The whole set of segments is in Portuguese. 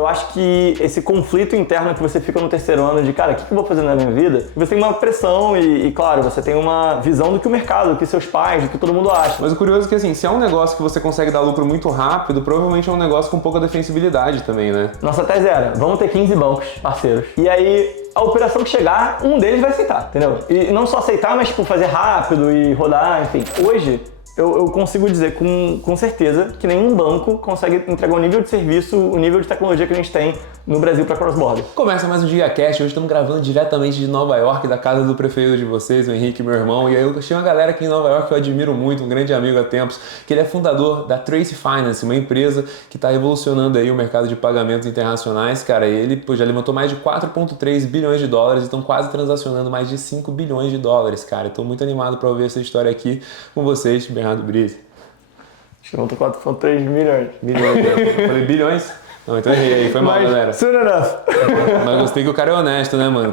Eu acho que esse conflito interno que você fica no terceiro ano de, cara, o que eu vou fazer na minha vida? Você tem uma pressão e, claro, você tem uma visão do que o mercado, do que seus pais, do que todo mundo acha. Mas o curioso é que, assim, se é um negócio que você consegue dar lucro muito rápido, provavelmente é um negócio com pouca defensibilidade também, né? Nossa tese era, vamos ter 15 bancos parceiros. E aí, a operação que chegar, um deles vai aceitar, entendeu? E não só aceitar, mas tipo, fazer rápido e rodar, enfim. Hoje, eu consigo dizer com certeza que nenhum banco consegue entregar o nível de serviço, o nível de tecnologia que a gente tem no Brasil para cross-border. Começa mais um GigaCast, hoje estamos gravando diretamente de Nova York, da casa do prefeito de vocês, o Henrique, meu irmão, e aí eu achei uma galera aqui em Nova York que eu admiro muito, um grande amigo há tempos, que ele é fundador da Trace Finance, uma empresa que está revolucionando aí o mercado de pagamentos internacionais, cara, e ele já levantou mais de 4,3 bilhões de dólares e estão quase transacionando mais de 5 bilhões de dólares, cara. Estou muito animado para ouvir essa história aqui com vocês, Bernardo Brise. Acho que levantou 4,3 milhões. Milhões, né? Eu falei bilhões? Não, então errei aí, foi mal, galera. Soon enough. Mas gostei que o cara é honesto, né, mano?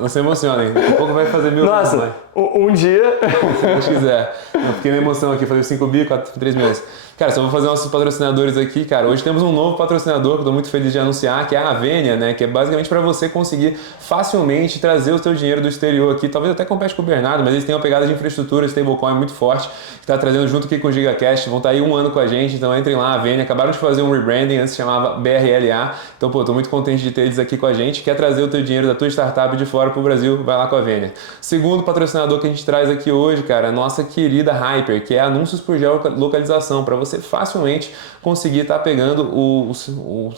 Não se emocionem, daqui a pouco vai fazer 1.000. Nossa, um dia... Se Deus quiser. Não, fiquei na emoção aqui, falei 5 bi, 3 milhões. Cara, só vou fazer nossos patrocinadores aqui, cara. Hoje temos um novo patrocinador que eu tô muito feliz de anunciar, que é a Venia, né? Que é basicamente para você conseguir facilmente trazer o seu dinheiro do exterior aqui. Talvez até compete com o Bernardo, mas eles têm uma pegada de infraestrutura, stablecoin muito forte, que tá trazendo junto aqui com o GigaCast. Vão estar aí 1 ano com a gente, então entrem lá, a Venia. Acabaram de fazer um rebranding, antes se chamava BRLA. Então, pô, tô muito contente de ter eles aqui com a gente. Quer trazer o teu dinheiro da tua startup de fora pro Brasil? Vai lá com a Venia. Segundo patrocinador que a gente traz aqui hoje, cara, a nossa querida Hyper, que é anúncios por geolocalização, para você facilmente conseguir estar pegando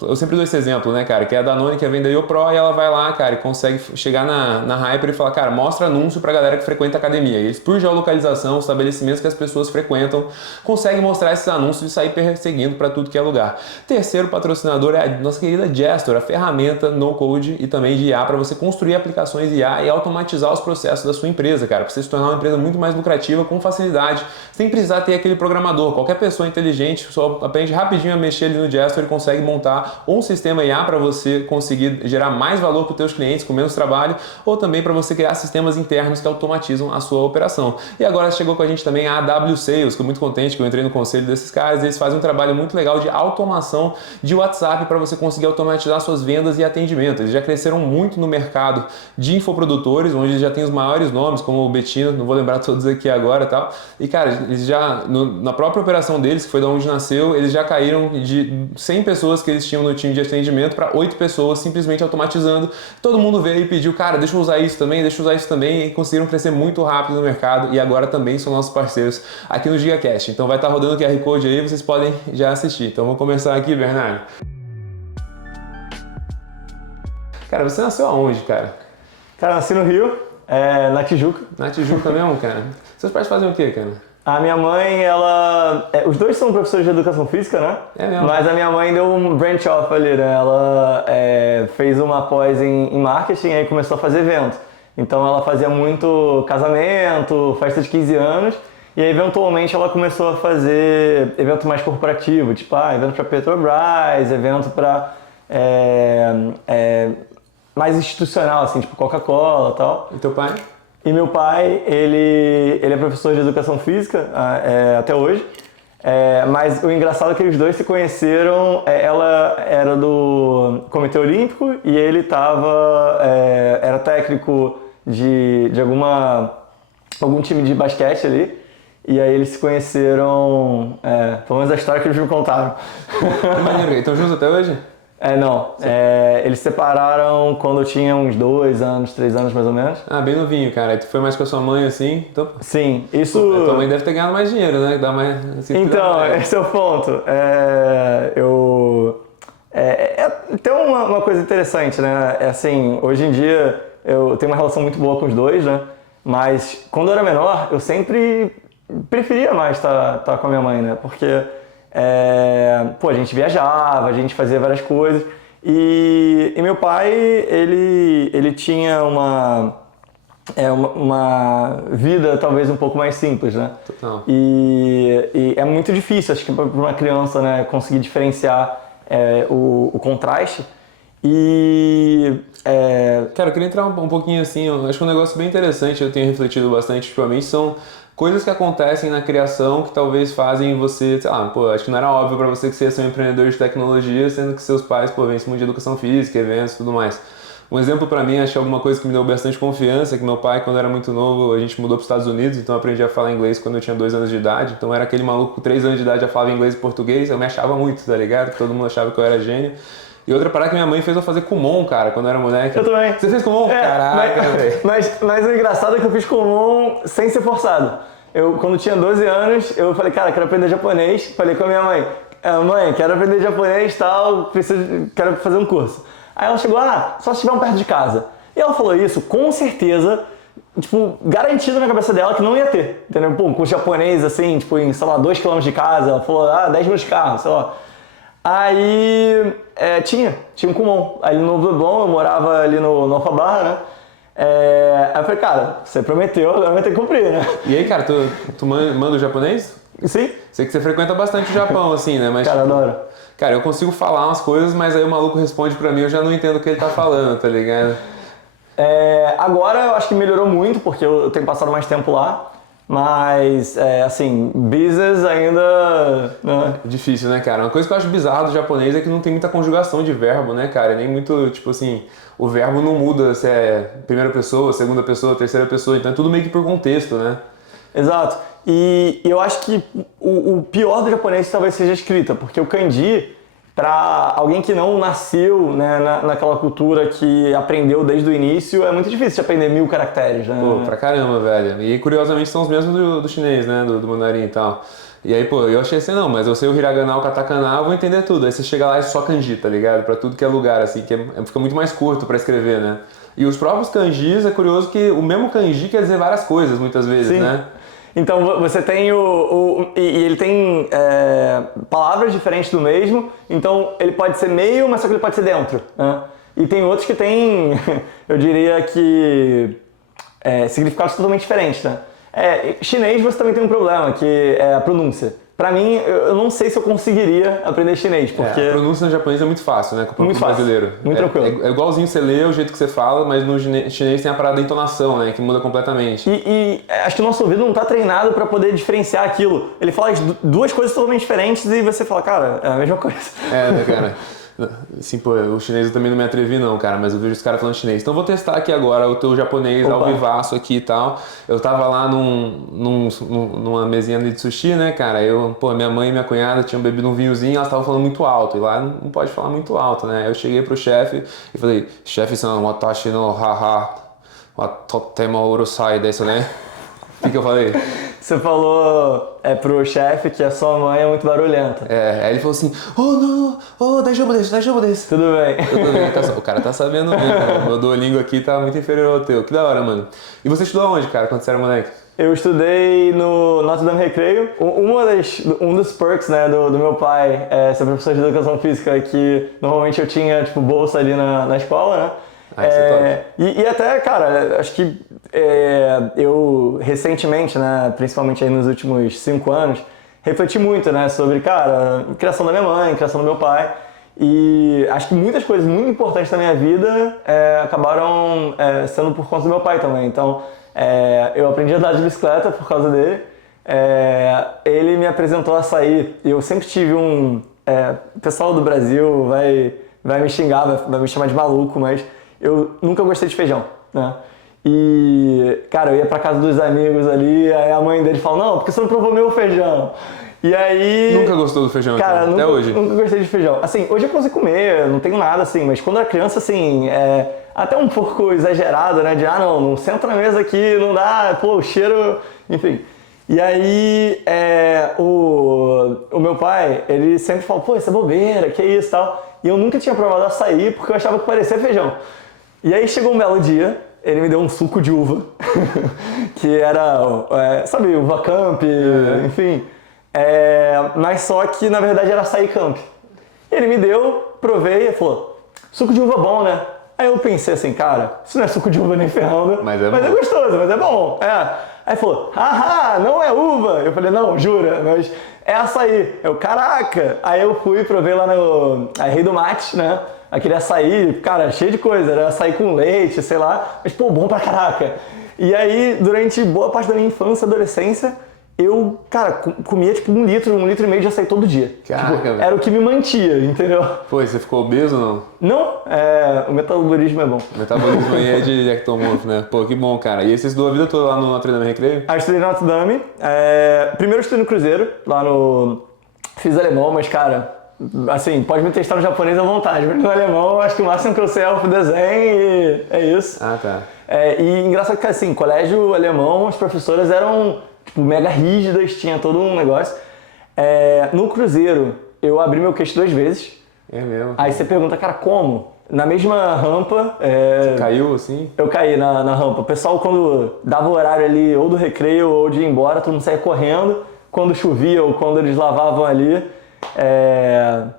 eu sempre dou esse exemplo, né, cara, que é a Danone que vende aí o Pro e ela vai lá, cara, e consegue chegar na Hyper e falar, cara, mostra anúncio pra galera que frequenta a academia. E eles, por geolocalização, estabelecimentos que as pessoas frequentam, conseguem mostrar esses anúncios e sair perseguindo para tudo que é lugar. Terceiro patrocinador é a nossa querida Gestor, a ferramenta no-code e também de IA para você construir aplicações IA e automatizar os processos da sua empresa, cara, para você se tornar uma empresa muito mais lucrativa com facilidade, sem precisar ter aquele programador. Qualquer pessoa inteligente só aprende rapidinho a mexer ali no Gestor e consegue montar um sistema IA para você conseguir gerar mais valor para os seus clientes com menos trabalho, ou também para você criar sistemas internos que automatizam a sua operação. E agora chegou com a gente também a AW Sales, estou muito contente que eu entrei no conselho desses caras. Eles fazem um trabalho muito legal de automação de WhatsApp para você conseguir automatizar suas vendas e atendimento. Eles já cresceram muito no mercado de infoprodutores, onde já tem os maiores nomes, como o Bettino, não vou lembrar todos aqui agora e tal. E cara, eles já, na própria operação deles, que foi da onde nasceu, eles já caíram de 100 pessoas que eles tinham no time de atendimento para 8 pessoas, simplesmente automatizando. Todo mundo veio e pediu, cara, deixa eu usar isso também, e conseguiram crescer muito rápido no mercado e agora também são nossos parceiros aqui no GigaCast. Então vai estar rodando o QR Code aí, vocês podem já assistir. Então vamos começar aqui, Bernardo. Cara, você nasceu aonde, cara? Cara, nasci no Rio, na Tijuca. Na Tijuca mesmo, cara? Seus pais fazem o quê, cara? A minha mãe, os dois são professores de educação física, né? É mesmo? Mas a minha mãe deu um branch off ali, né? Ela fez uma pós em marketing e aí começou a fazer evento. Então ela fazia muito casamento, festa de 15 anos e aí eventualmente ela começou a fazer evento mais corporativo, tipo evento para Petrobras, evento para mais institucional, assim, tipo Coca-Cola e tal. E teu pai? E meu pai, ele é professor de educação física até hoje, mas o engraçado é que os dois se conheceram, ela era do Comitê Olímpico e ele era técnico de algum time de basquete ali, e aí eles se conheceram, pelo menos a história que eles me contaram. Que maneiro, estão juntos até hoje? Não. Eles se separaram quando eu tinha uns 2 anos, 3 anos mais ou menos. Ah, bem novinho, cara. Aí tu foi mais com a sua mãe assim? Então... Sim, isso... Tua mãe deve ter ganhado mais dinheiro, né? Dá mais... Então, esse é o ponto. Tem uma coisa interessante, né? Assim, hoje em dia eu tenho uma relação muito boa com os dois, né? Mas quando eu era menor, eu sempre preferia mais estar com a minha mãe, né? Porque... a gente viajava, a gente fazia várias coisas e meu pai, ele tinha uma vida talvez um pouco mais simples, né? Total. E é muito difícil, acho que para uma criança, né, conseguir diferenciar o contraste E... Cara, eu queria entrar um pouquinho assim, eu acho que um negócio bem interessante, eu tenho refletido bastante ultimamente, são coisas que acontecem na criação que talvez fazem você, sei lá, pô, acho que não era óbvio pra você que você ia ser um empreendedor de tecnologia, sendo que seus pais, pô, vêm esse mundo de educação física, eventos e tudo mais. Um exemplo pra mim, acho que alguma coisa que me deu bastante confiança, é que meu pai, quando era muito novo, a gente mudou para os Estados Unidos, então eu aprendi a falar inglês quando eu tinha 2 anos de idade, então era aquele maluco com 3 anos de idade já falava inglês e português, eu me achava muito, tá ligado? Que todo mundo achava que eu era gênio. E outra parada que minha mãe fez eu fazer Kumon, cara, quando eu era moleque. Eu também. Você fez Kumon? Caraca, velho. Mas o engraçado é que eu fiz Kumon sem ser forçado. Eu, quando tinha 12 anos, eu falei, cara, quero aprender japonês. Falei com a minha mãe, mãe, quero aprender japonês e tal, quero fazer um curso. Aí ela chegou, só se estiver um perto de casa. E ela falou isso, com certeza, tipo, garantido na cabeça dela que não ia ter. Entendeu? Pô, um curso japonês, assim, tipo, em, sei lá, 2 km de casa. Ela falou, 10 minutos de carro, sei lá. Aí tinha um Kumon. Aí no Leblon, eu morava ali no Alfabarra, né? Aí eu falei, cara, você prometeu, agora vai ter que cumprir, né? E aí, cara, tu manda o japonês? Sim. Sei que você frequenta bastante o Japão, assim, né? Mas, cara, adoro. Cara, eu consigo falar umas coisas, mas aí o maluco responde pra mim, eu já não entendo o que ele tá falando, tá ligado? Agora eu acho que melhorou muito, porque eu tenho passado mais tempo lá. Mas, assim, business ainda... Né? Difícil, né, cara? Uma coisa que eu acho bizarra do japonês é que não tem muita conjugação de verbo, né, cara? E nem muito, tipo assim, o verbo não muda se é primeira pessoa, segunda pessoa, terceira pessoa. Então é tudo meio que por contexto, né? Exato. E eu acho que o pior do japonês talvez seja a escrita, porque o kanji, para alguém que não nasceu, né, naquela cultura que aprendeu desde o início, é muito difícil de aprender 1000 caracteres, né? Pô, pra caramba, velho. E curiosamente são os mesmos do chinês, né? Do mandarim e tal. E aí, pô, eu achei assim, não, mas eu sei o hiragana, o katakana, eu vou entender tudo. Aí você chega lá e só kanji, tá ligado? Pra tudo que é lugar, assim, que fica muito mais curto pra escrever, né? E os próprios kanjis, é curioso que o mesmo kanji quer dizer várias coisas, muitas vezes, Sim. né? Então você tem e ele tem palavras diferentes do mesmo, então ele pode ser meio, mas só que ele pode ser dentro, né? E tem outros que tem, eu diria que significados totalmente diferentes, né? Chinês você também tem um problema, que é a pronúncia. Pra mim, eu não sei se eu conseguiria aprender chinês, porque... a pronúncia no japonês é muito fácil, né? Pro muito fácil, brasileiro. muito tranquilo. É igualzinho você lê, o jeito que você fala, mas no chinês tem a parada da entonação, né? Que muda completamente. E acho que o nosso ouvido não tá treinado pra poder diferenciar aquilo. Ele fala as duas coisas totalmente diferentes e você fala, cara, é a mesma coisa. Né, cara? Assim, pô, o chinês eu também não me atrevi não, cara, mas eu vejo os caras falando chinês. Então eu vou testar aqui agora o teu japonês ao vivaço aqui e tal. Eu tava lá numa mesinha de sushi, né, cara? Minha mãe e minha cunhada tinham bebido um vinhozinho e elas estavam falando muito alto. E lá não pode falar muito alto, né? Eu cheguei pro chefe e falei, chefe-san, watashi no haha, wa totemo urusai desu, né? O que eu falei? Você falou pro chefe que a sua mãe é muito barulhenta. Aí ele falou assim, daijoubu desu. Tudo bem. O cara tá sabendo mesmo. Meu Duolingo aqui tá muito inferior ao teu. Que da hora, mano. E você estudou onde, cara, quando você era moleque? Eu estudei no Notre Dame Recreio. Um dos perks, né, do meu pai ser professor de educação física é que normalmente eu tinha, tipo, bolsa ali na escola, né? E até, cara, acho que eu recentemente, né, principalmente aí nos últimos 5 anos, refleti muito, né, sobre, cara, criação da minha mãe, criação do meu pai, e acho que muitas coisas muito importantes da minha vida acabaram sendo por conta do meu pai também. Então, eu aprendi a andar de bicicleta por causa dele, ele me apresentou açaí, e eu sempre tive o pessoal do Brasil vai me xingar, vai me chamar de maluco, mas eu nunca gostei de feijão, né? E, cara, eu ia pra casa dos amigos ali, aí a mãe dele falou, não, porque você não provou meu feijão? E aí... Nunca gostou do feijão, cara, até hoje? Nunca gostei de feijão. Assim, hoje eu consigo comer, não tenho nada assim, mas quando era criança, assim, até um pouco exagerado, né? De, não senta na mesa aqui, não dá, pô, o cheiro... Enfim. E aí, o meu pai, ele sempre falou, pô, isso é bobeira, que isso e tal. E eu nunca tinha provado açaí porque eu achava que parecia feijão. E aí chegou um belo dia, ele me deu um suco de uva, que era, sabe, uva camp, enfim. Mas só que na verdade era açaí camp. E ele me deu, provei e falou, suco de uva bom, né? Aí eu pensei assim, cara, isso não é suco de uva nem ferrando, mas é gostoso, mas é bom. Aí falou, não é uva. Eu falei, não, jura, mas é açaí. Caraca! Aí eu fui, provei lá no Rei do Mate, né? aquele açaí, cara, cheio de coisa, era açaí com leite, sei lá, mas pô, bom pra caraca. E aí, durante boa parte da minha infância e adolescência, eu, cara, comia tipo 1 litro, 1,5 litro de açaí todo dia. Caraca, tipo, velho. era o que me mantia, entendeu? Pô, e você ficou obeso ou não? Não, o metabolismo é bom. O metabolismo aí é de ectomorfo, né? Pô, que bom, cara. E aí você estudou a vida toda lá no Notre Dame Recreio? Aí eu estudei na Notre Dame, primeiro eu estudei no Cruzeiro, lá no... Fiz alemão, mas cara, assim, pode me testar no japonês à vontade, mas no alemão acho que o máximo que eu sei é o desenho e é isso. Ah, tá. E engraçado que assim, colégio alemão, as professoras eram tipo, mega rígidas, tinha todo um negócio. No Cruzeiro, eu abri meu queixo 2 vezes. É mesmo? Aí você pergunta, cara, como? Na mesma rampa... Você caiu assim? Eu caí na rampa. O pessoal, quando dava o horário ali, ou do recreio ou de ir embora, todo mundo saía correndo. Quando chovia ou quando eles lavavam ali...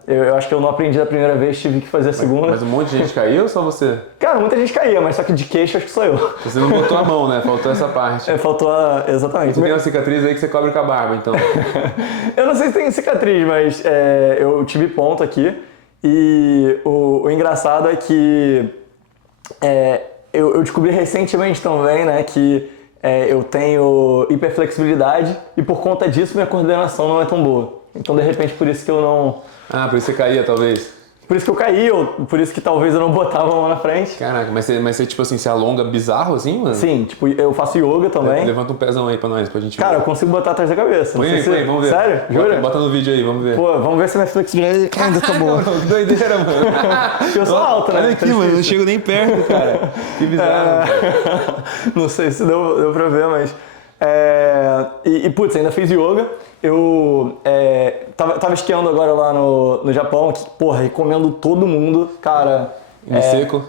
eu acho que eu não aprendi da primeira vez, tive que fazer a segunda. Mas um monte de gente caiu ou só você? Cara, muita gente caía, mas só que de queixo acho que sou eu. Você não botou a mão, né? Faltou essa parte. Faltou exatamente. Você tem uma cicatriz aí que você cobre com a barba, então. Eu não sei se tem cicatriz, mas eu tive ponto aqui. E o engraçado é que eu descobri recentemente também, né, que eu tenho hiperflexibilidade e por conta disso minha coordenação não é tão boa. Então, de repente, por isso que eu não... Ah, por isso você caía, talvez? Por isso que eu caí, ou por isso que talvez eu não botava a mão na frente. Caraca, mas você tipo assim, se alonga bizarro assim, mano? Sim, tipo, eu faço yoga também. Levanta um pezão aí pra nós, pra gente ver. Cara, eu consigo botar atrás da cabeça. Põe aí, vamos ver. Sério? Jura? Bota no vídeo aí, vamos ver. Pô, vamos ver se minha flexibilidade ainda tá boa. Que doideira, mano. Eu sou alto, né? Olha aqui, mano, eu não chego nem perto, cara. Que bizarro. Não sei se deu pra ver, mas... putz, ainda fiz yoga. Eu tava esquiando agora lá no Japão, que, porra, recomendo todo mundo, cara. Niseko,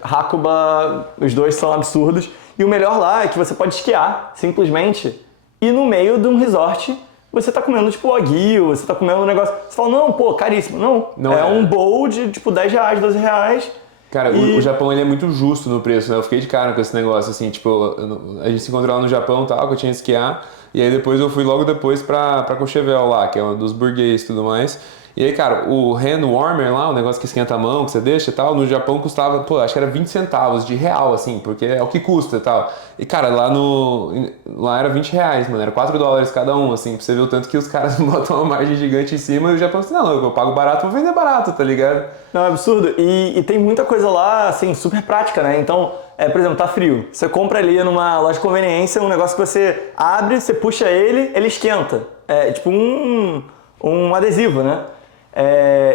Hakuba, os dois são absurdos. E o melhor lá é que você pode esquiar, simplesmente, e no meio de um resort você tá comendo, tipo, aguio, você tá comendo um negócio... Você fala, não, pô, caríssimo. Não um bowl de, tipo, 10 reais, 12 reais... Cara, o Japão ele é muito justo no preço, né? Eu fiquei de cara com esse negócio, assim, tipo, a gente se encontrou lá no Japão e tal, que eu tinha que esquiar, e aí depois eu fui logo depois pra Courchevel lá, que é um dos burguês e tudo mais. E aí, cara, o hand warmer lá, o negócio que esquenta a mão, que você deixa e tal, no Japão custava, pô, acho que era 20 centavos de real, assim, porque é o que custa e tal. E, cara, lá era 20 reais, mano, era 4 dólares cada um, assim, pra você ver o tanto que os caras botam uma margem gigante em cima e o Japão assim, não, eu pago barato, vou vender barato, tá ligado? Não, é absurdo. E tem muita coisa lá, assim, super prática, né? Então, por exemplo, tá frio. Você compra ali numa loja de conveniência um negócio que você abre, você puxa ele esquenta. É tipo um adesivo, né?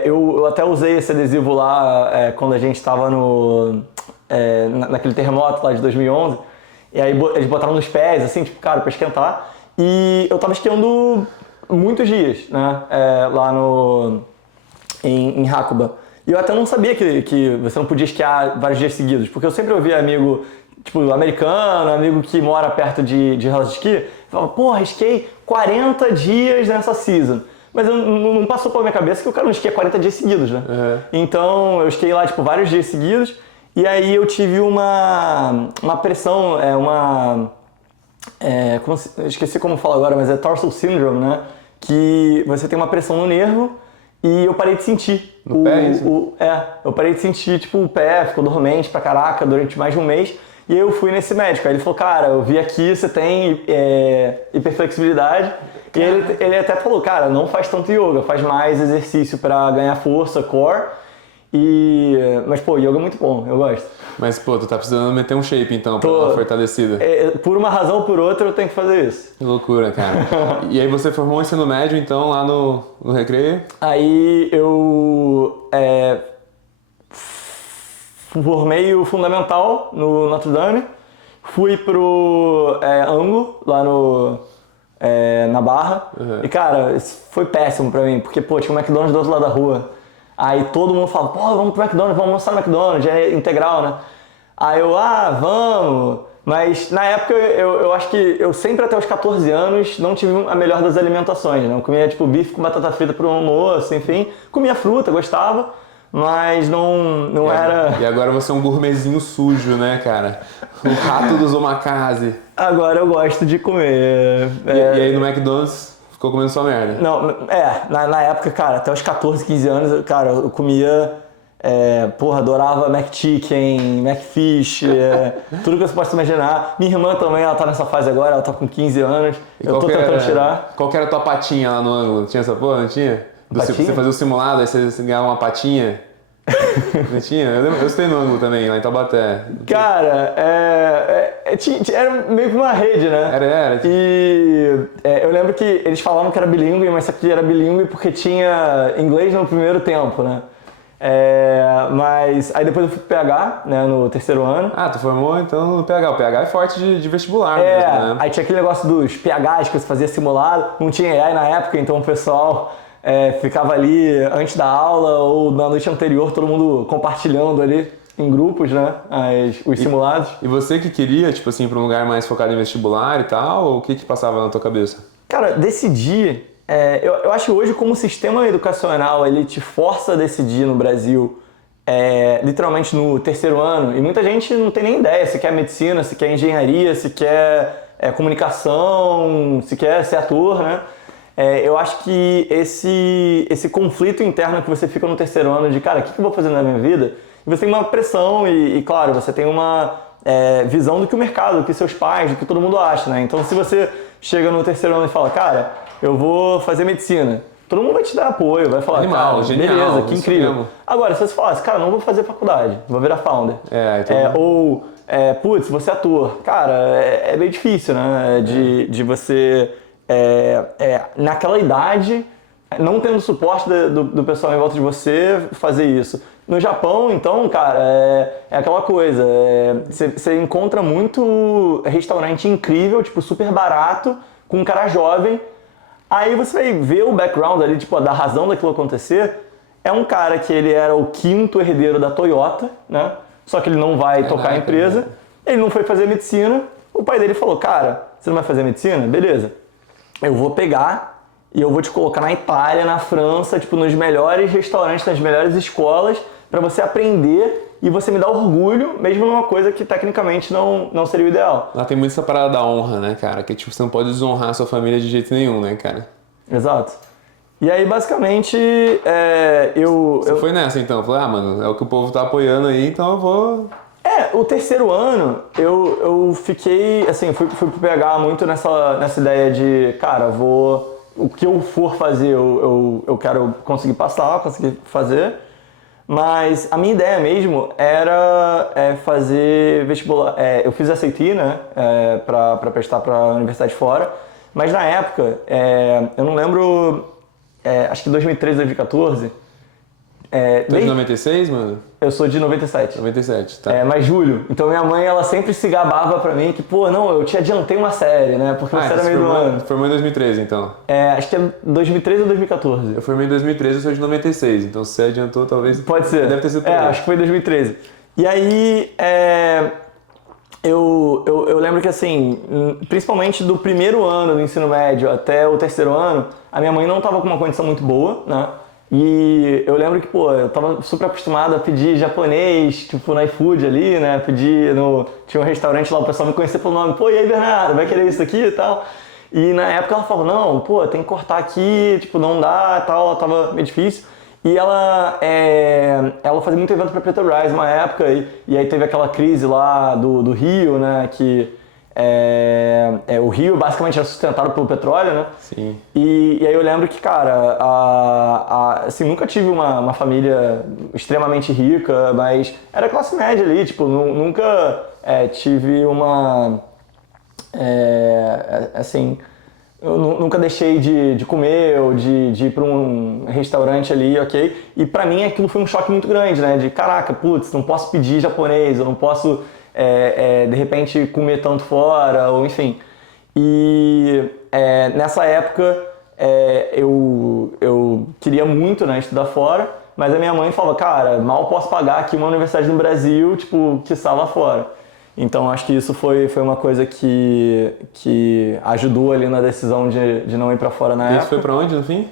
Eu até usei esse adesivo lá quando a gente estava naquele terremoto lá de 2011. E aí eles botaram nos pés, assim, tipo, cara, pra esquentar. E eu tava esquiando muitos dias, né? Lá em Hakuba. E eu até não sabia que você não podia esquiar vários dias seguidos, porque eu sempre ouvia amigo, tipo, americano, amigo que mora perto de rodas de esqui, falava, porra, esquiei 40 dias nessa season. Mas não passou pela minha cabeça que o cara não esquia 40 dias seguidos, né? Uhum. Então, eu esquiei lá, tipo, vários dias seguidos, e aí eu tive uma pressão, eu esqueci como fala agora, mas é Tarsal Syndrome, né? Que você tem uma pressão no nervo, e eu parei de sentir. No pé, isso? Eu parei de sentir, tipo, o pé ficou dormente pra caraca durante mais de um mês. E aí eu fui nesse médico. Aí ele falou, cara, eu vi aqui, você tem hiperflexibilidade. E ele até falou, cara, não faz tanto yoga, faz mais exercício pra ganhar força, core. Mas, pô, yoga é muito bom, eu gosto. Mas, pô, tu tá precisando meter um shape, então, pra dar uma fortalecida. Por uma razão ou por outra, eu tenho que fazer isso. Que loucura, cara. E aí você formou o ensino médio, então, lá no Recreio? Aí eu formei o fundamental no Notre Dame, fui pro ângulo, lá na Barra, e, cara, isso foi péssimo pra mim, porque, pô, tinha um McDonald's do outro lado da rua. Aí todo mundo fala, pô, vamos pro McDonald's, vamos almoçar no McDonald's, é integral, né? Aí eu, vamos. Mas na época eu acho que eu sempre até os 14 anos não tive a melhor das alimentações, né? Eu comia tipo bife com batata frita pro almoço, enfim. Comia fruta, gostava, mas não era... E agora você é um gourmetzinho sujo, né, cara? O rato dos omakase. Agora eu gosto de comer. E aí no McDonald's... Ficou comendo sua merda. Não, na época, cara, até os 14, 15 anos, cara, eu comia, adorava McChicken, McFish, tudo que você possa imaginar. Minha irmã também, ela tá nessa fase agora, ela tá com 15 anos, eu tô tentando tirar. Qual que era a tua patinha lá no ângulo? Tinha essa porra, não tinha? Você fazia o simulado, aí você ganhava uma patinha. Não tinha? Eu estudei no ângulo também, lá em Taubaté. Cara, era meio que uma rede, né? Era. E eu lembro que eles falavam que era bilíngue, mas isso aqui era bilíngue porque tinha inglês no primeiro tempo, né? Mas aí depois eu fui pro PH, né, no terceiro ano. Ah, tu formou então no PH. O PH é forte de vestibular mesmo, né? Aí tinha aquele negócio dos PHs que você fazia simulado, não tinha AI na época, então o pessoal ficava ali antes da aula ou na noite anterior, todo mundo compartilhando ali em grupos, né, os simulados. E você que queria, tipo assim, pra um lugar mais focado em vestibular e tal, ou o que passava na tua cabeça? Cara, decidir, eu acho que hoje como o sistema educacional ele te força a decidir no Brasil, literalmente no terceiro ano, e muita gente não tem nem ideia se quer medicina, se quer engenharia, se quer comunicação, se quer ser ator, né? Eu acho que esse conflito interno que você fica no terceiro ano de, cara, o que eu vou fazer na minha vida? E você tem uma pressão e claro, você tem uma visão do que o mercado, do que seus pais, do que todo mundo acha, né? Então, se você chega no terceiro ano e fala, cara, eu vou fazer medicina, todo mundo vai te dar apoio, vai falar, animal, cara, genial, beleza, que incrível. Mesmo. Agora, se você falasse, cara, não vou fazer faculdade, vou virar founder. Putz, você é ator. Cara, é meio difícil, né? De você, naquela idade, não tendo suporte do pessoal em volta de você, fazer isso. No Japão, então, cara, é aquela coisa, você encontra muito restaurante incrível, tipo, super barato, com um cara jovem, aí você vai ver o background ali, tipo, da razão daquilo acontecer, é um cara que ele era o 5º herdeiro da Toyota, né, só que ele não vai tocar a empresa, ele não foi fazer medicina, o pai dele falou, cara, você não vai fazer medicina? Beleza, eu vou pegar e eu vou te colocar na Itália, na França, tipo, nos melhores restaurantes, nas melhores escolas, para você aprender e você me dar orgulho, mesmo numa coisa que tecnicamente não seria o ideal. Lá tem muito essa parada da honra, né, cara? Que tipo, você não pode desonrar a sua família de jeito nenhum, né, cara? Exato. E aí, basicamente, Você foi nessa, então? Falei, mano, é o que o povo tá apoiando aí, então eu vou... O terceiro ano, eu fiquei, assim, fui pro PH muito nessa ideia de, cara, o que eu for fazer, eu quero conseguir passar, conseguir fazer. Mas a minha ideia mesmo era fazer vestibular. Eu fiz SAT, né, pra prestar pra universidade fora, mas na época, eu não lembro, acho que 2013, 2014. Tu é de 96, mano? Eu sou de 97. 97, tá. Mas julho. Então minha mãe, ela sempre se gabava pra mim que, não, eu te adiantei uma série, né, porque você era meio do ano. Formou em 2013, então? Acho que é 2013 ou 2014. Eu formei em 2013, eu sou de 96, então se você adiantou, talvez... Pode ser. Deve ter sido acho que foi 2013. E aí, eu lembro que, assim, principalmente do primeiro ano do ensino médio até o terceiro ano, a minha mãe não estava com uma condição muito boa, né? E eu lembro que, eu tava super acostumado a pedir japonês, tipo, no iFood ali, né? Tinha um restaurante lá, o pessoal me conhecia pelo nome, e aí, Bernardo, vai querer isso aqui e tal? E na época ela falou, não, tem que cortar aqui, tipo, não dá e tal, tava meio difícil. E ela fazia muito evento pra Petrobras uma época, e aí teve aquela crise lá do Rio, né, que o Rio basicamente era sustentado pelo petróleo, né? Sim. E aí eu lembro que, cara, assim, nunca tive uma família extremamente rica, mas era classe média ali, tipo, nunca tive uma... assim... Eu nunca deixei de comer ou de ir para um restaurante ali, ok? E pra mim aquilo foi um choque muito grande, né? De caraca, putz, não posso pedir japonês, eu não posso, de repente, comer tanto fora, ou enfim. E nessa época eu queria muito, né, estudar fora, mas a minha mãe falou, cara, mal posso pagar aqui uma universidade no Brasil, tipo, quiçá lá fora. Então acho que isso foi uma coisa que ajudou ali na decisão de não ir pra fora na época. E foi pra onde no fim?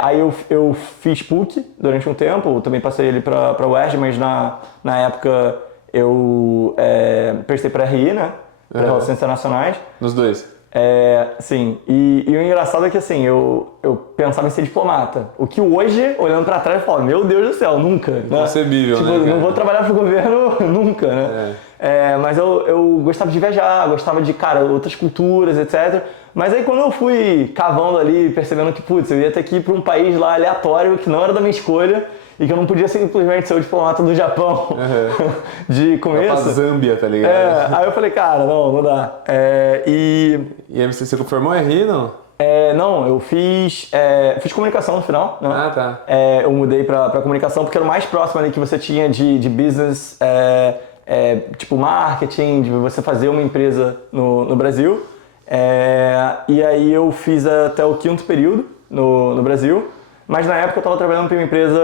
Aí eu fiz PUC durante um tempo, também passei ele pra UERJ, mas na época eu prestei pra RI, né? Pra Relações Internacionais. Nos dois? Sim. E o engraçado é que, assim, eu pensava em ser diplomata. O que hoje, olhando pra trás, eu falo, meu Deus do céu, nunca. Inconcebível, né? né, cara? Não vou trabalhar pro governo nunca, né? Mas eu gostava de viajar, gostava de, cara, outras culturas, etc. Mas aí quando eu fui cavando ali, percebendo que, putz, eu ia ter que ir pra um país lá aleatório, que não era da minha escolha, e que eu não podia simplesmente ser o diplomata do Japão de começo. Pra Zâmbia, tá ligado? Aí eu falei, cara, não dá. E aí você confirmou RI, não? Não, eu fiz comunicação no final, né? Ah, tá. Eu mudei pra comunicação porque era o mais próximo ali que você tinha de business, tipo marketing, de você fazer uma empresa no Brasil. E aí eu fiz até o 5º período no Brasil, mas na época eu estava trabalhando para uma empresa,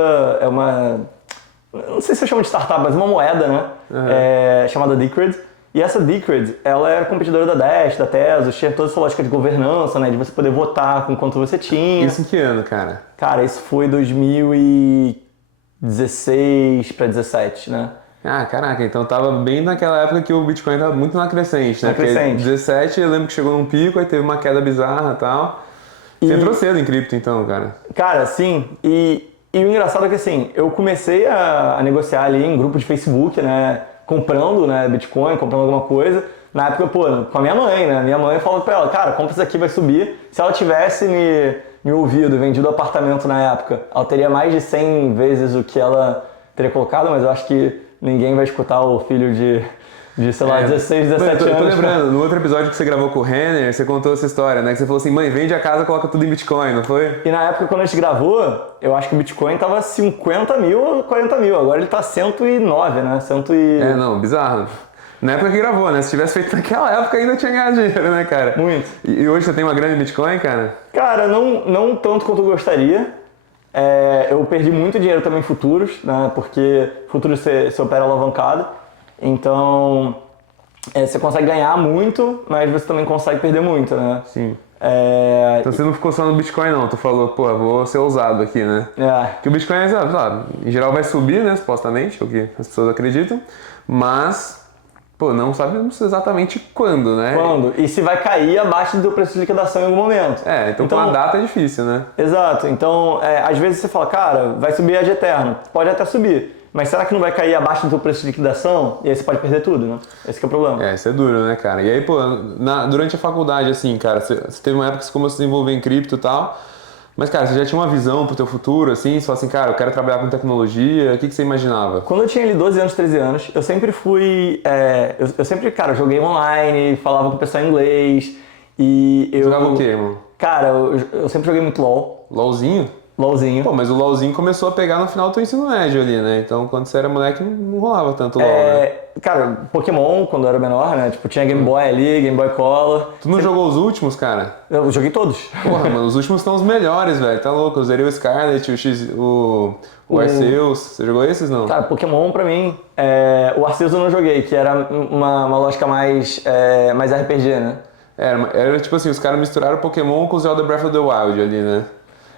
não sei se eu chamo de startup, mas uma moeda, né? Chamada Decred. E essa Decred, ela era competidora da Dash, da Tezos, tinha toda essa lógica de governança, né? De você poder votar com quanto você tinha. Isso em que ano, cara? Cara, isso foi 2016 para 17, né? Ah, caraca, então tava bem naquela época que o Bitcoin tava muito na crescente, né? Na crescente. Porque 17 eu lembro que chegou num pico, aí teve uma queda bizarra e tal. Você entrou cedo em cripto então, cara? Cara, sim. E o engraçado é que assim, eu comecei a negociar ali em grupo de Facebook, né? Comprando, né, Bitcoin, comprando alguma coisa. Na época, pô, com a minha mãe, né? Minha mãe falou pra ela, cara, compra isso aqui, vai subir. Se ela tivesse me ouvido, vendido o apartamento na época, ela teria mais de 100 vezes o que ela teria colocado, mas eu acho que ninguém vai escutar o filho de sei lá, 16, 17 anos. Eu tô lembrando, no outro episódio que você gravou com o Renner, você contou essa história, né? Que você falou assim, mãe, vende a casa, coloca tudo em Bitcoin, não foi? E na época, quando a gente gravou, eu acho que o Bitcoin tava 50 mil ou 40 mil. Agora ele tá 109, né? Não, bizarro. Na época que gravou, né? Se tivesse feito naquela época, ainda tinha ganhado dinheiro, né, cara? Muito. E hoje você tem uma grana em Bitcoin, cara? Cara, não tanto quanto eu gostaria. Eu perdi muito dinheiro também em futuros, né? Porque futuros você opera alavancado. Então, você consegue ganhar muito, mas você também consegue perder muito, né? Sim. Então você não ficou só no Bitcoin não, tu falou, pô, vou ser ousado aqui, né? Que o Bitcoin, em geral vai subir, né, supostamente, é o que as pessoas acreditam, mas, pô, não sabemos exatamente quando, né? Quando? E se vai cair abaixo do preço de liquidação em algum momento. Então com a data é difícil, né? Exato, então às vezes você fala, cara, vai subir ad eterno, pode até subir. Mas será que não vai cair abaixo do preço de liquidação? E aí você pode perder tudo, né? Esse que é o problema. Isso é duro, né, cara? E aí, pô, durante a faculdade, assim, cara, você teve uma época que você começou a se desenvolver em cripto e tal, mas, cara, você já tinha uma visão pro teu futuro, assim? Você falou assim, cara, eu quero trabalhar com tecnologia, o que você imaginava? Quando eu tinha ali 12 anos, 13 anos, eu sempre fui... eu sempre, cara, joguei online, falava com o pessoal em inglês, e eu... Jogava o quê, irmão? Cara, eu sempre joguei muito LOL. LOLzinho? LOLzinho. Pô, mas o LOLzinho começou a pegar no final do teu ensino médio ali, né? Então, quando você era moleque, não rolava tanto LOL, né? Cara, Pokémon, quando eu era menor, né? Tipo, tinha Game Boy ali, Game Boy Color. Tu não jogou os últimos, cara? Eu joguei todos. Porra, mano, os últimos estão os melhores, velho. Tá louco. Eu zerei o Scarlet, o Arceus. Você jogou esses, não? Cara, Pokémon pra mim, o Arceus eu não joguei, que era uma lógica mais RPG, né? Era tipo assim, os caras misturaram Pokémon com o Zelda Breath of the Wild ali, né?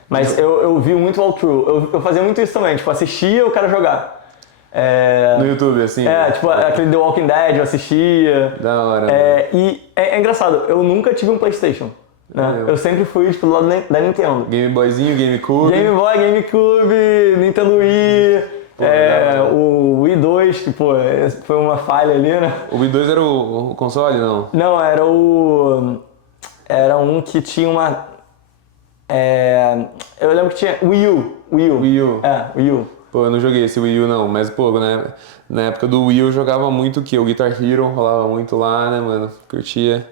Mas eu vi muito walkthrough. Eu fazia muito isso também, tipo, assistia o cara jogar. No YouTube, assim? Tipo, aquele The Walking Dead eu assistia. Da hora. E é engraçado, eu nunca tive um PlayStation. Né? Eu sempre fui, tipo, do lado da Nintendo. Game Boyzinho, GameCube. Game Boy, GameCube, Nintendo Wii, o Wii 2, que, pô, foi uma falha ali, né? O Wii 2 era o console, não? Não, era um que tinha uma... eu lembro que tinha Wii U. Wii U. Wii U. Pô, eu não joguei esse Wii U não, mas pô, né, na época do Wii eu jogava muito o quê? O Guitar Hero rolava muito lá, né, mano? Curtia.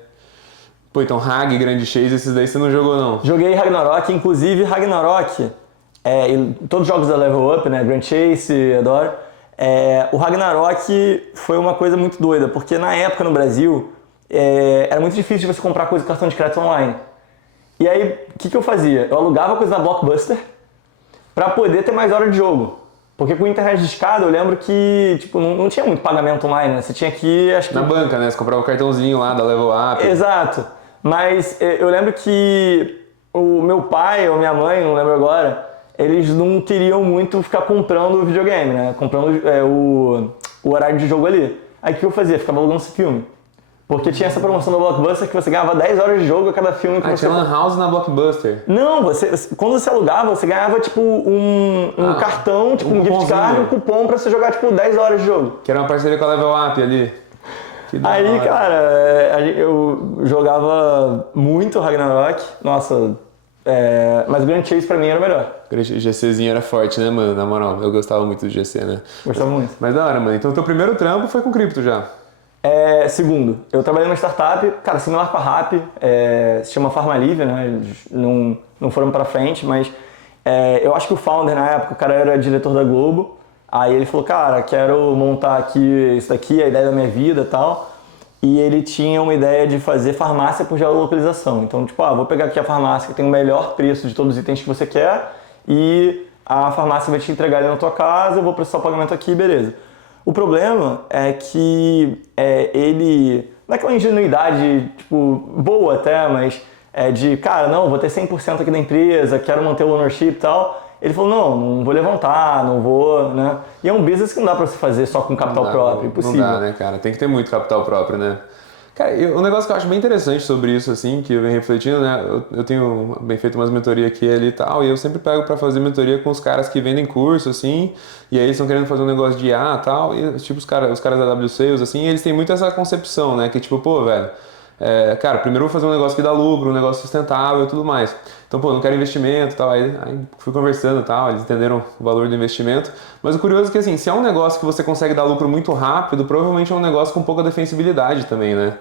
Pô, então Hag, Grand Chase, esses daí você não jogou não? Joguei Ragnarok, inclusive Ragnarok, todos os jogos da Level Up, né, Grand Chase, adoro. O Ragnarok foi uma coisa muito doida, porque na época no Brasil era muito difícil de você comprar coisa com cartão de crédito online. E aí, o que eu fazia? Eu alugava coisa na Blockbuster pra poder ter mais hora de jogo. Porque com internet de escada, eu lembro que tipo, não tinha muito pagamento online, né? Você tinha que ir, acho que... Na banca, né? Você comprava o cartãozinho lá da Level Up. Exato. Mas eu lembro que o meu pai ou minha mãe, não lembro agora, eles não queriam muito ficar comprando videogame, né? Comprando o horário de jogo ali. Aí o que eu fazia? Ficava alugando esse filme. Porque tinha essa promoção do Blockbuster que você ganhava 10 horas de jogo a cada filme que você... tinha Lan House na Blockbuster. Não, quando você alugava, você ganhava tipo um cartão, tipo um gift card, um cupom pra você jogar tipo 10 horas de jogo. Que era uma parceria com a Level Up ali. Aí, cara, eu jogava muito Ragnarok, nossa, mas o Grand Chase pra mim era o melhor. O GCzinho era forte, né, mano? Na moral, eu gostava muito do GC, né? Gostava muito. Mas da hora, mano. Então, teu primeiro trampo foi com cripto já? Segundo, eu trabalhei numa startup, cara, similar com a Rappi, se chama Farmalive, né? Eles não foram pra frente, mas eu acho que o founder na época, o cara era diretor da Globo, aí ele falou, cara, quero montar aqui isso daqui, a ideia da minha vida e tal, e ele tinha uma ideia de fazer farmácia por geolocalização. Então, tipo, vou pegar aqui a farmácia que tem o melhor preço de todos os itens que você quer e a farmácia vai te entregar ele na tua casa, eu vou processar o pagamento aqui, beleza. O problema é que ele, não é aquela ingenuidade, tipo, boa até, mas cara, não, vou ter 100% aqui da empresa, quero manter o ownership e tal. Ele falou, não vou levantar, não vou, né? E é um business que não dá pra você fazer só com capital próprio, impossível. Não dá, né, cara? Tem que ter muito capital próprio, né? Cara, um negócio que eu acho bem interessante sobre isso, assim, que eu venho refletindo, né? Eu tenho bem feito umas mentorias aqui ali e tal, e eu sempre pego pra fazer mentoria com os caras que vendem curso, assim, e aí eles estão querendo fazer um negócio de IA e tal, e tipo os caras da W Sales, assim, eles têm muito essa concepção, né? Que tipo, pô, velho, cara, primeiro eu vou fazer um negócio que dá lucro, um negócio sustentável e tudo mais. Então, pô, não quero investimento e tal, aí fui conversando e tal, eles entenderam o valor do investimento. Mas o curioso é que, assim, se é um negócio que você consegue dar lucro muito rápido, provavelmente é um negócio com pouca defensibilidade também, né?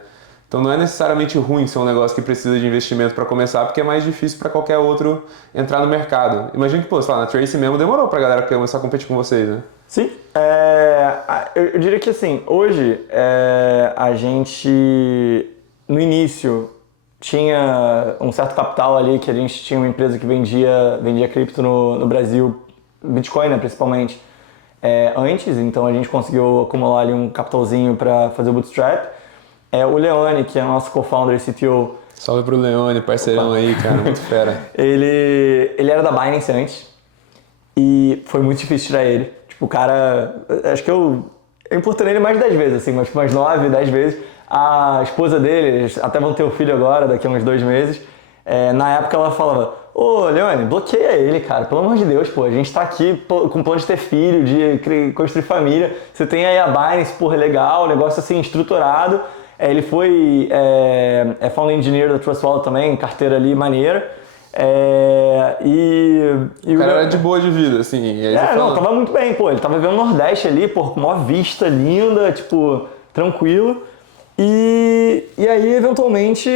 Então não é necessariamente ruim ser um negócio que precisa de investimento para começar, porque é mais difícil para qualquer outro entrar no mercado. Imagina que, pô, sei lá, na Tracy mesmo demorou pra galera começar a competir com vocês, né? Sim. Eu diria que assim, hoje a gente, no início, tinha um certo capital ali, que a gente tinha uma empresa que vendia cripto no Brasil, Bitcoin, né, principalmente, antes, então a gente conseguiu acumular ali um capitalzinho para fazer o bootstrap. O Leone, que é o nosso co-founder e CTO. Salve pro Leone, parceirão aí, cara, muito fera. Ele era da Binance antes e foi muito difícil tirar ele. Tipo, o cara, acho que eu importunei ele mais de 10 vezes, assim, mas umas 9, 10 vezes. A esposa dele, eles até vão ter o filho agora, daqui a uns 2 meses. Na época ela falava, ô Leone, bloqueia ele, cara, pelo amor de Deus, pô, a gente tá aqui com plano de ter filho, de construir família, você tem aí a Binance, porra, legal, negócio assim, estruturado. Ele foi Founding Engineer da Trust Wallet também, carteira ali maneira. O cara era de boa de vida, assim. E aí não, tava muito bem, pô. Ele tava vivendo no Nordeste ali, pô, com uma vista linda, tipo, tranquilo. E aí, eventualmente,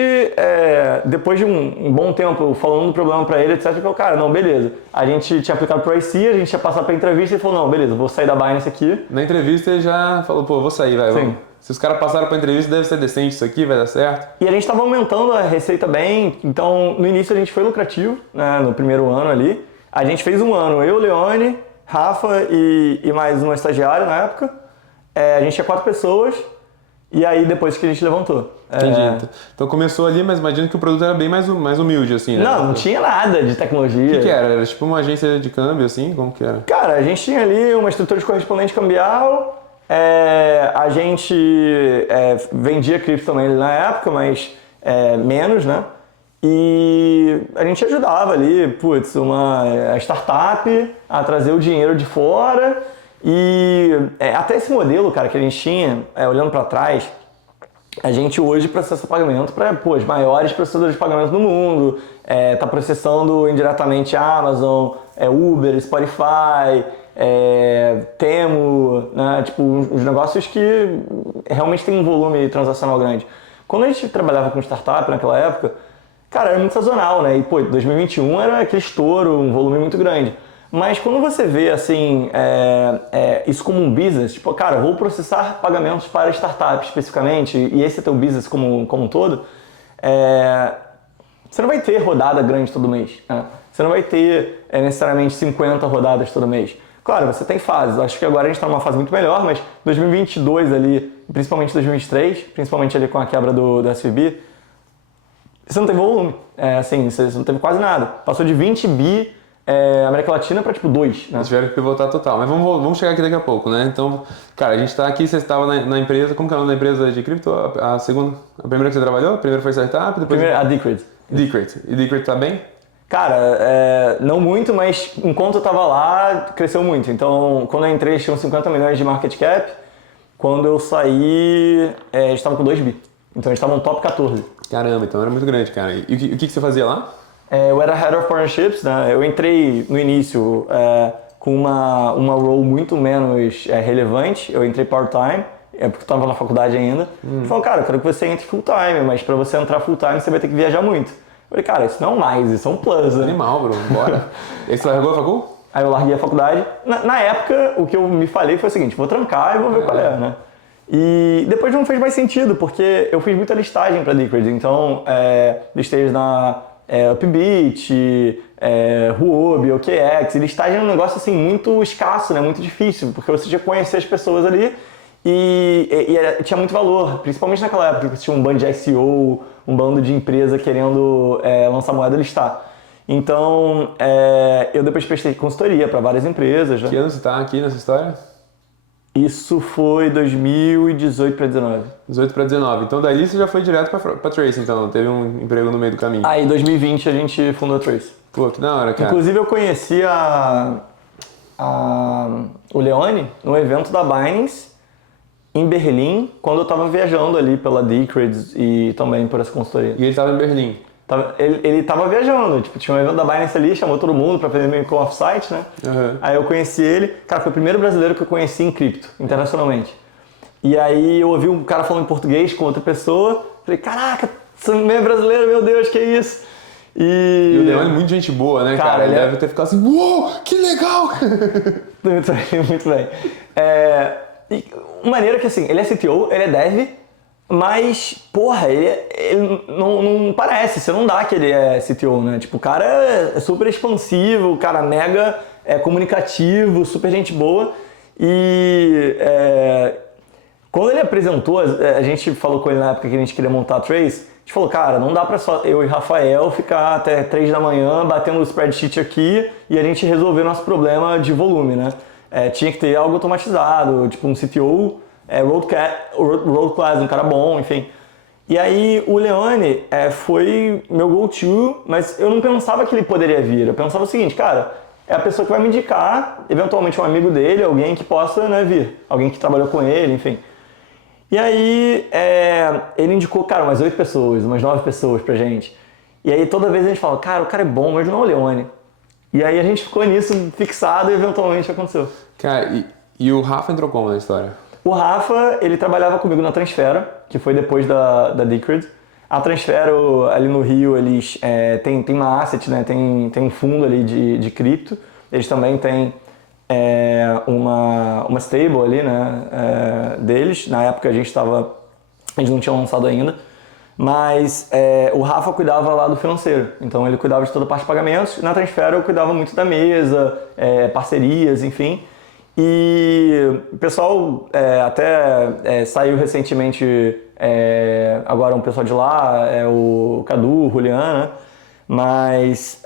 depois de um bom tempo falando do problema pra ele, etc, ele falou, cara, não, beleza. A gente tinha aplicado pro IC, a gente ia passar pra entrevista e ele falou, não, beleza, vou sair da Binance aqui. Na entrevista ele já falou, pô, vou sair, vai, Sim. vamos. Se os caras passaram pra entrevista, deve ser decente isso aqui, vai dar certo. E a gente estava aumentando a receita bem, então no início a gente foi lucrativo, né, no primeiro ano ali. A gente fez um ano, eu, Leone, Rafa e mais uma estagiária na época. A gente tinha 4 pessoas e aí depois que a gente levantou. Entendi. Então começou ali, mas imagino que o produto era bem mais humilde, assim, né? Não tinha nada de tecnologia. O que era? Era tipo uma agência de câmbio, assim? Como que era? Cara, a gente tinha ali uma estrutura de correspondente cambial. A gente vendia cripto também na época, mas menos, né? E a gente ajudava ali, uma startup a trazer o dinheiro de fora. E até esse modelo, cara, que a gente tinha, olhando para trás, a gente hoje processa pagamento para os maiores processadores de pagamento do mundo. Tá processando indiretamente Amazon, Uber, Spotify, Temo, né? Tipo, os negócios que realmente tem um volume transacional grande. Quando a gente trabalhava com startup naquela época, cara, era muito sazonal, né? E, 2021 era aquele estouro, um volume muito grande. Mas quando você vê, assim, isso como um business, tipo, cara, vou processar pagamentos para startups especificamente, e esse é teu business como um todo, você não vai ter rodada grande todo mês, né? Você não vai ter necessariamente 50 rodadas todo mês. Claro, você tem fases. Acho que agora a gente está numa fase muito melhor, mas 2022 ali, principalmente 2023, principalmente ali com a quebra do SVB, você não teve volume. Assim, você não teve quase nada. Passou de 20 bi América Latina para tipo 2, né? Eles tiveram que pivotar total. Mas vamos chegar aqui daqui a pouco, né? Então, cara, a gente tá aqui, você estava na empresa, como que é o nome da empresa de cripto? A segunda, a primeira que você trabalhou? A primeira foi Startup, depois... Primeiro, a Decred. Decred. E Decred tá bem? Cara, não muito, mas enquanto eu tava lá, cresceu muito. Então, quando eu entrei, tinham 50 milhões de market cap. Quando eu saí, a gente estava com 2 bi. Então, a gente estava no top 14. Caramba, então era muito grande, cara. E o que você fazia lá? Eu era Head of Partnerships, né? Eu entrei no início com uma role muito menos relevante. Eu entrei part-time, porque eu estava na faculdade ainda. Falei, cara, eu quero que você entre full-time, mas para você entrar full-time você vai ter que viajar muito. Eu falei, cara, isso não é um mais, isso é um plus, né? Animal, bro, bora. E aí você largou a facul? Aí eu larguei a faculdade. Na época, o que eu me falei foi o seguinte, vou trancar e vou ver qual é, né? E depois não fez mais sentido, porque eu fiz muita listagem para Decred. Então, listei na Upbeat, Huobi, OKX. E listagem é um negócio assim muito escasso, né? Muito difícil, porque você tinha que conhecer as pessoas ali e tinha muito valor, principalmente naquela época que tinha um bando de ICO, um bando de empresa querendo lançar moeda e listar. Então, eu depois prestei consultoria para várias empresas. Né? Que ano você está aqui nessa história? Isso foi 2018 para 19. 18 para 19. Então daí você já foi direto para Trace, então teve um emprego no meio do caminho. Aí em 2020 a gente fundou a Trace. Pô, que da hora, cara. Inclusive eu conheci o Leone no evento da Binance em Berlim, quando eu estava viajando ali pela Decred e também por essa consultoria. E ele estava em Berlim? Ele tava viajando, tipo, tinha um evento da Binance ali, chamou todo mundo pra fazer meio que um off-site, né? Uhum. Aí eu conheci ele, cara, foi o primeiro brasileiro que eu conheci em cripto, internacionalmente. E aí eu ouvi um cara falando em português com outra pessoa, falei, caraca, você é brasileiro, meu Deus, que isso? E o Leone é muito gente boa, né, cara? Ele deve ter ficado assim, uou, que legal! Muito bem. E uma maneira que assim, ele é CTO, ele é dev, mas, porra, ele não parece, você não dá que ele é CTO, né? Tipo, o cara é super expansivo, o cara mega comunicativo, super gente boa. E quando ele apresentou, a gente falou com ele na época que a gente queria montar a Trace, a gente falou, cara, não dá pra só eu e Rafael ficar até 3 da manhã batendo o spreadsheet aqui e a gente resolver nosso problema de volume, né? Tinha que ter algo automatizado, tipo um CTO... road class, um cara bom, enfim. E aí o Leone foi meu go-to, mas eu não pensava que ele poderia vir. Eu pensava o seguinte, cara, é a pessoa que vai me indicar, eventualmente um amigo dele, alguém que possa, né, vir. Alguém que trabalhou com ele, enfim. E aí ele indicou, cara, umas 8 pessoas, umas 9 pessoas pra gente. E aí toda vez a gente fala, cara, o cara é bom, mas não é o Leone. E aí a gente ficou nisso fixado e eventualmente aconteceu. Cara, e o Rafa entrou como na história? O Rafa, ele trabalhava comigo na Transfera, que foi depois da Decred. A Transfera, ali no Rio, eles tem uma asset, né? Tem um fundo ali de cripto. Eles também têm uma stable ali, né? Deles. Na época a gente não tinha lançado ainda. Mas o Rafa cuidava lá do financeiro. Então ele cuidava de toda a parte de pagamentos. Na Transfera eu cuidava muito da mesa, parcerias, enfim. E o pessoal até saiu recentemente, agora um pessoal de lá, o Cadu, o Julian, né? Mas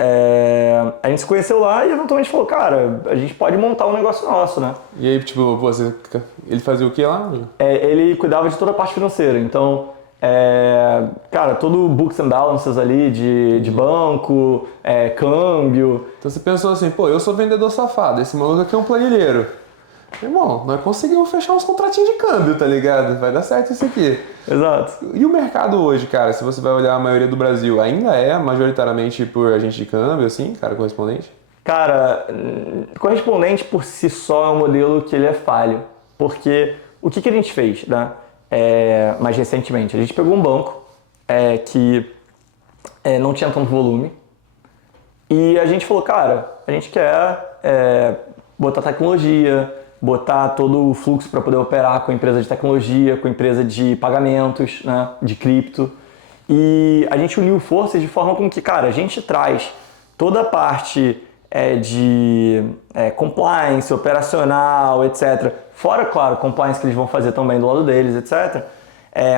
a gente se conheceu lá e eventualmente falou, cara, a gente pode montar um negócio nosso, né? E aí, tipo, ele fazia o que lá? Ele cuidava de toda a parte financeira, então, cara, todo books and balances ali de banco, câmbio. Então você pensou assim, pô, eu sou vendedor safado, esse maluco aqui é um planilheiro. Irmão, nós conseguimos fechar uns contratinhos de câmbio, tá ligado? Vai dar certo isso aqui. Exato. E o mercado hoje, cara, se você vai olhar a maioria do Brasil, ainda é majoritariamente por agente de câmbio, assim, cara, correspondente? Cara, correspondente por si só é um modelo que ele é falho. Porque o que a gente fez, né? Mais recentemente? A gente pegou um banco que não tinha tanto volume e a gente falou, cara, a gente quer botar tecnologia, botar todo o fluxo para poder operar com empresa de tecnologia, com empresa de pagamentos, né, de cripto. E a gente uniu forças de forma com que, cara, a gente traz toda a parte de compliance, operacional, etc. Fora, claro, compliance que eles vão fazer também do lado deles, etc.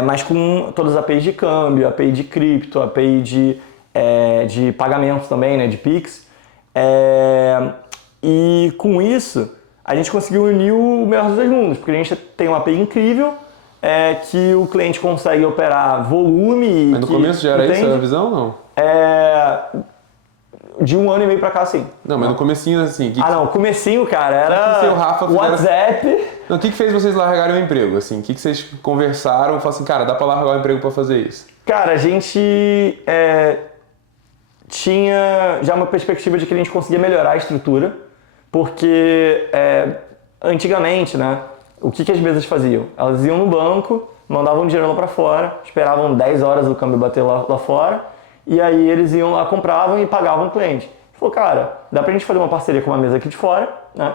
Mas com todas as APIs de câmbio, API de cripto, API de pagamentos também, né, de Pix. E com isso, a gente conseguiu unir o melhor dos dois mundos, porque a gente tem uma API incrível, que o cliente consegue operar volume. Mas no começo já era isso a visão ou não? De 1 ano e meio pra cá, sim. Não, mas no comecinho, assim... Não, comecinho, cara, era o Rafa WhatsApp. Não, o que fez vocês largarem o emprego, assim? O que vocês conversaram e falaram assim, cara, dá pra largar o emprego pra fazer isso? Cara, a gente tinha já uma perspectiva de que a gente conseguia melhorar a estrutura, porque antigamente, né, o que as empresas faziam? Elas iam no banco, mandavam dinheiro lá pra fora, esperavam 10 horas o câmbio bater lá fora, e aí eles iam lá, compravam e pagavam o cliente. Falou, cara, dá pra gente fazer uma parceria com uma mesa aqui de fora, né?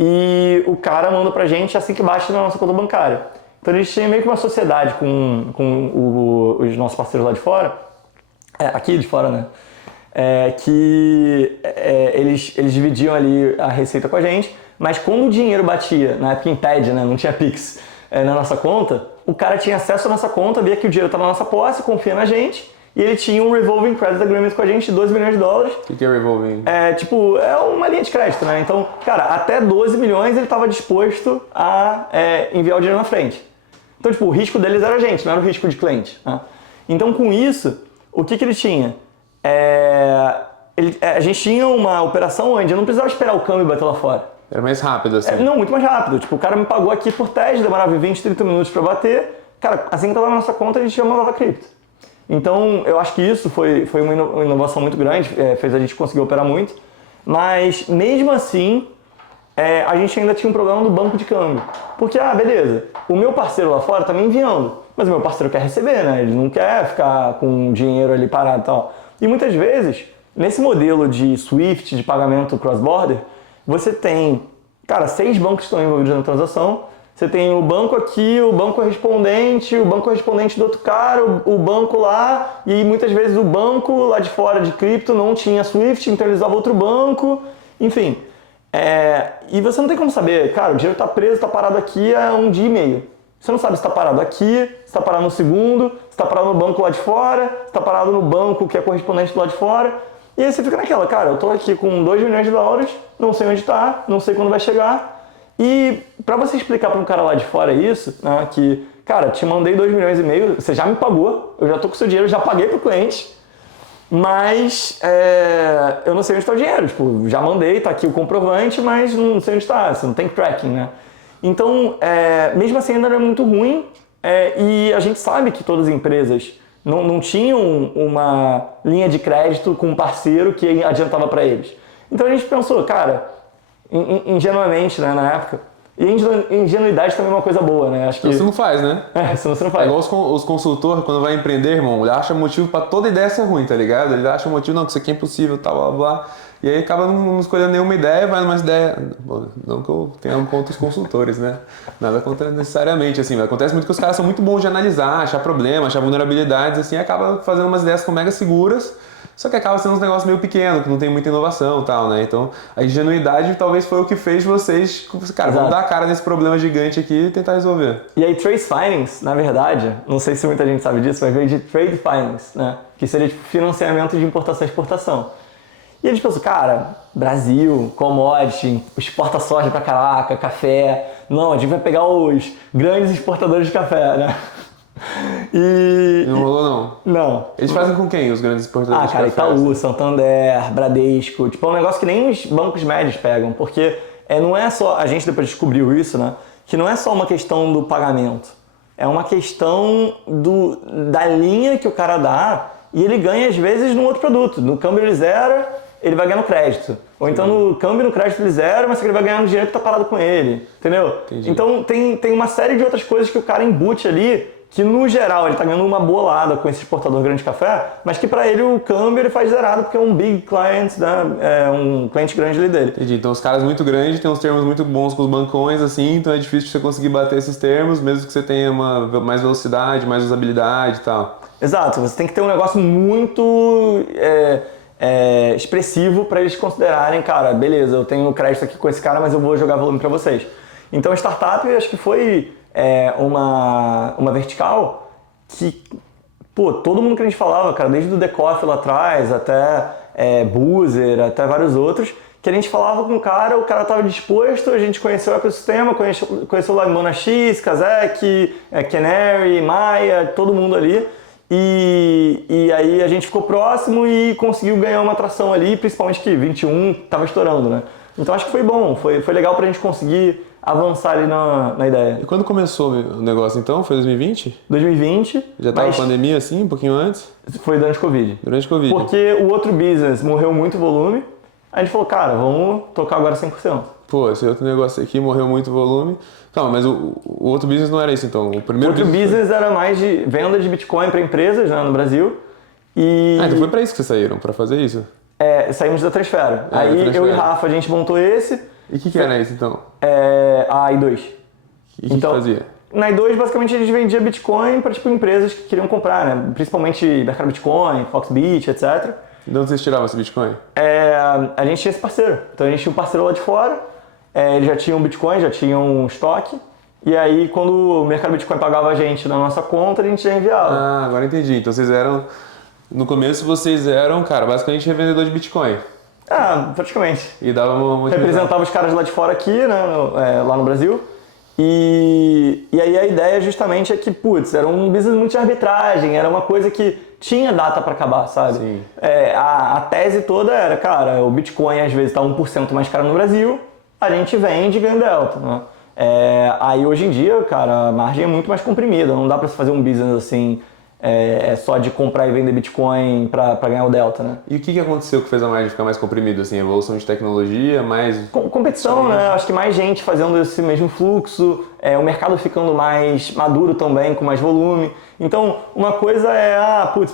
E o cara manda pra gente assim que baixa na nossa conta bancária. Então a gente tinha meio que uma sociedade com os nossos parceiros lá de fora, aqui de fora, né? Eles dividiam ali a receita com a gente, mas quando o dinheiro batia, na época em TED, né? Não tinha Pix, na nossa conta, o cara tinha acesso à nossa conta, via que o dinheiro estava na nossa posse, confia na gente, e ele tinha um Revolving Credit Agreement com a gente de $12 milhões. O que é Revolving? É uma linha de crédito, né? Então, cara, até 12 milhões ele estava disposto a enviar o dinheiro na frente. Então, o risco deles era a gente, não era o risco de cliente. Né? Então, com isso, o que ele tinha? A gente tinha uma operação onde eu não precisava esperar o câmbio bater lá fora. Era mais rápido, assim? Não, muito mais rápido. O cara me pagou aqui por TED, demorava 20, 30 minutos para bater. Cara, assim que estava na nossa conta, a gente já mandava cripto. Então, eu acho que isso foi uma inovação muito grande, fez a gente conseguir operar muito. Mas, mesmo assim, a gente ainda tinha um problema do banco de câmbio. Porque, beleza, o meu parceiro lá fora tá me enviando, mas o meu parceiro quer receber, né? Ele não quer ficar com dinheiro ali parado e tal. E muitas vezes, nesse modelo de SWIFT, de pagamento cross-border, você tem, cara, 6 bancos que estão envolvidos na transação. Você tem o banco aqui, o banco correspondente do outro cara, o banco lá, e muitas vezes o banco lá de fora de cripto não tinha SWIFT, então ele usava outro banco, enfim. E você não tem como saber, cara, o dinheiro está preso, está parado aqui há 1 dia e meio. Você não sabe se está parado aqui, se está parado no segundo, se está parado no banco lá de fora, se está parado no banco que é correspondente do lado de fora. E aí você fica naquela, cara, eu estou aqui com $2 milhões, não sei onde está, não sei quando vai chegar. E para você explicar para um cara lá de fora isso, né, que, cara, te mandei $2,5 milhões, você já me pagou, eu já estou com o seu dinheiro, já paguei para o cliente, mas eu não sei onde está o dinheiro, tipo, já mandei, tá aqui o comprovante, mas não sei onde está, você não tem tracking, né? Então, mesmo assim ainda era muito ruim, e a gente sabe que todas as empresas não tinham uma linha de crédito com um parceiro que adiantava para eles. Então a gente pensou, cara, ingenuamente, né, na época. E ingenuidade também é uma coisa boa, né? Acho que... Você não faz, né? Senão você não faz. É igual os consultores, quando vai empreender, irmão, ele acha motivo pra toda ideia ser ruim, tá ligado? Ele acha motivo, não, que isso aqui é impossível, tal, blá, blá. E aí acaba não escolhendo nenhuma ideia, vai numa ideia... Bom, não que eu tenha contra os consultores, né? Nada contra necessariamente, assim. Mas acontece muito que os caras são muito bons de analisar, achar problemas, achar vulnerabilidades, assim, e acaba fazendo umas ideias que são mega seguras, só que acaba sendo uns negócios meio pequenos, que não tem muita inovação e tal, né? Então, a ingenuidade talvez foi o que fez vocês, cara, vamos dar a cara nesse problema gigante aqui e tentar resolver. E aí, Trade Finance, na verdade, não sei se muita gente sabe disso, mas veio de Trade Finance, né? Que seria tipo financiamento de importação e exportação. E eles pensam, cara, Brasil, commodity, exporta soja pra caraca, café. Não, a gente vai pegar os grandes exportadores de café, né? Não rolou, não? Não. Eles fazem com quem, os grandes exportadores de café? Itaú, Santander, Bradesco. Tipo, é um negócio que nem os bancos médios pegam, porque não é só... A gente depois descobriu isso, né? Que não é só uma questão do pagamento. É uma questão da linha que o cara dá e ele ganha, às vezes, num outro produto. No câmbio ele zera, ele vai ganhar no crédito. Ou então no câmbio no crédito ele zera, mas ele vai ganhar no dinheiro que tá parado com ele. Entendeu? Entendi. Então tem uma série de outras coisas que o cara embute ali, que no geral ele tá ganhando uma bolada com esse exportador grande de café, mas que para ele o câmbio ele faz zerado porque é um big client, né? Um cliente grande ali dele. Entendi. Então os caras muito grandes têm uns termos muito bons com os bancões, assim, então é difícil você conseguir bater esses termos, mesmo que você tenha mais velocidade, mais usabilidade e tal. Exato, você tem que ter um negócio muito expressivo para eles considerarem, cara, beleza, eu tenho crédito aqui com esse cara, mas eu vou jogar volume para vocês. Então a startup, acho que foi uma vertical que, pô, todo mundo que a gente falava, cara, desde o The Coffee lá atrás até Boozer, até vários outros, que a gente falava com o cara estava disposto, a gente conheceu o ecossistema, conheceu lá Mona X, Kazek, Canary, Maia, todo mundo ali. E aí a gente ficou próximo e conseguiu ganhar uma atração ali, principalmente que 21 estava estourando, né? Então acho que foi bom, foi legal pra gente conseguir avançar ali na ideia. E quando começou o negócio então? Foi 2020? 2020. Já estava pandemia assim, um pouquinho antes? Foi durante Covid. Durante o Covid. Porque o outro business morreu muito volume, a gente falou, cara, vamos tocar agora 100%. Pô, esse outro negócio aqui morreu muito volume. Calma, mas o outro business não era isso então? O primeiro outro business era mais de venda de Bitcoin para empresas, né, no Brasil. Então foi para isso que vocês saíram, para fazer isso? Saímos da Transfera. Aí Transfera. Eu e Rafa, a gente montou esse. E o que era isso então? A I2. E o que fazia? Na I2, basicamente, a gente vendia Bitcoin para empresas que queriam comprar, né? Principalmente Mercado Bitcoin, Foxbit, etc. De onde vocês tiravam esse Bitcoin? A gente tinha esse parceiro. Então a gente tinha um parceiro lá de fora, ele já tinha um Bitcoin, já tinha um estoque. E aí, quando o Mercado Bitcoin pagava a gente na nossa conta, a gente já enviava. Ah, agora entendi. Então vocês eram... No começo vocês eram, cara, basicamente revendedor de Bitcoin. Praticamente. E dava uma representava os caras lá de fora aqui, né, lá no Brasil. E aí a ideia justamente é que, era um business muito de arbitragem, era uma coisa que tinha data para acabar, sabe? Sim. A tese toda era, cara, o Bitcoin às vezes está 1% mais caro no Brasil, a gente vende e ganha delta, né? Aí hoje em dia, cara, a margem é muito mais comprimida, não dá para se fazer um business assim, só de comprar e vender Bitcoin para ganhar o delta, né? E o que aconteceu que fez a margem ficar mais comprimido, assim, evolução de tecnologia, mais... Competição, né? Acho que mais gente fazendo esse mesmo fluxo, o mercado ficando mais maduro também, com mais volume. Então, uma coisa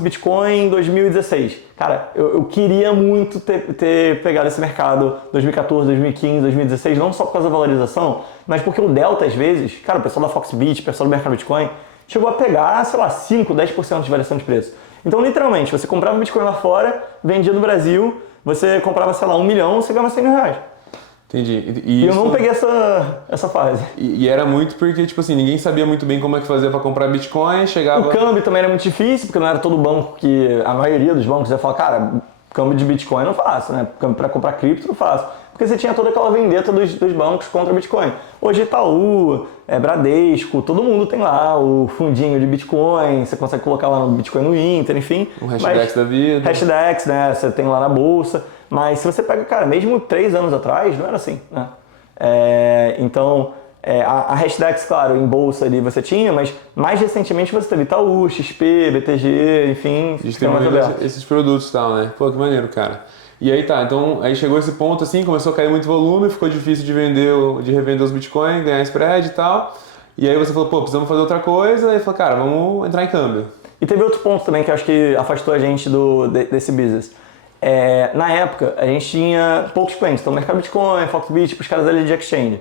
Bitcoin em 2016. Cara, eu queria muito ter pegado esse mercado 2014, 2015, 2016, não só por causa da valorização, mas porque o delta, às vezes, cara, o pessoal da Foxbit, o pessoal do mercado Bitcoin, chegou a pegar, 5, 10% de variação de preço. Então, literalmente, você comprava Bitcoin lá fora, vendia no Brasil, você comprava, 1 milhão, você ganhava 100 mil reais. Entendi. E eu não peguei essa fase. E era muito porque, tipo assim, ninguém sabia muito bem como é que fazia para comprar Bitcoin, chegava... O câmbio também era muito difícil, porque não era todo banco que... A maioria dos bancos ia falar, cara, câmbio de Bitcoin eu não faço, né? Câmbio para comprar cripto eu não faço. Porque você tinha toda aquela vendetta dos bancos contra o Bitcoin. Hoje Itaú, Bradesco, todo mundo tem lá o fundinho de Bitcoin, você consegue colocar lá no Bitcoin no Inter, enfim. O Hashdex da vida. Hashdex, né? Você tem lá na bolsa. Mas se você pega, cara, mesmo 3 anos atrás, não era assim, né? Então, a Hashdex, claro, em bolsa ali você tinha, mas mais recentemente você teve Itaú, XP, BTG, enfim. Distribuindo esses produtos e tal, né? Pô, que maneiro, cara. E aí então, aí chegou esse ponto assim, começou a cair muito volume, ficou difícil de revender os Bitcoin, ganhar spread e tal. E aí você falou, precisamos fazer outra coisa, e falou, cara, vamos entrar em câmbio. E teve outro ponto também que eu acho que afastou a gente desse business. Na época, a gente tinha poucos clientes, então Mercado Bitcoin, Foxbit, os caras ali de exchange.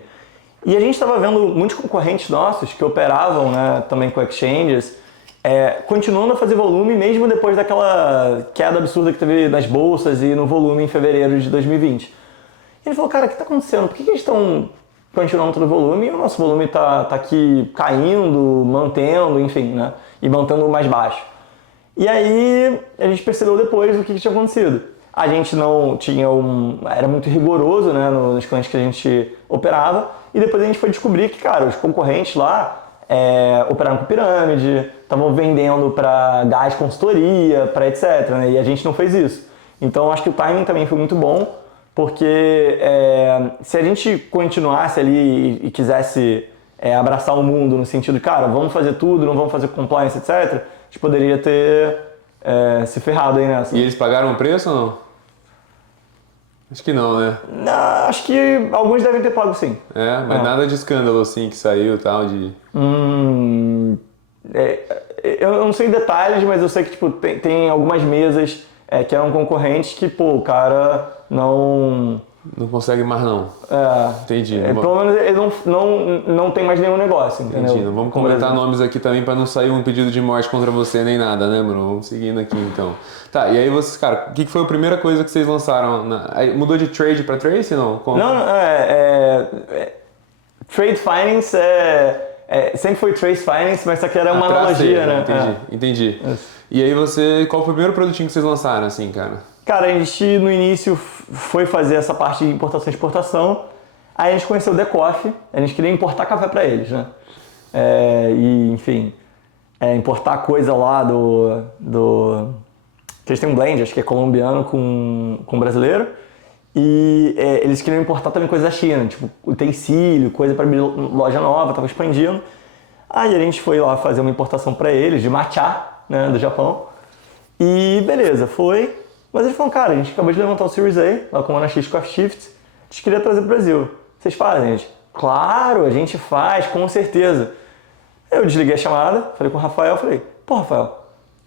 E a gente estava vendo muitos concorrentes nossos que operavam, né, também com exchanges, continuando a fazer volume mesmo depois daquela queda absurda que teve nas bolsas e no volume em fevereiro de 2020. E ele falou, cara, o que está acontecendo? Por que eles estão continuando todo o volume e o nosso volume está aqui caindo, mantendo, enfim, né? E mantendo mais baixo. E aí a gente percebeu depois o que tinha acontecido. A gente não tinha era muito rigoroso, né, nos clientes que a gente operava, e depois a gente foi descobrir que, cara, os concorrentes lá operaram com pirâmide, estavam vendendo para gás consultoria, para etc, né, e a gente não fez isso. Então acho que o timing também foi muito bom, porque se a gente continuasse ali e quisesse abraçar o mundo no sentido de, cara, vamos fazer tudo, não vamos fazer compliance, etc, a gente poderia ter se ferrado aí nessa. E eles pagaram o preço ou não? Acho que não, né? Não, acho que alguns devem ter pago sim. Mas nada de escândalo assim que saiu e tal, de... eu não sei detalhes, mas eu sei que tipo, tem algumas mesas que eram concorrentes que, o cara não consegue mais não. Entendi. Pelo menos ele não tem mais nenhum negócio, entendeu? Entendi. Não vamos comentar nomes aqui também para não sair um pedido de morte contra você nem nada, né, Bruno? Vamos seguindo aqui então. Tá, e aí vocês, cara, o que foi a primeira coisa que vocês lançaram? Aí mudou de trade para trace, não? Como? Não, Trade Finance sempre foi Trace Finance, mas isso aqui era uma analogia, né? Entendi. E aí qual foi o primeiro produtinho que vocês lançaram, assim, cara? Cara, a gente no início foi fazer essa parte de importação e exportação, aí a gente conheceu o The Coffee, a gente queria importar café para eles, né? Enfim, importar coisa lá que eles têm um blend, acho que é colombiano com brasileiro, e eles queriam importar também coisa da China, tipo utensílio, coisa para abrir loja nova, tava expandindo. Aí a gente foi lá fazer uma importação para eles de matcha, né, do Japão, e beleza, foi. Mas eles falaram, cara, a gente acabou de levantar o Series A, lá com o Anaxish Coffee Shift, a gente queria trazer pro Brasil. Vocês fazem, gente? Claro, a gente faz, com certeza. Eu desliguei a chamada, falei com o Rafael, falei, pô, Rafael,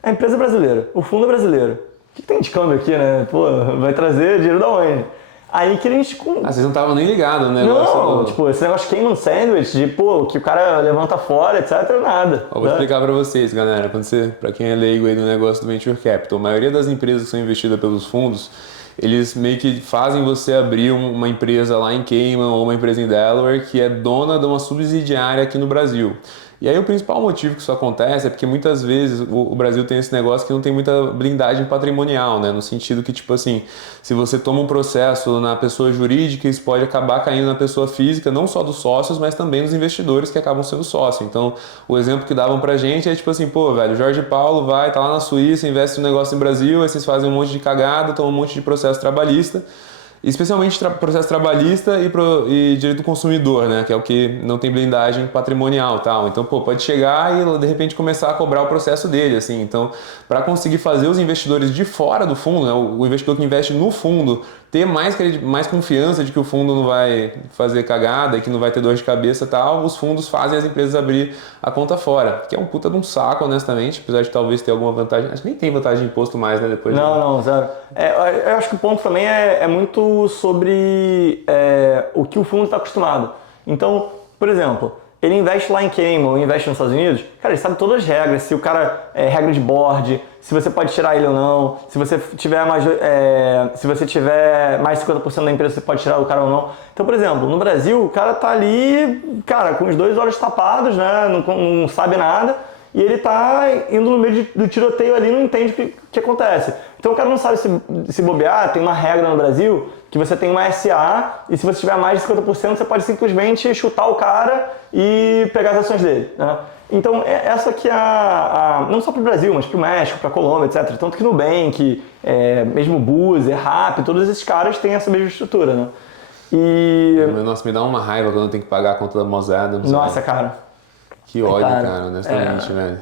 é empresa brasileira, o fundo é brasileiro. O que tem de câmbio aqui, né? Pô, vai trazer dinheiro da onde? Aí que a gente... vocês não estavam nem ligados, né? Não, tipo, esse negócio de Cayman Sandwich, de, pô, que o cara levanta fora, etc, nada. Eu vou explicar pra vocês, galera, pra quem é leigo aí no negócio do Venture Capital, a maioria das empresas que são investidas pelos fundos, eles meio que fazem você abrir uma empresa lá em Cayman ou uma empresa em Delaware que é dona de uma subsidiária aqui no Brasil. E aí o principal motivo que isso acontece é porque muitas vezes o Brasil tem esse negócio que não tem muita blindagem patrimonial, né? No sentido que, tipo assim, se você toma um processo na pessoa jurídica, isso pode acabar caindo na pessoa física, não só dos sócios, mas também dos investidores que acabam sendo sócios. Então, o exemplo que davam pra gente é tipo assim, pô, velho, o Jorge Paulo tá lá na Suíça, investe um negócio no Brasil, aí vocês fazem um monte de cagada, tomam um monte de processo trabalhista, especialmente processo trabalhista e direito do consumidor, né? Que é o que não tem blindagem patrimonial, tal. Então, pô, pode chegar e de repente começar a cobrar o processo dele, assim. Então, para conseguir fazer os investidores de fora do fundo, né? O investidor que investe no fundo ter mais confiança de que o fundo não vai fazer cagada e que não vai ter dor de cabeça e tal, os fundos fazem as empresas abrir a conta fora, que é um puta de um saco, honestamente, apesar de talvez ter alguma vantagem. Acho que nem tem vantagem de imposto mais, né? Depois não, zero. Eu acho que o ponto também é muito sobre o que o fundo está acostumado. Então, por exemplo, ele investe lá em Cayman ou investe nos Estados Unidos, cara, ele sabe todas as regras, se o cara regra de board, se você pode tirar ele ou não, se você tiver mais de 50% da empresa, você pode tirar o cara ou não. Então, por exemplo, no Brasil, o cara tá ali, cara, com os 2 olhos tapados, né, não sabe nada, e ele tá indo no meio do tiroteio ali e não entende o que acontece. Então o cara não sabe se bobear, tem uma regra no Brasil que você tem uma SA e se você tiver mais de 50% você pode simplesmente chutar o cara e pegar as ações dele, né? Então essa aqui é não só para o Brasil, mas para o México, para a Colômbia, etc. Tanto que Nubank, mesmo Boozer, Rappi, todos esses caras têm essa mesma estrutura, né? Nossa, me dá uma raiva quando eu tenho que pagar a conta da Mosada. Nossa, cara. Que ódio, cara, honestamente, velho.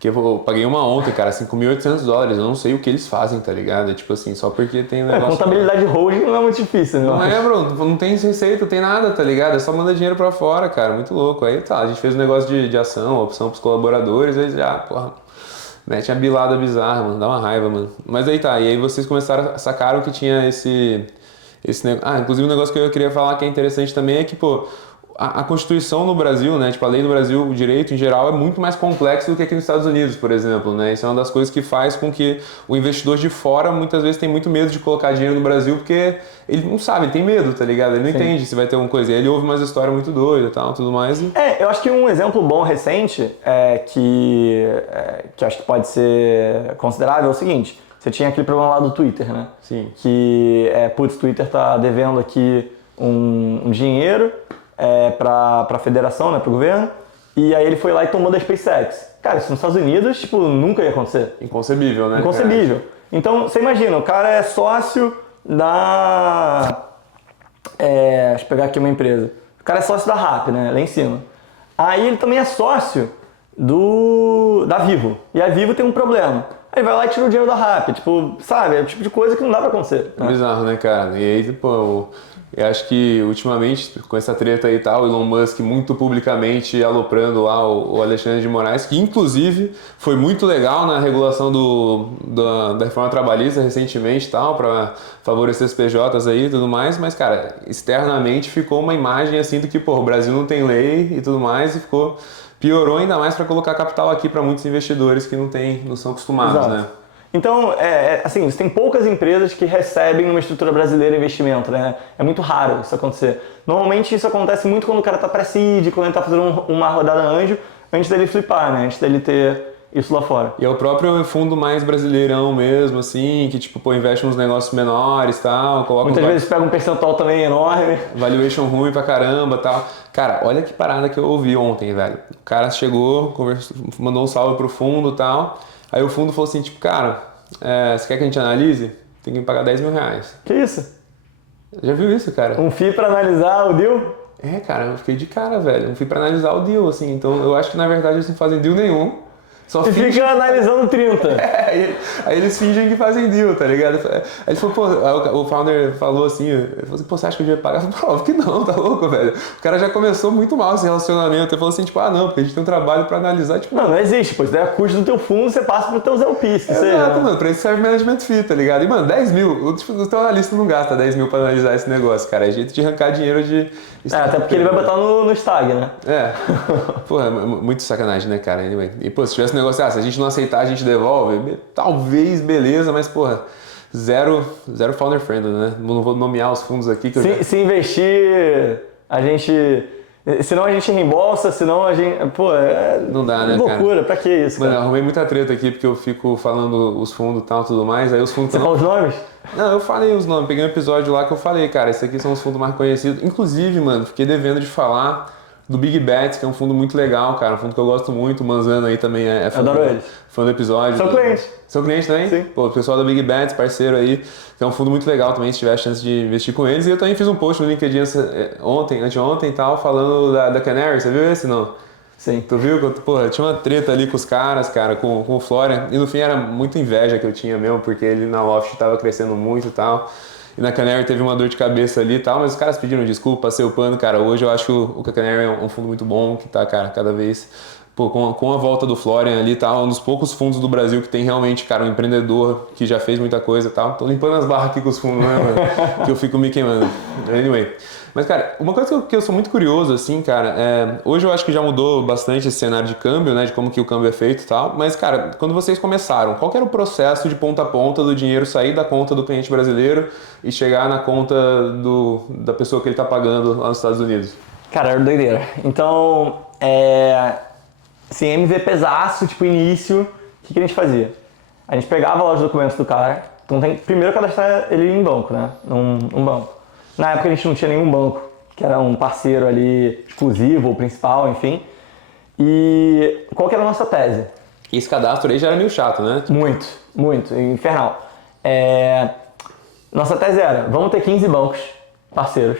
Que eu paguei uma ontem, cara, $5.800. Eu não sei o que eles fazem, tá ligado? É tipo assim, só porque tem um negócio... Contabilidade holding não é muito difícil, né? Não é, bro. Não tem receita, não tem nada, tá ligado? É só mandar dinheiro pra fora, cara. Muito louco. Aí tá, a gente fez um negócio de ação, opção pros colaboradores, aí já, porra, mete uma bilada bizarra, mano. Dá uma raiva, mano. Mas aí tá, e aí vocês sacaram que tinha esse negócio... inclusive um negócio que eu queria falar que é interessante também é que, pô, a Constituição no Brasil, né, tipo a lei no Brasil, o direito em geral é muito mais complexo do que aqui nos Estados Unidos, por exemplo, né? Isso é uma das coisas que faz com que o investidor de fora muitas vezes tem muito medo de colocar dinheiro no Brasil porque ele não sabe, ele tem medo, tá ligado? Ele não entende se vai ter alguma coisa. Ele ouve umas histórias muito doidas e tal, tudo mais. Eu acho que um exemplo bom recente que acho que pode ser considerável é o seguinte: você tinha aquele problema lá do Twitter, né? Sim. Que, o Twitter tá devendo aqui um dinheiro para a federação, né, para o governo, e aí ele foi lá e tomou da SpaceX. Cara, isso nos Estados Unidos, tipo, nunca ia acontecer. Inconcebível, né? Inconcebível. Cara? Então, você imagina, o cara é sócio da... deixa eu pegar aqui uma empresa. O cara é sócio da Rappi, né, lá em cima. Aí ele também é sócio da Vivo. E a Vivo tem um problema. Aí vai lá e tira o dinheiro da Rappi. Tipo, sabe? É o tipo de coisa que não dá pra acontecer. É bizarro, né, cara? E aí, pô... Eu acho que ultimamente, com essa treta aí e tal, Elon Musk muito publicamente aloprando lá o Alexandre de Moraes, que inclusive foi muito legal na regulação da reforma trabalhista recentemente e tal, para favorecer os PJs aí e tudo mais, mas cara, externamente ficou uma imagem assim do que, pô, o Brasil não tem lei e tudo mais, e piorou ainda mais para colocar capital aqui para muitos investidores que não são acostumados, Exato. Né? Então, assim, você tem poucas empresas que recebem numa estrutura brasileira investimento, né? É muito raro isso acontecer. Normalmente isso acontece muito quando o cara tá pré-seed, quando ele tá fazendo uma rodada anjo, antes dele flipar, né? Antes dele ter isso lá fora. E é o próprio fundo mais brasileirão mesmo, assim, que tipo, pô, investe nos negócios menores e tal, coloca Muitas vezes pega um percentual também enorme. valuation ruim pra caramba e tal. Cara, olha que parada que eu ouvi ontem, velho. O cara chegou, conversou, mandou um salve pro fundo e tal. Aí o fundo falou assim, tipo, cara, você quer que a gente analise? Tem que me pagar 10 mil reais. Que isso? Já viu isso, cara? Um FII pra analisar o deal? Cara, eu fiquei de cara, velho. Eu fui pra analisar o deal, assim. Então eu acho que na verdade eles não fazem deal nenhum. Só E fingem... fica analisando 30. Aí eles fingem que fazem deal, tá ligado? Aí ele falou, pô, o founder falou assim, ele falou assim, pô, você acha que eu devia pagar? Eu falei, óbvio que não, tá louco, velho. O cara já começou muito mal esse relacionamento. Ele falou assim, tipo, não, porque a gente tem um trabalho pra analisar, tipo... Não existe, pô. Isso daí é custo do teu fundo, você passa pro teus LPs, que seja. Exato, mano, pra isso serve management fee, tá ligado? E, mano, 10 mil, o teu analista não gasta 10 mil pra analisar esse negócio, cara. É jeito de arrancar dinheiro de... Até porque ele vai botar no stag, né? Porra, muito sacanagem, né, cara? Anyway. E, pô, se tivesse um negócio, se a gente não aceitar, a gente devolve, talvez, beleza, mas, porra, zero founder friendly, né? Não vou nomear os fundos aqui. Que se investir, a gente... Senão a gente reembolsa, senão a gente... Pô, não dá, né, loucura, cara? Pra que isso, cara? Mano, eu arrumei muita treta aqui porque eu fico falando os fundos e tal, tudo mais, aí os fundos... Você fala os nomes? Não, eu falei os nomes, peguei um episódio lá que eu falei, cara, esses aqui são os fundos mais conhecidos. Inclusive, mano, fiquei devendo de falar do Big Bets, que é um fundo muito legal, cara, um fundo que eu gosto muito, o Manzano aí também é fã, adoro eles. Fã do episódio. São clientes. São clientes também? Sim. Pô, o pessoal da Big Bets, parceiro aí, que é um fundo muito legal também, se tiver a chance de investir com eles. E eu também fiz um post no LinkedIn anteontem e tal, falando da Canary, você viu esse, não? Sim. Tu viu? Porra, tinha uma treta ali com os caras, cara, com o Florian. E no fim era muita inveja que eu tinha mesmo, porque ele na Loft tava crescendo muito e tal. E na Canary teve uma dor de cabeça ali e tal, mas os caras pediram desculpa, passei o pano, cara. Hoje eu acho o Canary é um fundo muito bom, que tá, cara, cada vez... Pô, com a volta do Florian ali e tal, um dos poucos fundos do Brasil que tem realmente, cara, um empreendedor que já fez muita coisa e tal. Tô limpando as barras aqui com os fundos, né, mano? Que eu fico me queimando. Anyway. Mas, cara, uma coisa que eu sou muito curioso, assim, cara, hoje eu acho que já mudou bastante esse cenário de câmbio, né, de como que o câmbio é feito e tal, mas, cara, quando vocês começaram, qual que era o processo de ponta a ponta do dinheiro sair da conta do cliente brasileiro e chegar na conta da pessoa que ele tá pagando lá nos Estados Unidos? Cara, era doideira. Então, assim, MVPzaço, tipo, início, o que a gente fazia? A gente pegava lá os documentos do cara, então tem que primeiro cadastrar ele em banco, né, num banco. Na época a gente não tinha nenhum banco, que era um parceiro ali exclusivo ou principal, enfim. E qual que era a nossa tese? Esse cadastro aí já era meio chato, né? Muito, infernal. Nossa tese era, vamos ter 15 bancos parceiros.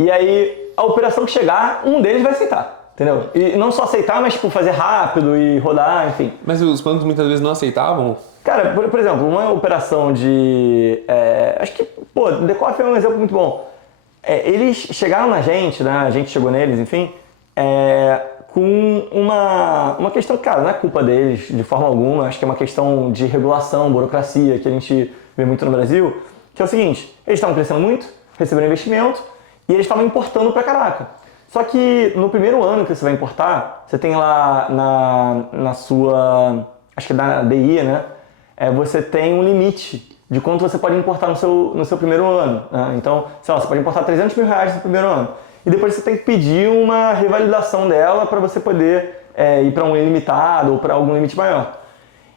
E aí, a operação que chegar, um deles vai aceitar, entendeu? E não só aceitar, mas tipo, fazer rápido e rodar, enfim. Mas os bancos muitas vezes não aceitavam? Cara, por exemplo, uma operação de... acho que, pô, Decoff é um exemplo muito bom. Eles chegaram na gente, né? A gente chegou neles, enfim, com uma questão que, cara, não é culpa deles de forma alguma, acho que é uma questão de regulação, burocracia, que a gente vê muito no Brasil, que é o seguinte, eles estavam crescendo muito, receberam investimento, e eles estavam importando pra caraca. Só que no primeiro ano que você vai importar, você tem lá na sua, acho que é da DI, né? Você tem um limite de quanto você pode importar no seu primeiro ano. Né? Então, sei lá, você pode importar 300 mil reais no primeiro ano. E depois você tem que pedir uma revalidação dela para você poder ir para um ilimitado ou para algum limite maior.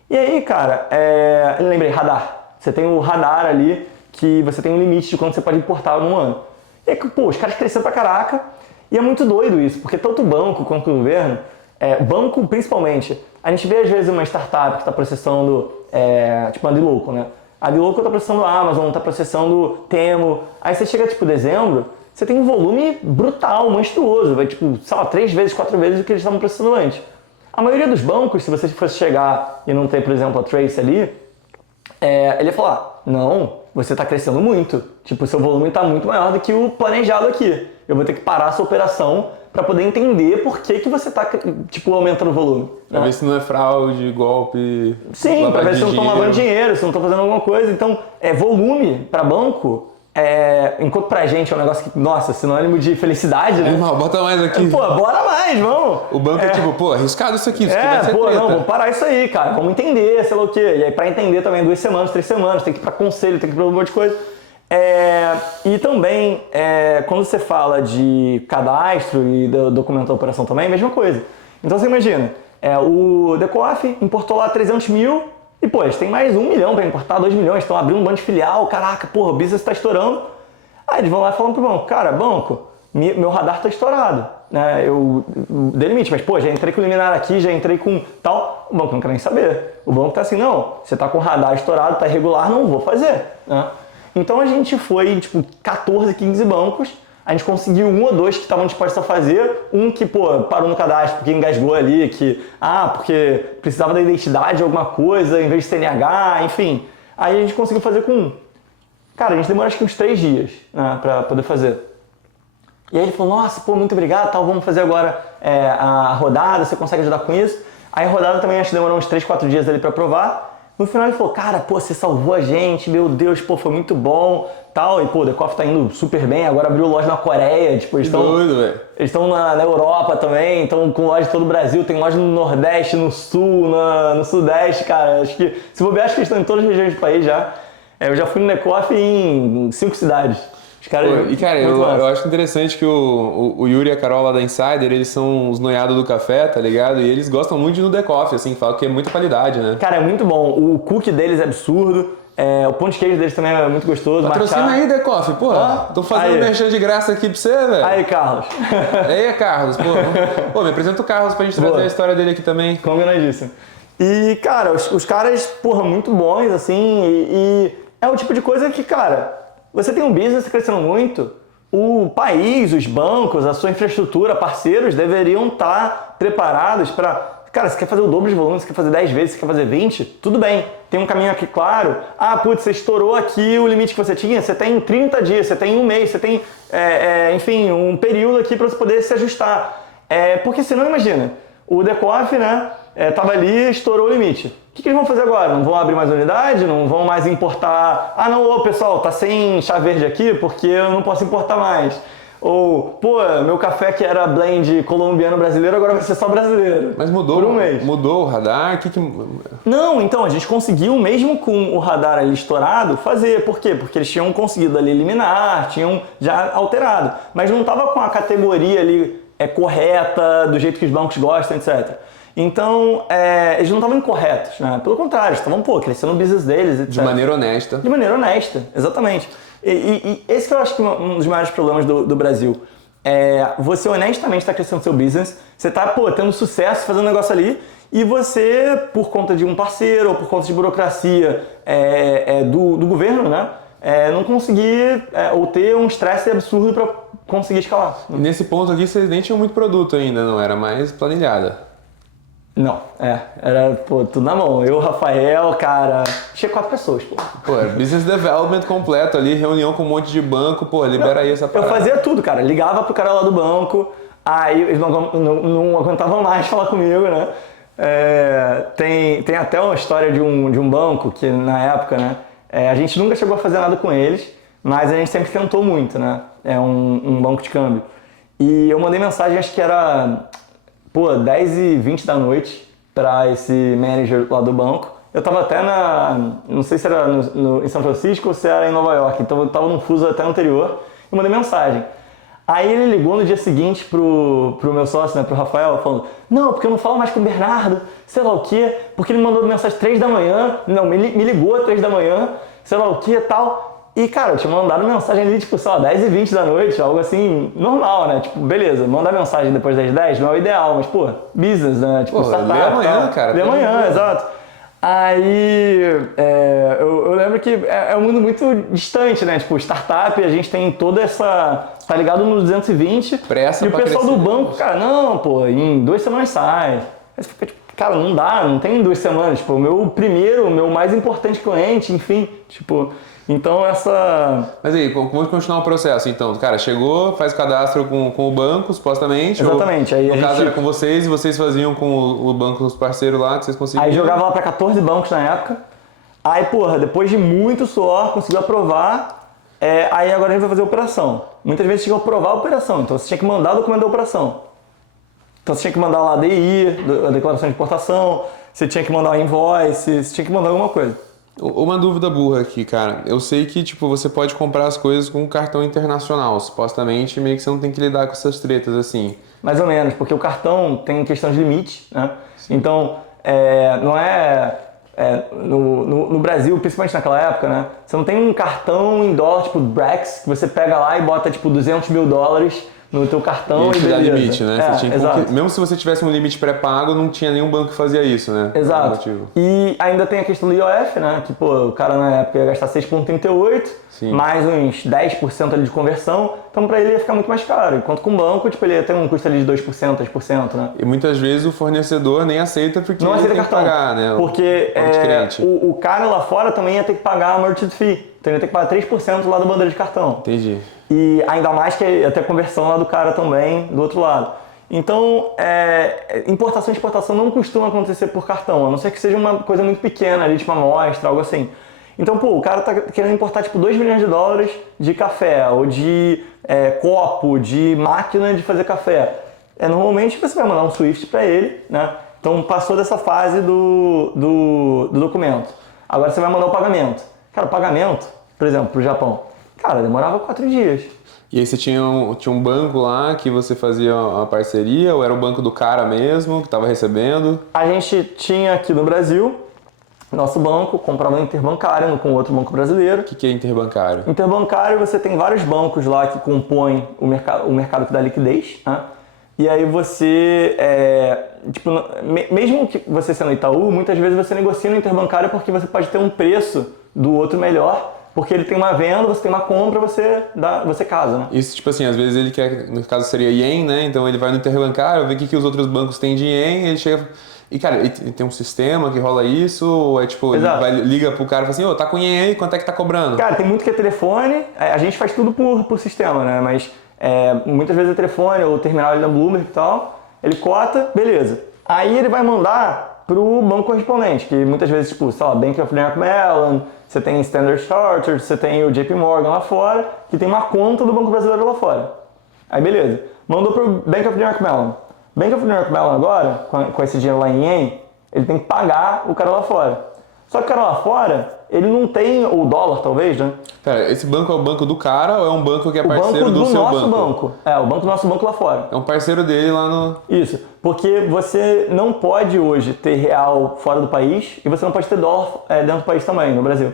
E aí, cara, lembrei, radar. Você tem o radar ali que você tem um limite de quanto você pode importar num ano. E aí, pô, os caras cresceram pra caraca. E é muito doido isso, porque tanto o banco quanto o governo, banco principalmente, a gente vê às vezes uma startup que está processando, tipo a Diloco, né? A Diloco está processando a Amazon, está processando Temo. Aí você chega tipo dezembro, você tem um volume brutal, monstruoso, vai tipo, sei lá, 3 vezes, 4 vezes o que eles estavam processando antes. A maioria dos bancos, se você fosse chegar e não ter, por exemplo, a Trace ali, ele ia falar, não, você está crescendo muito, tipo, seu volume está muito maior do que o planejado aqui. Eu vou ter que parar a sua operação para poder entender por que você está, tipo, aumentando o volume. Pra ver se não é fraude, golpe... Sim, para ver se não estão lavando dinheiro, se não estão fazendo alguma coisa. Então, volume para banco, enquanto pra gente é um negócio que, nossa, sinônimo de felicidade, né? Animal, bota mais aqui. Pô, bora mais, vamos. O banco é tipo, pô, arriscado isso aqui vai ser treta. Não, vamos parar isso aí, cara. Vamos entender, sei lá o quê. E aí, pra entender também, 2 semanas, 3 semanas, tem que ir pra conselho, tem que ir pra um monte de coisa. E também, quando você fala de cadastro e do documento da operação também, é a mesma coisa. Então você imagina, O Decoff importou lá 300 mil e, pô, eles têm mais 1 milhão para importar, 2 milhões, estão abrindo um monte de filial, caraca, porra, o business está estourando. Aí eles vão lá e falam pro banco, cara, banco, meu radar tá estourado, né? Eu dei limite, mas pô, já entrei com liminar aqui, já entrei com tal. O banco não quer nem saber. O banco tá assim, não, você tá com o radar estourado, tá irregular, não vou fazer, né? Então a gente foi, tipo, 14, 15 bancos, a gente conseguiu 1 ou 2 que estavam dispostos a fazer, um que, pô, parou no cadastro porque engasgou ali, porque precisava da identidade de alguma coisa, em vez de CNH, enfim. Aí a gente conseguiu fazer com um. Cara, a gente demorou acho que uns 3 dias, né, pra poder fazer. E aí ele falou, nossa, pô, muito obrigado, tal, vamos fazer agora a rodada, você consegue ajudar com isso? Aí a rodada também acho que demorou uns 3, 4 dias ali pra aprovar. No final ele falou, cara, pô, você salvou a gente, meu Deus, pô, foi muito bom, tal. E pô, o Decoff tá indo super bem, agora abriu loja na Coreia, tipo, eles estão na Europa também, estão com loja em todo o Brasil, tem loja no Nordeste, no Sul, no Sudeste, cara. Acho que, se bobear, acho que eles estão em todas as regiões do país já. Eu já fui no Decoff em 5 cidades. Os caras, pô, e cara, eu acho interessante que o Yuri e a Carol lá da Insider, eles são os noiados do café, tá ligado? E eles gostam muito de ir no Decoff, assim, falam que é muita qualidade, né? Cara, é muito bom. O cookie deles é absurdo. O pão de queijo deles também é muito gostoso. Patrocina aí, Decoff, pô. Tô fazendo merchan de graça aqui pra você, velho. Aí, Carlos. Aí, Carlos, pô. Pô, me apresenta o Carlos pra gente trazer a história dele aqui também. Combinadíssimo. E, cara, os caras, porra, muito bons, assim, e é o tipo de coisa que, cara, você tem um business crescendo muito, o país, os bancos, a sua infraestrutura, parceiros deveriam estar preparados para... Cara, você quer fazer o dobro de volume, você quer fazer 10 vezes, você quer fazer 20, tudo bem. Tem um caminho aqui claro. Ah, putz, você estourou aqui o limite que você tinha, você tem 30 dias, você tem 1 mês, você tem, enfim, um período aqui para você poder se ajustar. Porque senão, imagina, o Decoff, né, tava ali, estourou o limite. O que eles vão fazer agora? Não vão abrir mais unidade? Não vão mais importar? Ah, não, ô, pessoal, tá sem chá verde aqui porque eu não posso importar mais. Ou, pô, meu café que era blend colombiano-brasileiro agora vai ser só brasileiro. Mas mudou, por um mês. Mudou o radar? Não, então, a gente conseguiu, mesmo com o radar ali estourado, fazer. Por quê? Porque eles tinham conseguido ali eliminar, tinham já alterado. Mas não estava com a categoria ali correta, do jeito que os bancos gostam, etc. Então, eles não estavam incorretos, né? Pelo contrário, estavam, crescendo o business deles, etc. De maneira honesta. De maneira honesta, exatamente. E esse que eu acho que é um dos maiores problemas do Brasil. Você honestamente está crescendo seu business, você está, tendo sucesso fazendo um negócio ali, e você, por conta de um parceiro ou por conta de burocracia do governo, né? Não conseguir ou ter um estresse absurdo para conseguir escalar. E nesse ponto aqui vocês nem tinham muito produto ainda, não? Era mais planilhada. Não, era, tudo na mão. Eu, Rafael, cara, tinha 4 pessoas, Business development completo ali, reunião com um monte de banco, libera aí essa parada. Eu fazia tudo, cara. Ligava pro cara lá do banco, aí eles não aguentavam mais falar comigo, né? Tem até uma história de um banco que, na época, né, a gente nunca chegou a fazer nada com eles, mas a gente sempre tentou muito, né? Um banco de câmbio. E eu mandei mensagem, acho que era... 10h20 da noite para esse manager lá do banco. Eu tava até não sei se era em São Francisco ou se era em Nova York, então eu tava num fuso até anterior e mandei mensagem. Aí ele ligou no dia seguinte pro meu sócio, né, pro Rafael, falando, não, porque eu não falo mais com o Bernardo, sei lá o quê, porque ele mandou mensagem 3 da manhã, não, me ligou às 3 da manhã, sei lá o quê, tal. E, cara, eu tinha mandado mensagem ali, 10h20 da noite, algo assim, normal, né? Beleza, mandar mensagem depois das 10 não é o ideal, mas, business, né? Startup, lê amanhã, cara. Lê amanhã, exato. Aí, eu lembro que é um mundo muito distante, né? Startup, a gente tem toda essa... Tá ligado no 220. Pressa e o pessoal crescer. do banco, cara, não, em 2 semanas sai. Aí você fica, cara, não dá, não tem 2 semanas. O meu mais importante cliente, enfim, então Mas aí, vamos continuar o processo então. Cara, chegou, faz o cadastro com o banco, supostamente. Exatamente. Aí no caso era com vocês e vocês faziam com o banco, os parceiros lá que vocês conseguiam. Aí jogava lá para 14 bancos na época. Aí, depois de muito suor, conseguiu aprovar. Aí agora a gente vai fazer a operação. Muitas vezes tinha que aprovar a operação, então você tinha que mandar o documento da operação. Então você tinha que mandar lá a DI, a declaração de importação, você tinha que mandar o invoice, você tinha que mandar alguma coisa. Uma dúvida burra aqui, cara. Eu sei que, tipo, você pode comprar as coisas com cartão internacional. Supostamente, meio que você não tem que lidar com essas tretas, assim. Mais ou menos, porque o cartão tem questão de limite, né? Então, não é... no Brasil, principalmente naquela época, né? Você não tem um cartão em dólar, tipo Brex, que você pega lá e bota, tipo, $200 mil no teu cartão e te dá beleza. limite, né? Você tinha exato. Mesmo se você tivesse um limite pré-pago, não tinha nenhum banco que fazia isso, né? Exato. E ainda tem a questão do IOF, né? Que, pô, o cara na época ia gastar 6,38, mais uns 10% ali de conversão, então pra ele ia ficar muito mais caro. Enquanto com o banco, tipo, ele ia ter um custo ali de 2%, 3%, né? E muitas vezes o fornecedor nem aceita porque não ele aceita tem cartão, que pagar, né? Porque o cara lá fora também ia ter que pagar a merchant fee. Então ele ia ter que pagar 3% lá da bandeira de cartão. Entendi. E ainda mais que ia ter a conversão lá do cara também, do outro lado. Então, importação e exportação não costuma acontecer por cartão, a não ser que seja uma coisa muito pequena ali, tipo uma amostra, algo assim. Então, pô, o cara tá querendo importar tipo $2 milhões de café, ou de copo, de máquina de fazer café. Normalmente você vai mandar um SWIFT para ele, né? Então passou dessa fase do documento. Agora você vai mandar o pagamento. Cara, o pagamento, por exemplo, pro Japão, cara, demorava 4 dias. E aí você tinha um banco lá que você fazia uma parceria, ou era o banco do cara mesmo, que estava recebendo? A gente tinha aqui no Brasil, nosso banco comprava interbancário com outro banco brasileiro. O que é interbancário? Interbancário, você tem vários bancos lá que compõem o mercado que dá liquidez, né? E aí você, tipo, mesmo que você sendo Itaú, muitas vezes você negocia no interbancário porque você pode ter um preço do outro melhor, porque ele tem uma venda, você tem uma compra, você casa, né? Isso, tipo assim, às vezes ele quer, no caso seria ien, né? Então ele vai no interbancário, vê o que os outros bancos têm de ien, ele chega... E, cara, ele tem um sistema que rola isso, ou tipo, ele liga pro cara e fala assim, tá com ien aí, quanto é que tá cobrando? Cara, tem muito que é telefone, a gente faz tudo por sistema, né? Mas muitas vezes é telefone ou terminal ali na Bloomberg e tal, ele cota, beleza. Aí ele vai mandar pro banco correspondente, que muitas vezes, tipo, sei lá, Bank of New York Mellon, você tem Standard Chartered, você tem o JP Morgan lá fora, que tem uma conta do Banco Brasileiro lá fora. Aí beleza, mandou pro Bank of New York Mellon. Bank of New York Mellon agora, com esse dinheiro lá em ien, ele tem que pagar o cara lá fora. Só que o cara lá fora, ele não tem o dólar talvez, né? Pera, esse banco é o banco do cara ou é um banco que é parceiro do seu banco? O banco do nosso banco. O banco do nosso banco lá fora. É um parceiro dele lá no... Isso, porque você não pode hoje ter real fora do país e você não pode ter dólar dentro do país também, no Brasil.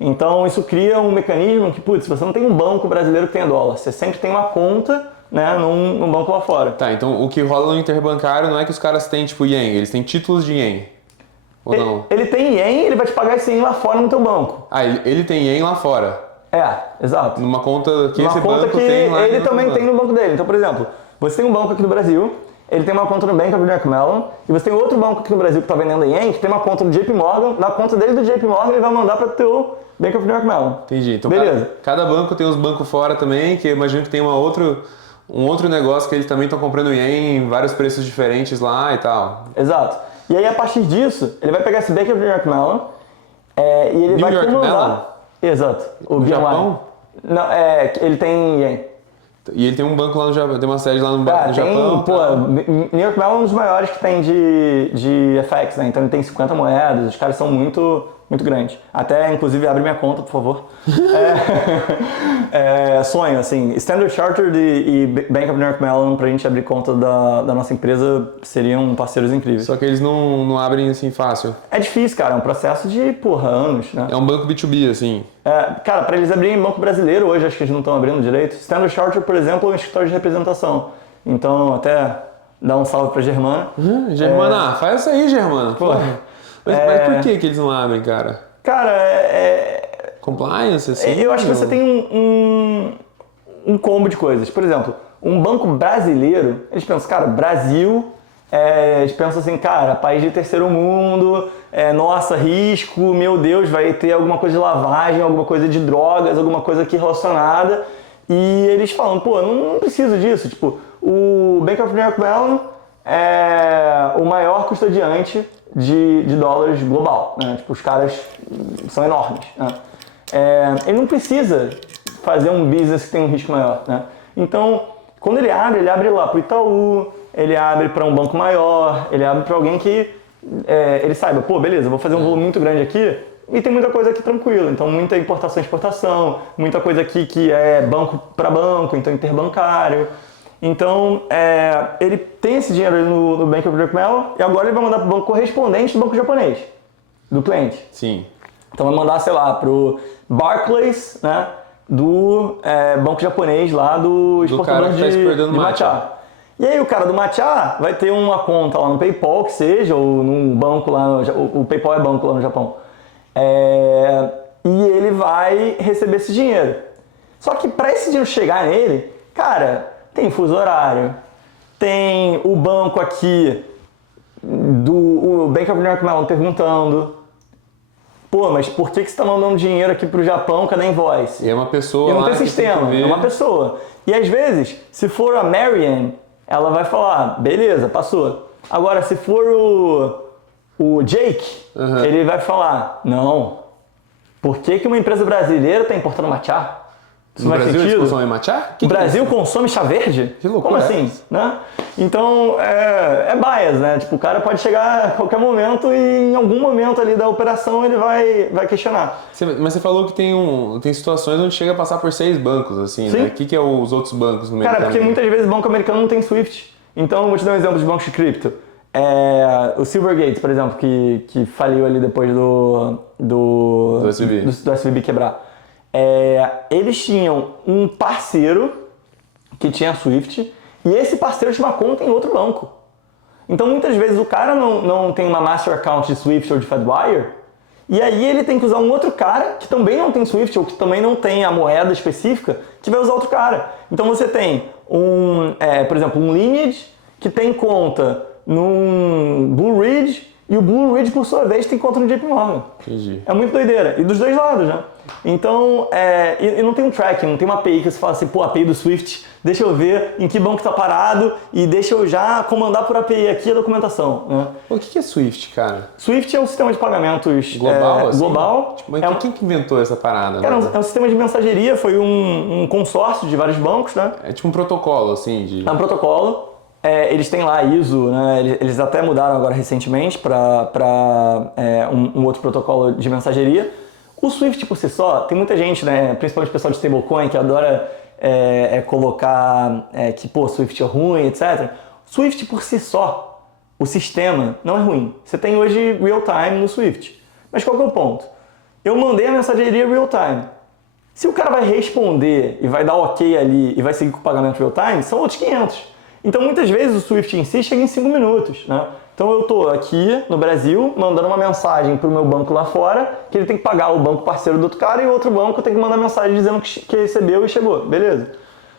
Então isso cria um mecanismo que, putz, você não tem um banco brasileiro que tenha dólar, você sempre tem uma conta, né, num banco lá fora. Tá, então o que rola no interbancário não é que os caras têm tipo ien, eles têm títulos de ien. Ou não? Ele tem ien, ele vai te pagar esse ien lá fora no teu banco. Ah, ele tem ien lá fora? Exato. Numa conta que uma esse conta banco que tem lá. ele também tem no banco dele. Então, por exemplo, você tem um banco aqui no Brasil, ele tem uma conta no Bank of New York Mellon, e você tem outro banco aqui no Brasil que está vendendo ien, que tem uma conta do JP Morgan, na conta dele do JP Morgan ele vai mandar para o teu Bank of New York Mellon. Entendi. Então, beleza. Cada banco tem uns bancos fora também, que eu imagino que tem um outro negócio que eles também estão comprando ien em vários preços diferentes lá e tal. Exato. E aí, a partir disso, ele vai pegar esse Bank of New York Mellon e ele vai comandar... Exato. O Japão? Não, ele tem ien. E ele tem um banco lá no Japão, tem uma sede lá no Japão. Pô, New York Mellon é um dos maiores que tem de FX, né? Então ele tem 50 moedas, os caras são muito grandes. Até, inclusive, abre minha conta, por favor. Sonho, assim, Standard Chartered e Bank of New York Mellon, pra gente abrir conta da nossa empresa, seriam parceiros incríveis. Só que eles não abrem assim fácil. É difícil, cara, é um processo de, anos, né? É um banco B2B, assim. Cara, pra eles abrirem banco brasileiro hoje, acho que eles não estão abrindo direito. Standard Chartered, por exemplo, é um escritório de representação. Então, até dar um salve pra Germana. Germana, faz isso aí, Germana. Porra. Mas por que eles não abrem, cara? Cara, Compliance, assim? Eu acho que você tem um combo de coisas. Por exemplo, um banco brasileiro, eles pensam, cara, Brasil, eles pensam assim, cara, país de terceiro mundo, nossa, risco, meu Deus, vai ter alguma coisa de lavagem, alguma coisa de drogas, alguma coisa aqui relacionada. E eles falam, pô, não preciso disso. Tipo, o Bank of New York Mellon é o maior custodiante de dólares global, né? Tipo, os caras são enormes, né? Ele não precisa fazer um business que tem um risco maior, né? Então, quando ele abre lá para o Itaú, ele abre para um banco maior, ele abre para alguém que ele saiba, pô, beleza, vou fazer um volume muito grande aqui, e tem muita coisa aqui tranquila. Então, muita importação e exportação, muita coisa aqui que é banco para banco, então interbancário. Então, ele tem esse dinheiro ali no Bank of Drake Mellon e agora ele vai mandar para o banco correspondente do banco japonês, do cliente. Sim. Então, vai mandar, sei lá, para o Barclays, né, do banco japonês lá do exportador de matcha. E aí o cara do matcha vai ter uma conta lá no PayPal, que seja, ou num banco lá, o PayPal é banco lá no Japão. E ele vai receber esse dinheiro. Só que para esse dinheiro chegar nele, cara, tem fuso horário, tem o banco aqui, o Bank of New York Mellon perguntando, pô, mas por que você está mandando dinheiro aqui pro Japão, cadê a invoice? E é uma pessoa e não lá tem sistema, é uma pessoa. E às vezes, se for a Marianne, ela vai falar, beleza, passou. Agora, se for o Jake, ele vai falar, não, por que uma empresa brasileira está importando matcha? No Brasil eles consomem matcha? O Brasil consome chá verde? Que loucura. Como assim? Né? Então, é bias, né? Tipo, o cara pode chegar a qualquer momento e em algum momento ali da operação ele vai questionar. Mas você falou que tem situações onde chega a passar por 6 bancos, assim, Sim. né? O que é os outros bancos no meio? Cara, porque muitas vezes o banco americano não tem SWIFT. Então, vou te dar um exemplo de bancos de cripto. O Silvergate, por exemplo, que faliu ali depois do SVB quebrar. Eles tinham um parceiro que tinha SWIFT e esse parceiro tinha uma conta em outro banco. Então muitas vezes o cara não tem uma master account de SWIFT ou de Fedwire e aí ele tem que usar um outro cara que também não tem SWIFT ou que também não tem a moeda específica que vai usar outro cara. Então você tem por exemplo, um Lineage que tem conta num Blue Ridge e o Blue Ridge por sua vez tem conta no JP Morgan. Entendi. É muito doideira. E dos dois lados, né? Então, e não tem um tracking, não tem uma API que você fala assim, pô, API do Swift, deixa eu ver em que banco está parado e deixa eu já comandar por API aqui a documentação. Né? O que é Swift, cara? Swift é um sistema de pagamentos global. Assim? Global. Tipo, mas quem que inventou essa parada? Cara, é um sistema de mensageria, foi um consórcio de vários bancos, né? É tipo um protocolo, assim? É um protocolo. Eles têm lá a ISO, né? Eles até mudaram agora recentemente para um outro protocolo de mensageria. O Swift por si só, tem muita gente, né, principalmente o pessoal de stablecoin, que adora colocar que pô, Swift é ruim, etc. Swift por si só, o sistema não é ruim. Você tem hoje real-time no Swift. Mas qual que é o ponto? Eu mandei a mensageria real-time. Se o cara vai responder e vai dar ok ali e vai seguir com o pagamento real-time, são outros 500. Então muitas vezes o Swift em si chega em 5 minutos, né? Então eu estou aqui no Brasil mandando uma mensagem para o meu banco lá fora que ele tem que pagar o banco parceiro do outro cara e o outro banco tem que mandar mensagem dizendo que recebeu e chegou, beleza?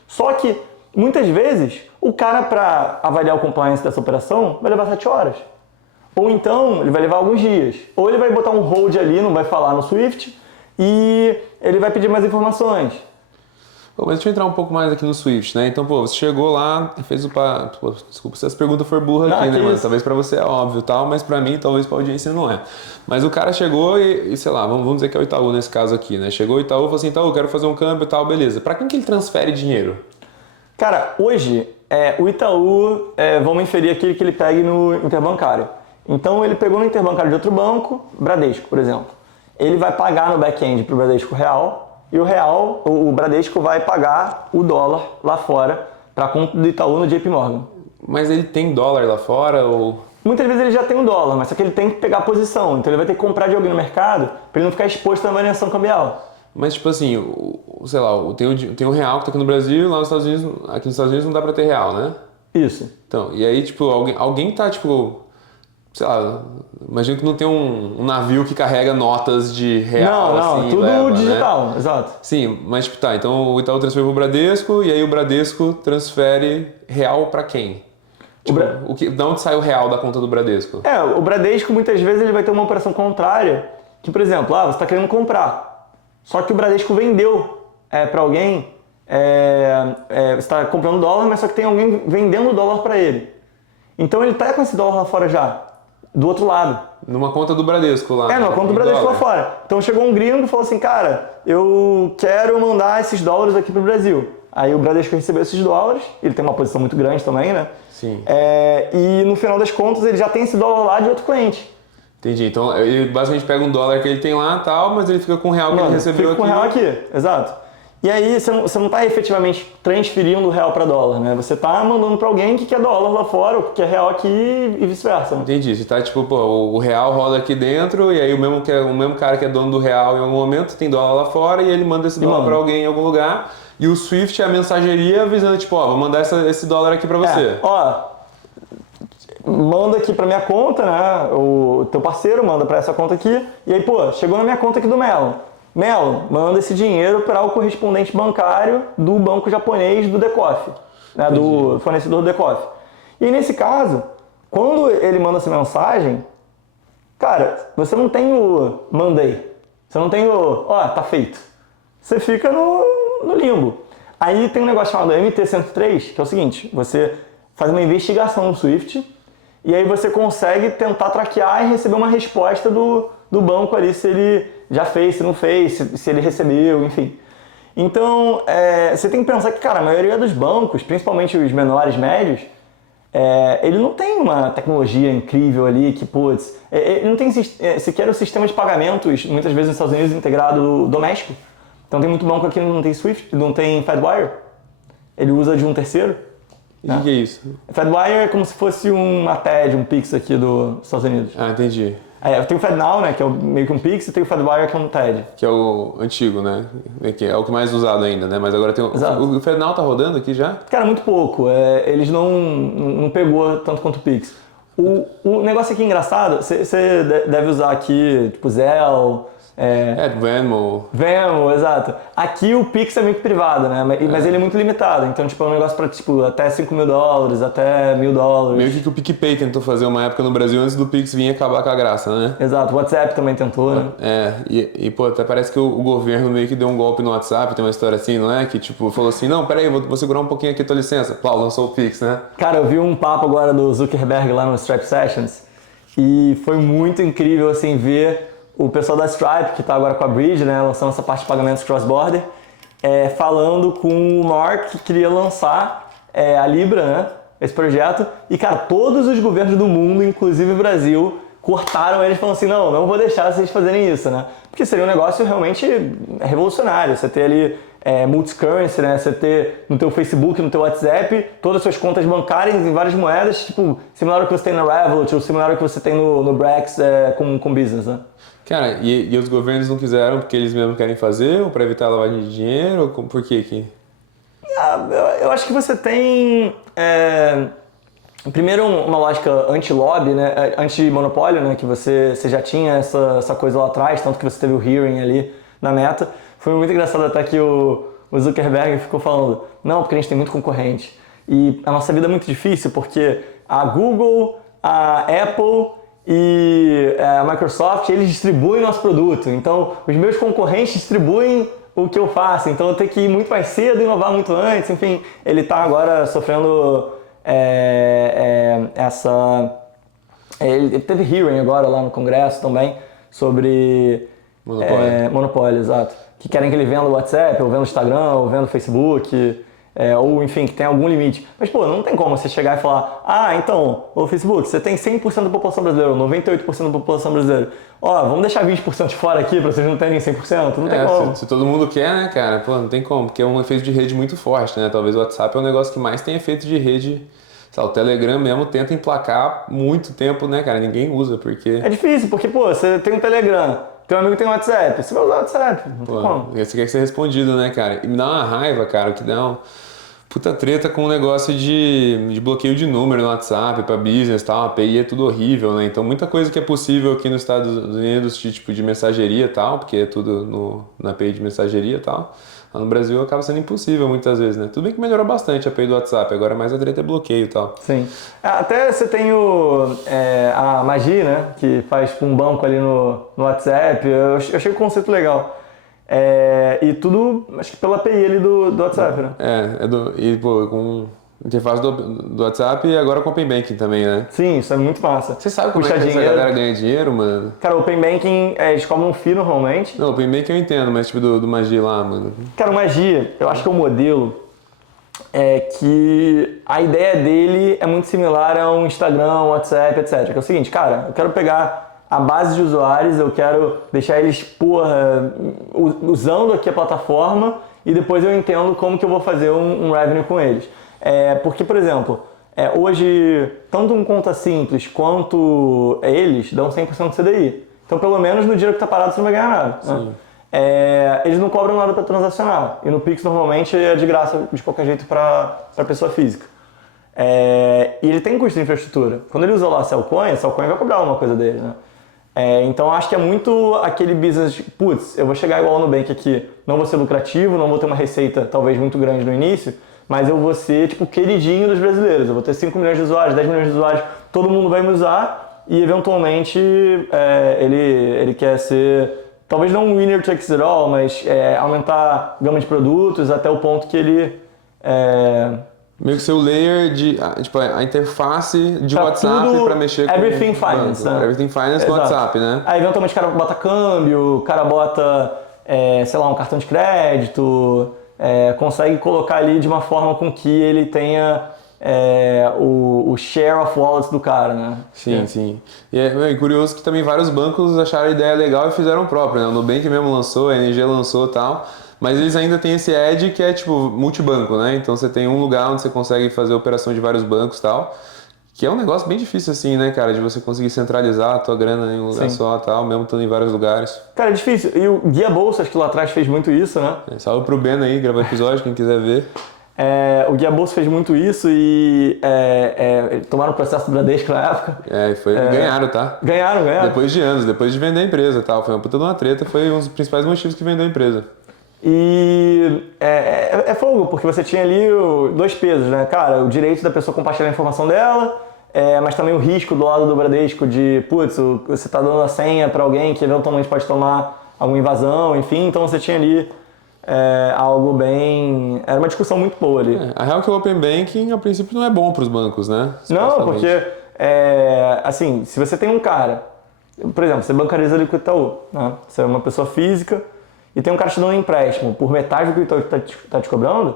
Só que muitas vezes o cara para avaliar o compliance dessa operação vai levar 7 horas. Ou então ele vai levar alguns dias. Ou ele vai botar um hold ali, não vai falar no Swift e ele vai pedir mais informações. Pô, mas deixa eu entrar um pouco mais aqui no Swift, né? Então, pô, você chegou lá e fez desculpa se essa pergunta for burra aqui, né, mano? Isso. Talvez pra você é óbvio, tal, mas pra mim, talvez pra audiência não é. Mas o cara chegou e sei lá, vamos dizer que é o Itaú nesse caso aqui, né? Chegou o Itaú e falou assim, Itaú, eu quero fazer um câmbio e tal, beleza. Pra quem que ele transfere dinheiro? Cara, hoje, o Itaú, vamos inferir aquele que ele pegue no interbancário. Então, ele pegou no interbancário de outro banco, Bradesco, por exemplo. Ele vai pagar no back-end pro Bradesco real, e o Bradesco vai pagar o dólar lá fora para a conta do Itaú no JP Morgan. Mas ele tem dólar lá fora ou... Muitas vezes ele já tem um dólar, mas só que ele tem que pegar a posição. Então ele vai ter que comprar de alguém no mercado para ele não ficar exposto na variação cambial. Mas tipo assim, sei lá, tem o real que tá aqui no Brasil, lá nos Estados Unidos, aqui nos Estados Unidos não dá para ter real, né? Isso. Então, e aí tipo, alguém tá tipo... Sei lá, imagino que não tem um navio que carrega notas de real, não, assim, tudo leva, digital, né? Exato. Sim, mas tipo, tá, então o Itaú transfere pro Bradesco e aí o Bradesco transfere real pra quem? Tipo, da onde sai o real da conta do Bradesco? O Bradesco muitas vezes ele vai ter uma operação contrária, que por exemplo, você está querendo comprar, só que o Bradesco vendeu para alguém, você está comprando dólar, mas só que tem alguém vendendo dólar para ele. Então ele está com esse dólar lá fora já. Do outro lado. Numa conta do Bradesco lá. Numa conta do Bradesco lá fora. Então chegou um gringo e falou assim, cara, eu quero mandar esses dólares aqui pro Brasil. Aí o Bradesco recebeu esses dólares, ele tem uma posição muito grande também, né? Sim. E no final das contas ele já tem esse dólar lá de outro cliente. Entendi. Então ele basicamente pega um dólar que ele tem lá e tal, mas ele fica com o real que ele recebeu fica com o real aqui, exato. E aí você não está efetivamente transferindo o real para dólar, né? Você está mandando para alguém que quer dólar lá fora, ou que quer real aqui e vice-versa. Né? Entendi. Você tá tipo, pô, o real roda aqui dentro e aí o mesmo cara que é dono do real em algum momento tem dólar lá fora e ele manda esse dólar para alguém em algum lugar. E o Swift é a mensageria avisando, tipo, ó, vou mandar esse dólar aqui para você. Manda aqui pra minha conta, né? O teu parceiro manda pra essa conta aqui. E aí, pô, chegou na minha conta aqui do Melo. Melo, manda esse dinheiro para o correspondente bancário do banco japonês do Decoff, né? Do fornecedor do Decoff. E aí, nesse caso, quando ele manda essa mensagem, cara, você não tem o mandei. Você não tem o, tá feito. Você fica no limbo. Aí tem um negócio chamado MT-103, que é o seguinte, você faz uma investigação no Swift e aí você consegue tentar traquear e receber uma resposta do banco ali, se ele já fez, se não fez, se ele recebeu, enfim. Então, você tem que pensar que, cara, a maioria dos bancos, principalmente os menores, médios, ele não tem uma tecnologia incrível ali que, putz, ele não tem sequer o sistema de pagamentos, muitas vezes nos Estados Unidos, integrado doméstico. Então tem muito banco aqui que não tem Swift, não tem Fedwire. Ele usa de um terceiro. O que é isso? Fedwire é como se fosse uma TED, um Pix aqui dos Estados Unidos. Ah, entendi. Tem o FedNow, né, que é meio que um Pix, e tem o Fedwire, que é um TED. Que é o antigo, né? Que é o que mais usado ainda, né? Mas agora tem o FedNow tá rodando aqui já? Cara, muito pouco. Eles não pegou tanto quanto o Pix. O negócio aqui engraçado, você deve usar aqui, tipo, Zelle... Venmo. Venmo, exato. Aqui o Pix é meio que privado, né? Mas ele é muito limitado. Então, tipo, é um negócio pra, tipo, até $5.000, até $1.000. Meio que o PicPay tentou fazer uma época no Brasil antes do Pix vir acabar com a graça, né? Exato. O WhatsApp também tentou, né? Pô, até parece que o governo meio que deu um golpe no WhatsApp, tem uma história assim, não é? Que, tipo, falou assim, não, peraí, vou segurar um pouquinho aqui a tua licença. Plau, lançou o Pix, né? Cara, eu vi um papo agora do Zuckerberg lá no Stripe Sessions e foi muito incrível, assim, ver o pessoal da Stripe, que está agora com a Bridge, né, lançando essa parte de pagamentos cross-border, falando com o Mark que queria lançar a Libra, né, esse projeto. E, cara, todos os governos do mundo, inclusive o Brasil, cortaram eles falando assim, não vou deixar vocês fazerem isso, né? Porque seria um negócio realmente revolucionário. Você ter ali multi-currency, né? Você ter no teu Facebook, no teu WhatsApp, todas as suas contas bancárias em várias moedas, tipo, similar ao que você tem na Revolut, ou similar ao que você tem no Brex com business, né? Cara, e os governos não quiseram porque eles mesmos querem fazer, ou para evitar a lavagem de dinheiro, ou por quê aqui? Eu acho que você tem, primeiro, uma lógica anti-lobby, né? Anti-monopólio, né? Que você já tinha essa coisa lá atrás, tanto que você teve o hearing ali na Meta. Foi muito engraçado até que o Zuckerberg ficou falando, não, porque a gente tem muito concorrente. E a nossa vida é muito difícil porque a Google, a Apple e a Microsoft, eles distribuem nosso produto. Então, os meus concorrentes distribuem o que eu faço. Então, eu tenho que ir muito mais cedo, inovar muito antes. Enfim, ele está agora sofrendo ele teve hearing agora lá no Congresso também sobre monopólio, exato. Que querem que ele venda o WhatsApp, ou venda o Instagram, ou venda o Facebook... ou enfim, que tem algum limite. Mas, pô, não tem como você chegar e falar então, ô Facebook, você tem 100% da população brasileira, ou 98% da população brasileira. Vamos deixar 20% de fora aqui pra vocês não terem 100%? Não tem como. Se todo mundo quer, né, cara? Pô, não tem como, porque é um efeito de rede muito forte, né? Talvez o WhatsApp é o negócio que mais tem efeito de rede. O Telegram mesmo tenta emplacar muito tempo, né, cara? Ninguém usa, porque... É difícil, porque, pô, você tem um Telegram, teu amigo tem um WhatsApp, você vai usar o WhatsApp, não tem como. Você quer ser respondido, né, cara? E me dá uma raiva, cara, que dá puta treta com o negócio de bloqueio de número no WhatsApp para business e tal, a API é tudo horrível, né? Então muita coisa que é possível aqui nos Estados Unidos, de mensageria e tal, porque é tudo na API de mensageria e tal, lá no Brasil acaba sendo impossível muitas vezes, né? Tudo bem que melhorou bastante a API do WhatsApp, agora mais a treta é bloqueio e tal. Sim. Até você tem a Magi, né? Que faz um banco ali no WhatsApp, eu achei o conceito legal. E tudo, acho que pela API ali do WhatsApp, né? Com interface do WhatsApp e agora com o Open Banking também, né? Sim, isso é muito massa. Você sabe como é que essa galera ganha dinheiro, mano? Cara, o Open Banking, eles cobram um FII normalmente. Não, o Open Banking eu entendo, mas tipo do Magi lá, mano. Cara, o Magi, eu acho que é um modelo que a ideia dele é muito similar a um Instagram, WhatsApp, etc. Que é o seguinte, cara, eu quero pegar a base de usuários, eu quero deixar eles, usando aqui a plataforma e depois eu entendo como que eu vou fazer um revenue com eles. Porque, por exemplo, hoje, tanto um conta simples quanto eles dão 100% de CDI. Então, pelo menos no dinheiro que está parado você não vai ganhar nada. Né? Eles não cobram nada para transacionar. E no Pix, normalmente, é de graça, de qualquer jeito, para a pessoa física. E ele tem custo de infraestrutura. Quando ele usa lá a Cellcoin vai cobrar uma coisa dele. Né? Então, acho que é muito aquele business de, eu vou chegar igual no Nubank aqui, não vou ser lucrativo, não vou ter uma receita talvez muito grande no início, mas eu vou ser, queridinho dos brasileiros. Eu vou ter 5 milhões de usuários, 10 milhões de usuários, todo mundo vai me usar e, eventualmente, ele quer ser, talvez não um winner takes it all, mas aumentar a gama de produtos até o ponto que ele... meio que ser o layer de, a interface de WhatsApp para mexer com Everything Finance, né? Everything Finance com WhatsApp, né? Aí, eventualmente, o cara bota câmbio, o cara bota, um cartão de crédito, consegue colocar ali de uma forma com que ele tenha o share of wallets do cara, né? Sim. E é curioso que também vários bancos acharam a ideia legal e fizeram o próprio, né? O Nubank mesmo lançou, a NG lançou e tal. Mas eles ainda têm esse edge que é multibanco, né? Então você tem um lugar onde você consegue fazer operação de vários bancos e tal. Que é um negócio bem difícil assim, né, cara? De você conseguir centralizar a tua grana em um lugar só e tal, mesmo estando em vários lugares. Cara, é difícil. E o Guia Bolsa, acho que lá atrás fez muito isso, né? Salve pro Ben aí, gravou episódio, quem quiser ver. O Guia Bolsa fez muito isso e tomaram o processo do Bradesco na época. Ganharam, tá? Ganharam. Depois de anos, depois de vender a empresa e tal. Foi uma puta de uma treta, foi um dos principais motivos que vendeu a empresa. E é fogo, porque você tinha ali dois pesos, né? Cara, o direito da pessoa compartilhar a informação dela, mas também o risco do lado do Bradesco de, você tá dando a senha para alguém que eventualmente pode tomar alguma invasão, enfim. Então você tinha ali algo bem... Era uma discussão muito boa ali. A real é que o Open Banking, a princípio, não é bom para os bancos, né? Não, porque, assim, se você tem um cara... Por exemplo, você bancariza ali com o Itaú, né? Você é uma pessoa física... E tem um cara te dando um empréstimo por metade do que o Itaú está te cobrando,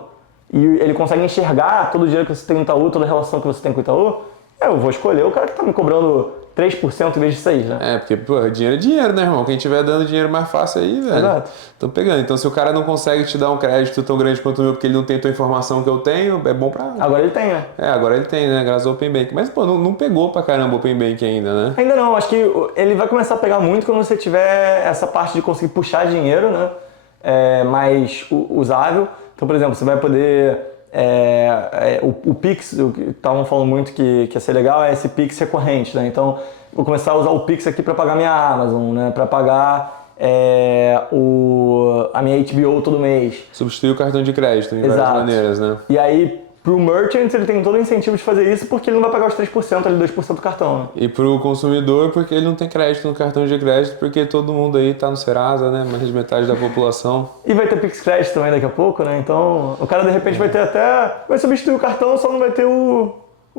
e ele consegue enxergar todo o dinheiro que você tem no Itaú, toda a relação que você tem com o Itaú, eu vou escolher o cara que está me cobrando 3% em vez de 6%, né? Porque, dinheiro é dinheiro, né, irmão? Quem tiver dando dinheiro mais fácil aí, velho. Exato. Estão pegando. Então, se o cara não consegue te dar um crédito tão grande quanto o meu, porque ele não tem a tua informação que eu tenho, é bom pra... Agora ele tem, né? Agora ele tem, né? Graças ao Open Bank. Mas, não pegou pra caramba o Open Bank ainda, né? Ainda não. Acho que ele vai começar a pegar muito quando você tiver essa parte de conseguir puxar dinheiro, né? Mais usável. Então, por exemplo, você vai poder... o Pix, estavam falando muito que ia ser legal, é esse Pix recorrente, né? Então, vou começar a usar o Pix aqui para pagar minha Amazon, né? Para pagar a minha HBO todo mês. Substituir o cartão de crédito de várias maneiras, né? E aí, pro merchant, ele tem todo o incentivo de fazer isso porque ele não vai pagar os 3% ali, 2% do cartão, né? E pro consumidor, porque ele não tem crédito no cartão de crédito, porque todo mundo aí tá no Serasa, né? Mais de metade da população. E vai ter Pix Crédito também daqui a pouco, né? Então, o cara de repente vai ter vai substituir o cartão, só não vai ter o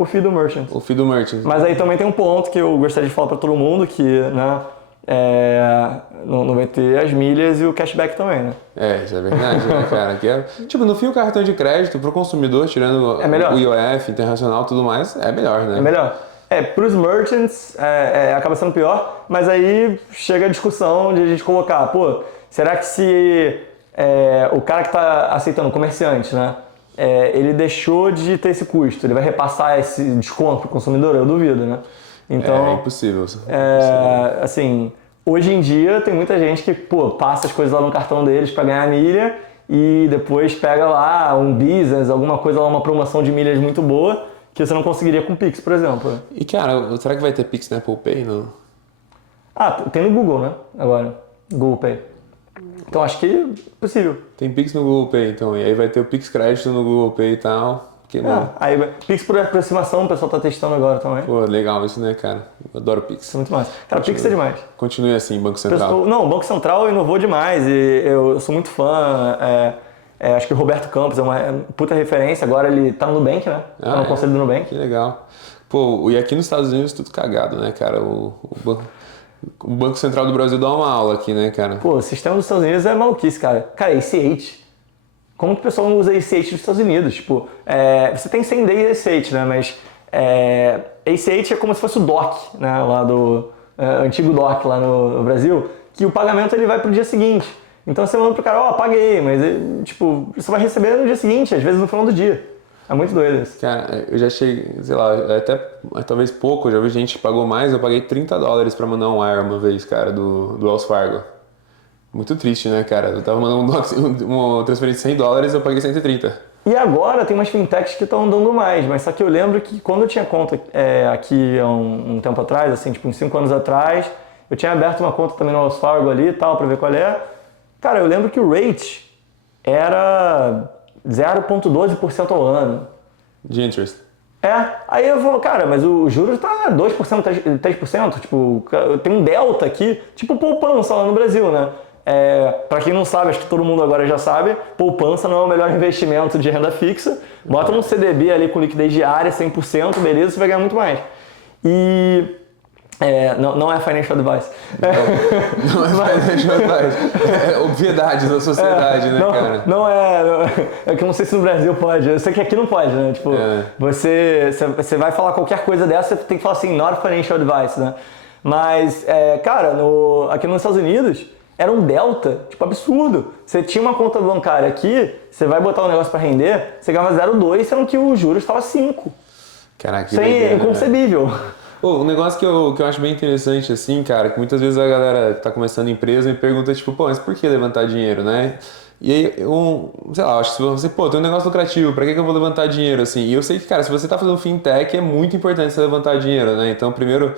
fee do merchant. O fee do merchant. Mas aí também tem um ponto que eu gostaria de falar para todo mundo, que, né? Não vai ter as milhas e o cashback também, né? Isso é verdade, né, cara? No fim, o cartão de crédito pro consumidor, tirando o IOF, internacional e tudo mais, é melhor, né? É melhor. Pros merchants, acaba sendo pior, mas aí chega a discussão de a gente colocar, será que se o cara que tá aceitando, o comerciante, né? Ele deixou de ter esse custo, ele vai repassar esse desconto pro consumidor? Eu duvido, né? Então, é impossível. Assim, hoje em dia tem muita gente que passa as coisas lá no cartão deles para ganhar milha e depois pega lá um business, alguma coisa lá, uma promoção de milhas muito boa que você não conseguiria com Pix, por exemplo. E cara, será que vai ter Pix na Apple Pay? Não? Tem no Google, né? Agora, Google Pay. Então acho que é possível. Tem Pix no Google Pay, então. E aí vai ter o Pix Crédito no Google Pay e tal. Aí Pix por aproximação, o pessoal tá testando agora também. Legal isso, né, cara? Eu adoro Pix. Isso é muito massa. Cara, Pix é demais. Continue assim, Banco Central. O Banco Central inovou demais e eu sou muito fã. Acho que o Roberto Campos é uma puta referência. Agora ele tá no Nubank, né? Tá no conselho do Nubank. Que legal. E aqui nos Estados Unidos tudo cagado, né, cara? O Banco Central do Brasil dá uma aula aqui, né, cara? O sistema dos Estados Unidos é maluquice, cara. Cara, ACH. Como que o pessoal não usa ACH nos Estados Unidos? Você tem 100 days ACH, né? Mas ACH é como se fosse o DOC, né? Lá antigo DOC lá no Brasil, que o pagamento ele vai pro dia seguinte. Então você manda pro cara, paguei, mas tipo, você vai receber no dia seguinte, às vezes no final do dia. É muito doido isso. Cara, eu já cheguei, sei lá, até talvez pouco, já vi gente que pagou mais, eu paguei $30 pra mandar um wire uma vez, cara, do Wells Fargo. Muito triste, né, cara? Eu tava mandando uma transferência de $100, eu paguei 130. E agora tem umas fintechs que estão dando mais, mas só que eu lembro que quando eu tinha conta aqui há um tempo atrás, assim, tipo uns 5 anos atrás, eu tinha aberto uma conta também no Wells Fargo ali e tal, pra ver qual é. Cara, eu lembro que o rate era 0,12% ao ano. De interest. Aí eu falo, cara, mas o juros tá 2%, 3%, tipo, tem um delta aqui, tipo poupança lá no Brasil, né? Pra quem não sabe, acho que todo mundo agora já sabe, poupança não é o melhor investimento de renda fixa. Bota um CDB ali com liquidez diária, 100%, beleza, você vai ganhar muito mais. E... não é financial advice. Não é financial advice. É obviedade da sociedade, né, cara? Não é que eu não sei se no Brasil pode. Eu sei que aqui não pode, né? Tipo, você vai falar qualquer coisa dessa, você tem que falar assim, not financial advice, né? Mas, cara, aqui nos Estados Unidos, era um delta, tipo, absurdo. Você tinha uma conta bancária aqui, você vai botar um negócio pra render, você ganhava 0,2, sendo que o juros estava 5. Caraca, que isso aí é inconcebível. Um negócio que eu acho bem interessante, assim, cara, que muitas vezes a galera que tá começando empresa me pergunta, tipo, mas por que levantar dinheiro, né? E aí, sei lá, acho que se você, tem um negócio lucrativo, pra que eu vou levantar dinheiro, assim? E eu sei que, cara, se você tá fazendo fintech, é muito importante você levantar dinheiro, né? Então, primeiro,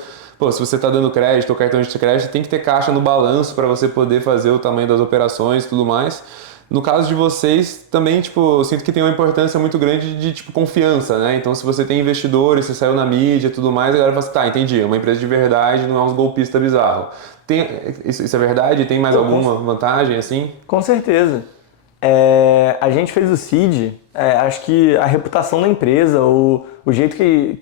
se você tá dando crédito ou cartão de crédito, tem que ter caixa no balanço pra você poder fazer o tamanho das operações e tudo mais. No caso de vocês, também, tipo, eu sinto que tem uma importância muito grande de, tipo, confiança, né? Então, se você tem investidores, você saiu na mídia e tudo mais, a galera fala assim, tá, entendi, é uma empresa de verdade, não é uns golpistas bizarros. Isso é verdade? Tem mais alguma vantagem, assim? Com certeza. A gente fez o seed, acho que a reputação da empresa, o jeito que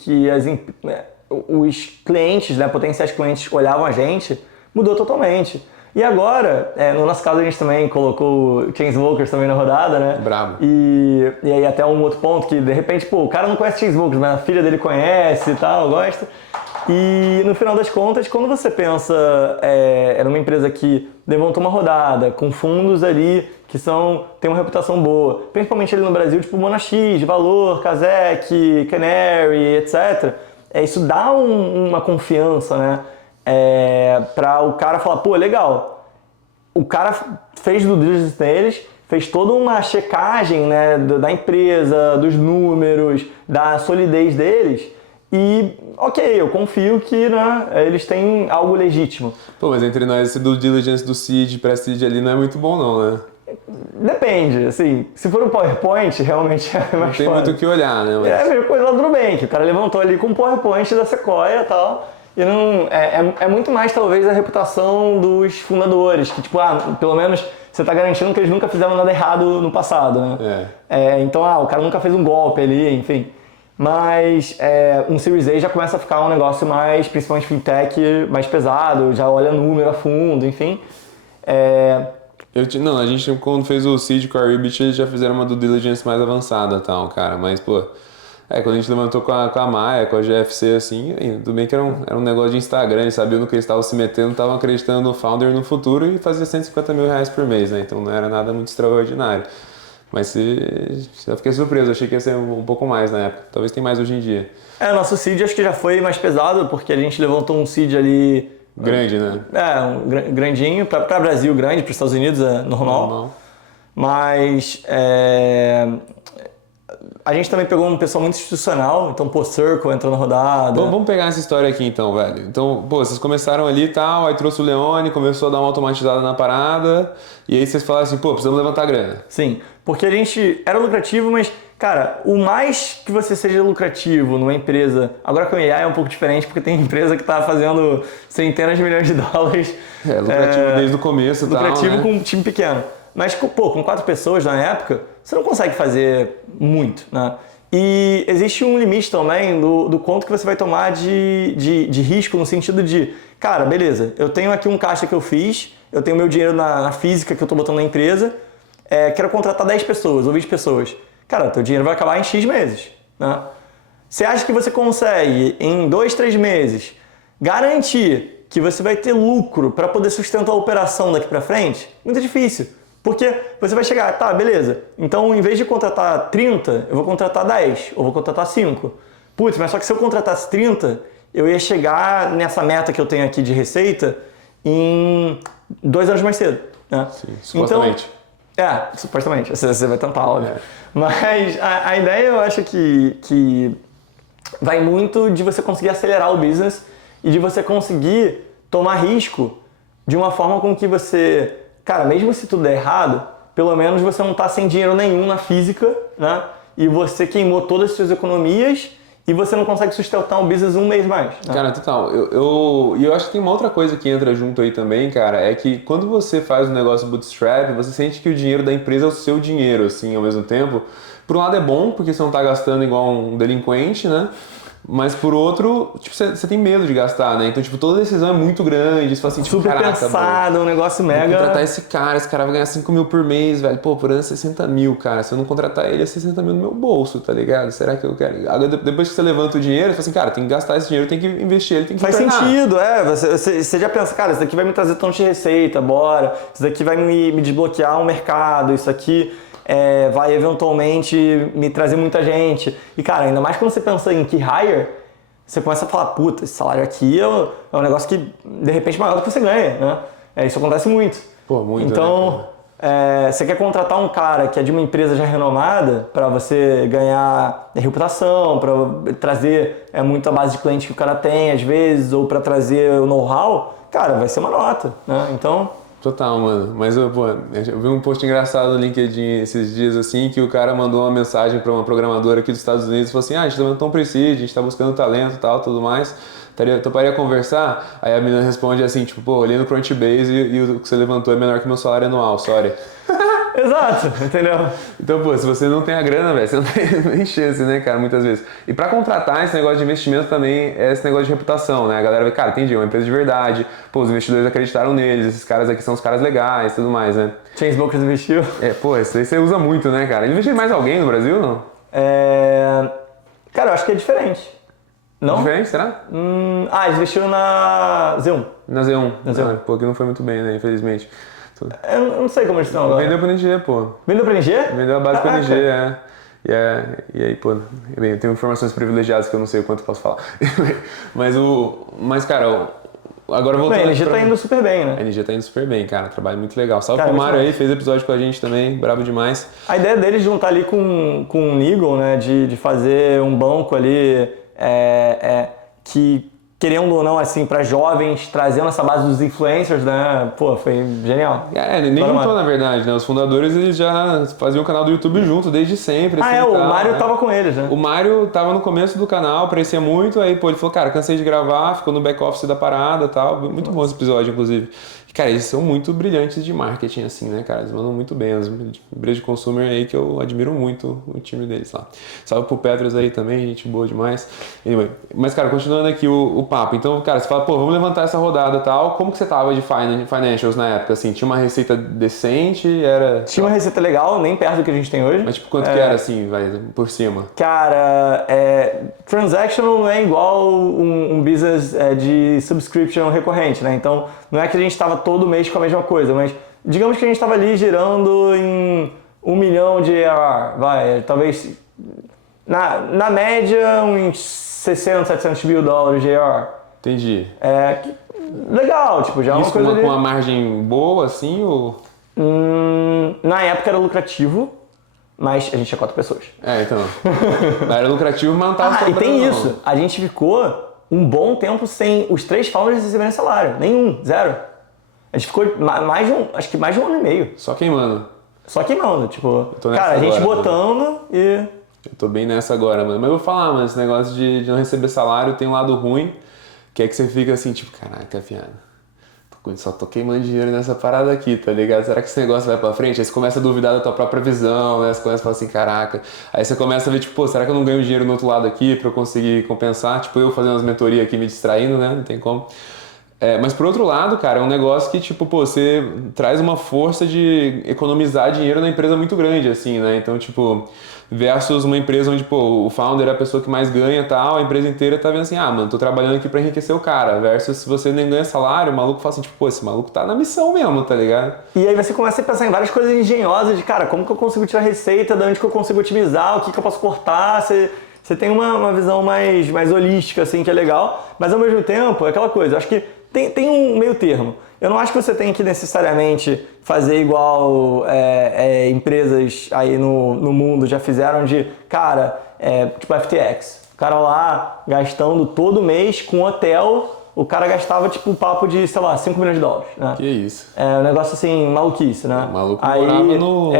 os clientes, né, potenciais clientes olhavam a gente, mudou totalmente. E agora, no nosso caso, a gente também colocou o Chainsmokers também na rodada, né? Brabo. E aí até um outro ponto que, de repente, o cara não conhece Chainsmokers, mas a filha dele conhece e tal, gosta. E no final das contas, quando você pensa era uma empresa que levantou uma rodada, com fundos ali que tem uma reputação boa, principalmente ali no Brasil, tipo Monax, Valor, Kazek, Canary, etc. Isso dá uma confiança, né? Para o cara falar, pô, legal, o cara fez due diligence neles, fez toda uma checagem, né, da empresa, dos números, da solidez deles e, ok, eu confio que, né, eles têm algo legítimo. Pô, mas entre nós, esse due diligence do seed, pré-seed ali não é muito bom não, né? Depende, assim, se for um PowerPoint, realmente é mais Tem muito o que olhar, né? Mas... É a mesma coisa lá do Nubank, o cara levantou ali com um PowerPoint da Sequoia e tal. E não, é muito mais, talvez, a reputação dos fundadores, que, tipo, pelo menos você está garantindo que eles nunca fizeram nada errado no passado, né? Então, o cara nunca fez um golpe ali, enfim. Mas um Series A já começa a ficar um negócio mais, principalmente fintech, mais pesado, já olha número a fundo, enfim. A gente, quando fez o seed com a Ribbit, eles já fizeram uma due diligence mais avançada e tal, cara, mas, pô... quando a gente levantou com a Maia, com a GFC, assim, tudo bem que era um negócio de Instagram, eles sabiam no que eles estavam se metendo, estavam acreditando no founder no futuro e fazia R$150 mil por mês, né? Então não era nada muito extraordinário. Mas eu fiquei surpreso, achei que ia ser um pouco mais na época. Talvez tenha mais hoje em dia. Nosso seed acho que já foi mais pesado, porque a gente levantou um seed ali... Grande, né? Um grandinho, para Brasil grande, para os Estados Unidos é normal. Mas... A gente também pegou um pessoal muito institucional, então, Circle entrou na rodada. Vamos pegar essa história aqui então, velho. Então, vocês começaram ali e tal, aí trouxe o Leone, começou a dar uma automatizada na parada, e aí vocês falaram assim, precisamos levantar grana. Sim, porque a gente era lucrativo, mas, cara, o mais que você seja lucrativo numa empresa, agora com o AI é um pouco diferente, porque tem empresa que está fazendo centenas de milhões de dólares. Lucrativo desde o começo e tal, lucrativo, né? Com um time pequeno. Mas, com 4 pessoas na época, você não consegue fazer muito, né? E existe um limite também do quanto que você vai tomar de risco, no sentido de, cara, beleza, eu tenho aqui um caixa que eu fiz, eu tenho meu dinheiro na física que eu estou botando na empresa, quero contratar 10 pessoas ou 20 pessoas. Cara, teu dinheiro vai acabar em X meses, né? Você acha que você consegue, em 2, 3 meses, garantir que você vai ter lucro para poder sustentar a operação daqui para frente, muito difícil. Porque você vai chegar, tá, beleza, então em vez de contratar 30, eu vou contratar 10, ou vou contratar 5. Putz, mas só que se eu contratasse 30, eu ia chegar nessa meta que eu tenho aqui de receita em 2 anos mais cedo. Né? Sim, supostamente. Então, supostamente, você vai tentar, óbvio. Mas a ideia eu acho que vai muito de você conseguir acelerar o business e de você conseguir tomar risco de uma forma com que você, cara, mesmo se tudo der errado, pelo menos você não está sem dinheiro nenhum na física, né? E você queimou todas as suas economias e você não consegue sustentar um business um mês mais. Né? Cara, total. Eu acho que tem uma outra coisa que entra junto aí também, cara, é que quando você faz um negócio bootstrap, você sente que o dinheiro da empresa é o seu dinheiro, assim, ao mesmo tempo. Por um lado é bom, porque você não tá gastando igual um delinquente, né? Mas por outro, tipo, você tem medo de gastar, né? Então, tipo, toda decisão é muito grande. Você fala assim, tipo, super caraca, pensado, um negócio mega... Vou contratar esse cara vai ganhar 5 mil por mês, velho. Pô, por ano é 60 mil, cara. Se eu não contratar ele, é 60 mil no meu bolso, tá ligado? Será que eu quero? Agora, depois que você levanta o dinheiro, você fala assim, cara, tem que gastar esse dinheiro, tem que investir ele, tem que Faz retornar. sentido, você já pensa, cara, isso daqui vai me trazer tanto de receita, bora. Isso daqui vai me desbloquear um mercado, isso aqui... vai eventualmente me trazer muita gente. E, cara, ainda mais quando você pensa em key hire, você começa a falar, puta, esse salário aqui é um negócio que, de repente, é maior do que você ganha, né? Isso acontece muito. Pô, muito, então, você quer contratar um cara que é de uma empresa já renomada para você ganhar reputação, para trazer muito a base de cliente que o cara tem, às vezes, ou para trazer o know-how, cara, vai ser uma nota, né? Então... Total, mano. Mas eu vi um post engraçado no LinkedIn esses dias, assim, que o cara mandou uma mensagem para uma programadora aqui dos Estados Unidos e falou assim, a gente tá vendo Tom Prestige, a gente tá buscando talento e tal, tudo mais. Toparia conversar? Aí a menina responde assim, tipo, pô, olhei no Crunchbase e o que você levantou é menor que meu salário anual, sorry. Exato, entendeu? Então, pô, se você não tem a grana, velho, você não tem nem chance, né, cara, muitas vezes. E pra contratar, esse negócio de investimento também é esse negócio de reputação, né? A galera vai, cara, entendi, é uma empresa de verdade, pô, os investidores acreditaram neles, esses caras aqui são os caras legais e tudo mais, né? Chainsmokers investiu. Pô, isso aí você usa muito, né, cara? Investiu em mais alguém no Brasil, não? Cara, eu acho que é diferente. Não? Diferente, será? Eles investiram na Z1. Na Z1. Na Z1. Pô, que não foi muito bem, né, infelizmente. Eu não sei como eles estão agora. Vendeu pra NG, pô. Vendeu pra NG? Vendeu a base pra NG, E aí, pô, bem, eu tenho informações privilegiadas que eu não sei o quanto posso falar. Mas, cara, agora voltando... Bem, a NG tá indo super bem, né? A NG tá indo super bem, cara, trabalho muito legal. Salve Cara, pro Mário muito aí, fez episódio com a gente também, brabo demais. A ideia deles juntar ali com o Nigel, né, de fazer um banco ali que, querendo ou não, assim, para jovens, trazendo essa base dos influencers, né, pô, foi genial. Nem juntou, na verdade, né, os fundadores, eles já faziam o canal do YouTube junto, desde sempre. Assim, o Mário tava com eles, né? O Mário tava no começo do canal, aparecia muito, aí, pô, ele falou, cara, cansei de gravar, ficou no back-office da parada e tal, muito bom esse episódio, inclusive. Cara, eles são muito brilhantes de marketing, assim, né, cara? Eles mandam muito bem. As empresas de consumer aí que eu admiro muito o time deles lá. Salve pro Petros aí também, gente boa demais. Anyway, mas, cara, continuando aqui o papo. Então, cara, você fala, pô, vamos levantar essa rodada e tal. Como que você tava de financials na época, assim? Tinha uma receita decente? Tinha uma receita legal, nem perto do que a gente tem hoje. Mas, tipo, quanto que era, assim, vai, por cima? Cara, transactional não é igual um business de subscription recorrente, né? Então, não é que a gente estava todo mês com a mesma coisa, mas digamos que a gente estava ali girando em 1 milhão de ARR, talvez, na média, uns 60, 700 mil dólares de ARR. Entendi. Legal, tipo, já é uma coisa com uma margem boa, assim, ou... Na época era lucrativo, mas a gente tinha 4 pessoas. Então. Era lucrativo, mas não tava sobrando, e tem não. isso. A gente ficou um bom tempo sem os 3 founders receberem salário. Nenhum, zero. A gente ficou acho que mais de 1 ano e meio. Só queimando. Só queimando, tipo... Cara, a gente agora, botando e... Eu tô bem nessa agora, mano. Mas eu vou falar, mano, esse negócio de não receber salário tem um lado ruim, que é que você fica assim, tipo, caraca, viado. Só tô queimando dinheiro nessa parada aqui, tá ligado? Será que esse negócio vai pra frente? Aí você começa a duvidar da tua própria visão, né? Você começa a falar assim, caraca. Aí você começa a ver, tipo, pô, será que eu não ganho dinheiro no outro lado aqui pra eu conseguir compensar? Tipo, eu fazendo umas mentorias aqui me distraindo, né? Não tem como. Mas por outro lado, cara, é um negócio que, tipo, pô, você traz uma força de economizar dinheiro na empresa muito grande, assim, né? Então, tipo, versus uma empresa onde, pô, o founder é a pessoa que mais ganha e tal, a empresa inteira tá vendo assim, ah, mano, tô trabalhando aqui pra enriquecer o cara, versus se você nem ganha salário, o maluco fala assim, tipo, pô, esse maluco tá na missão mesmo, tá ligado? E aí você começa a pensar em várias coisas engenhosas de, cara, como que eu consigo tirar receita, de onde que eu consigo otimizar, o que que eu posso cortar, você tem uma visão mais holística, assim, que é legal, mas ao mesmo tempo, é aquela coisa, eu acho que tem um meio termo. Eu não acho que você tem que necessariamente fazer igual empresas aí no mundo já fizeram de, cara, tipo FTX. O cara lá gastando todo mês com hotel, o cara gastava tipo um papo de, sei lá, 5 milhões de dólares. Né? Que isso. É um negócio assim, maluquice, né? O maluco aí, morava no...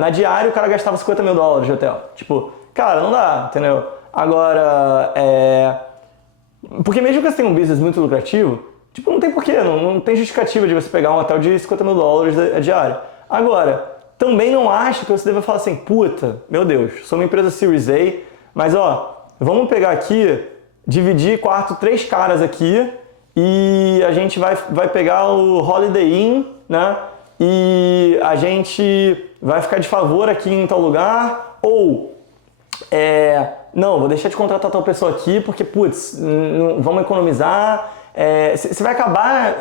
na diária o cara gastava 50 mil dólares de hotel. Tipo, cara, não dá, entendeu? Agora, porque mesmo que você tenha um business muito lucrativo, tipo, não tem porquê, não tem justificativa de você pegar um hotel de 50 mil dólares a diária. Agora, também não acho que você deva falar assim, puta, meu Deus, sou uma empresa Series A, mas ó, vamos pegar aqui, dividir quarto 3 caras aqui e a gente vai pegar o Holiday Inn, né? E a gente vai ficar de favor aqui em tal lugar, ou não, vou deixar de contratar tal pessoa aqui porque, putz, vamos economizar. Você vai acabar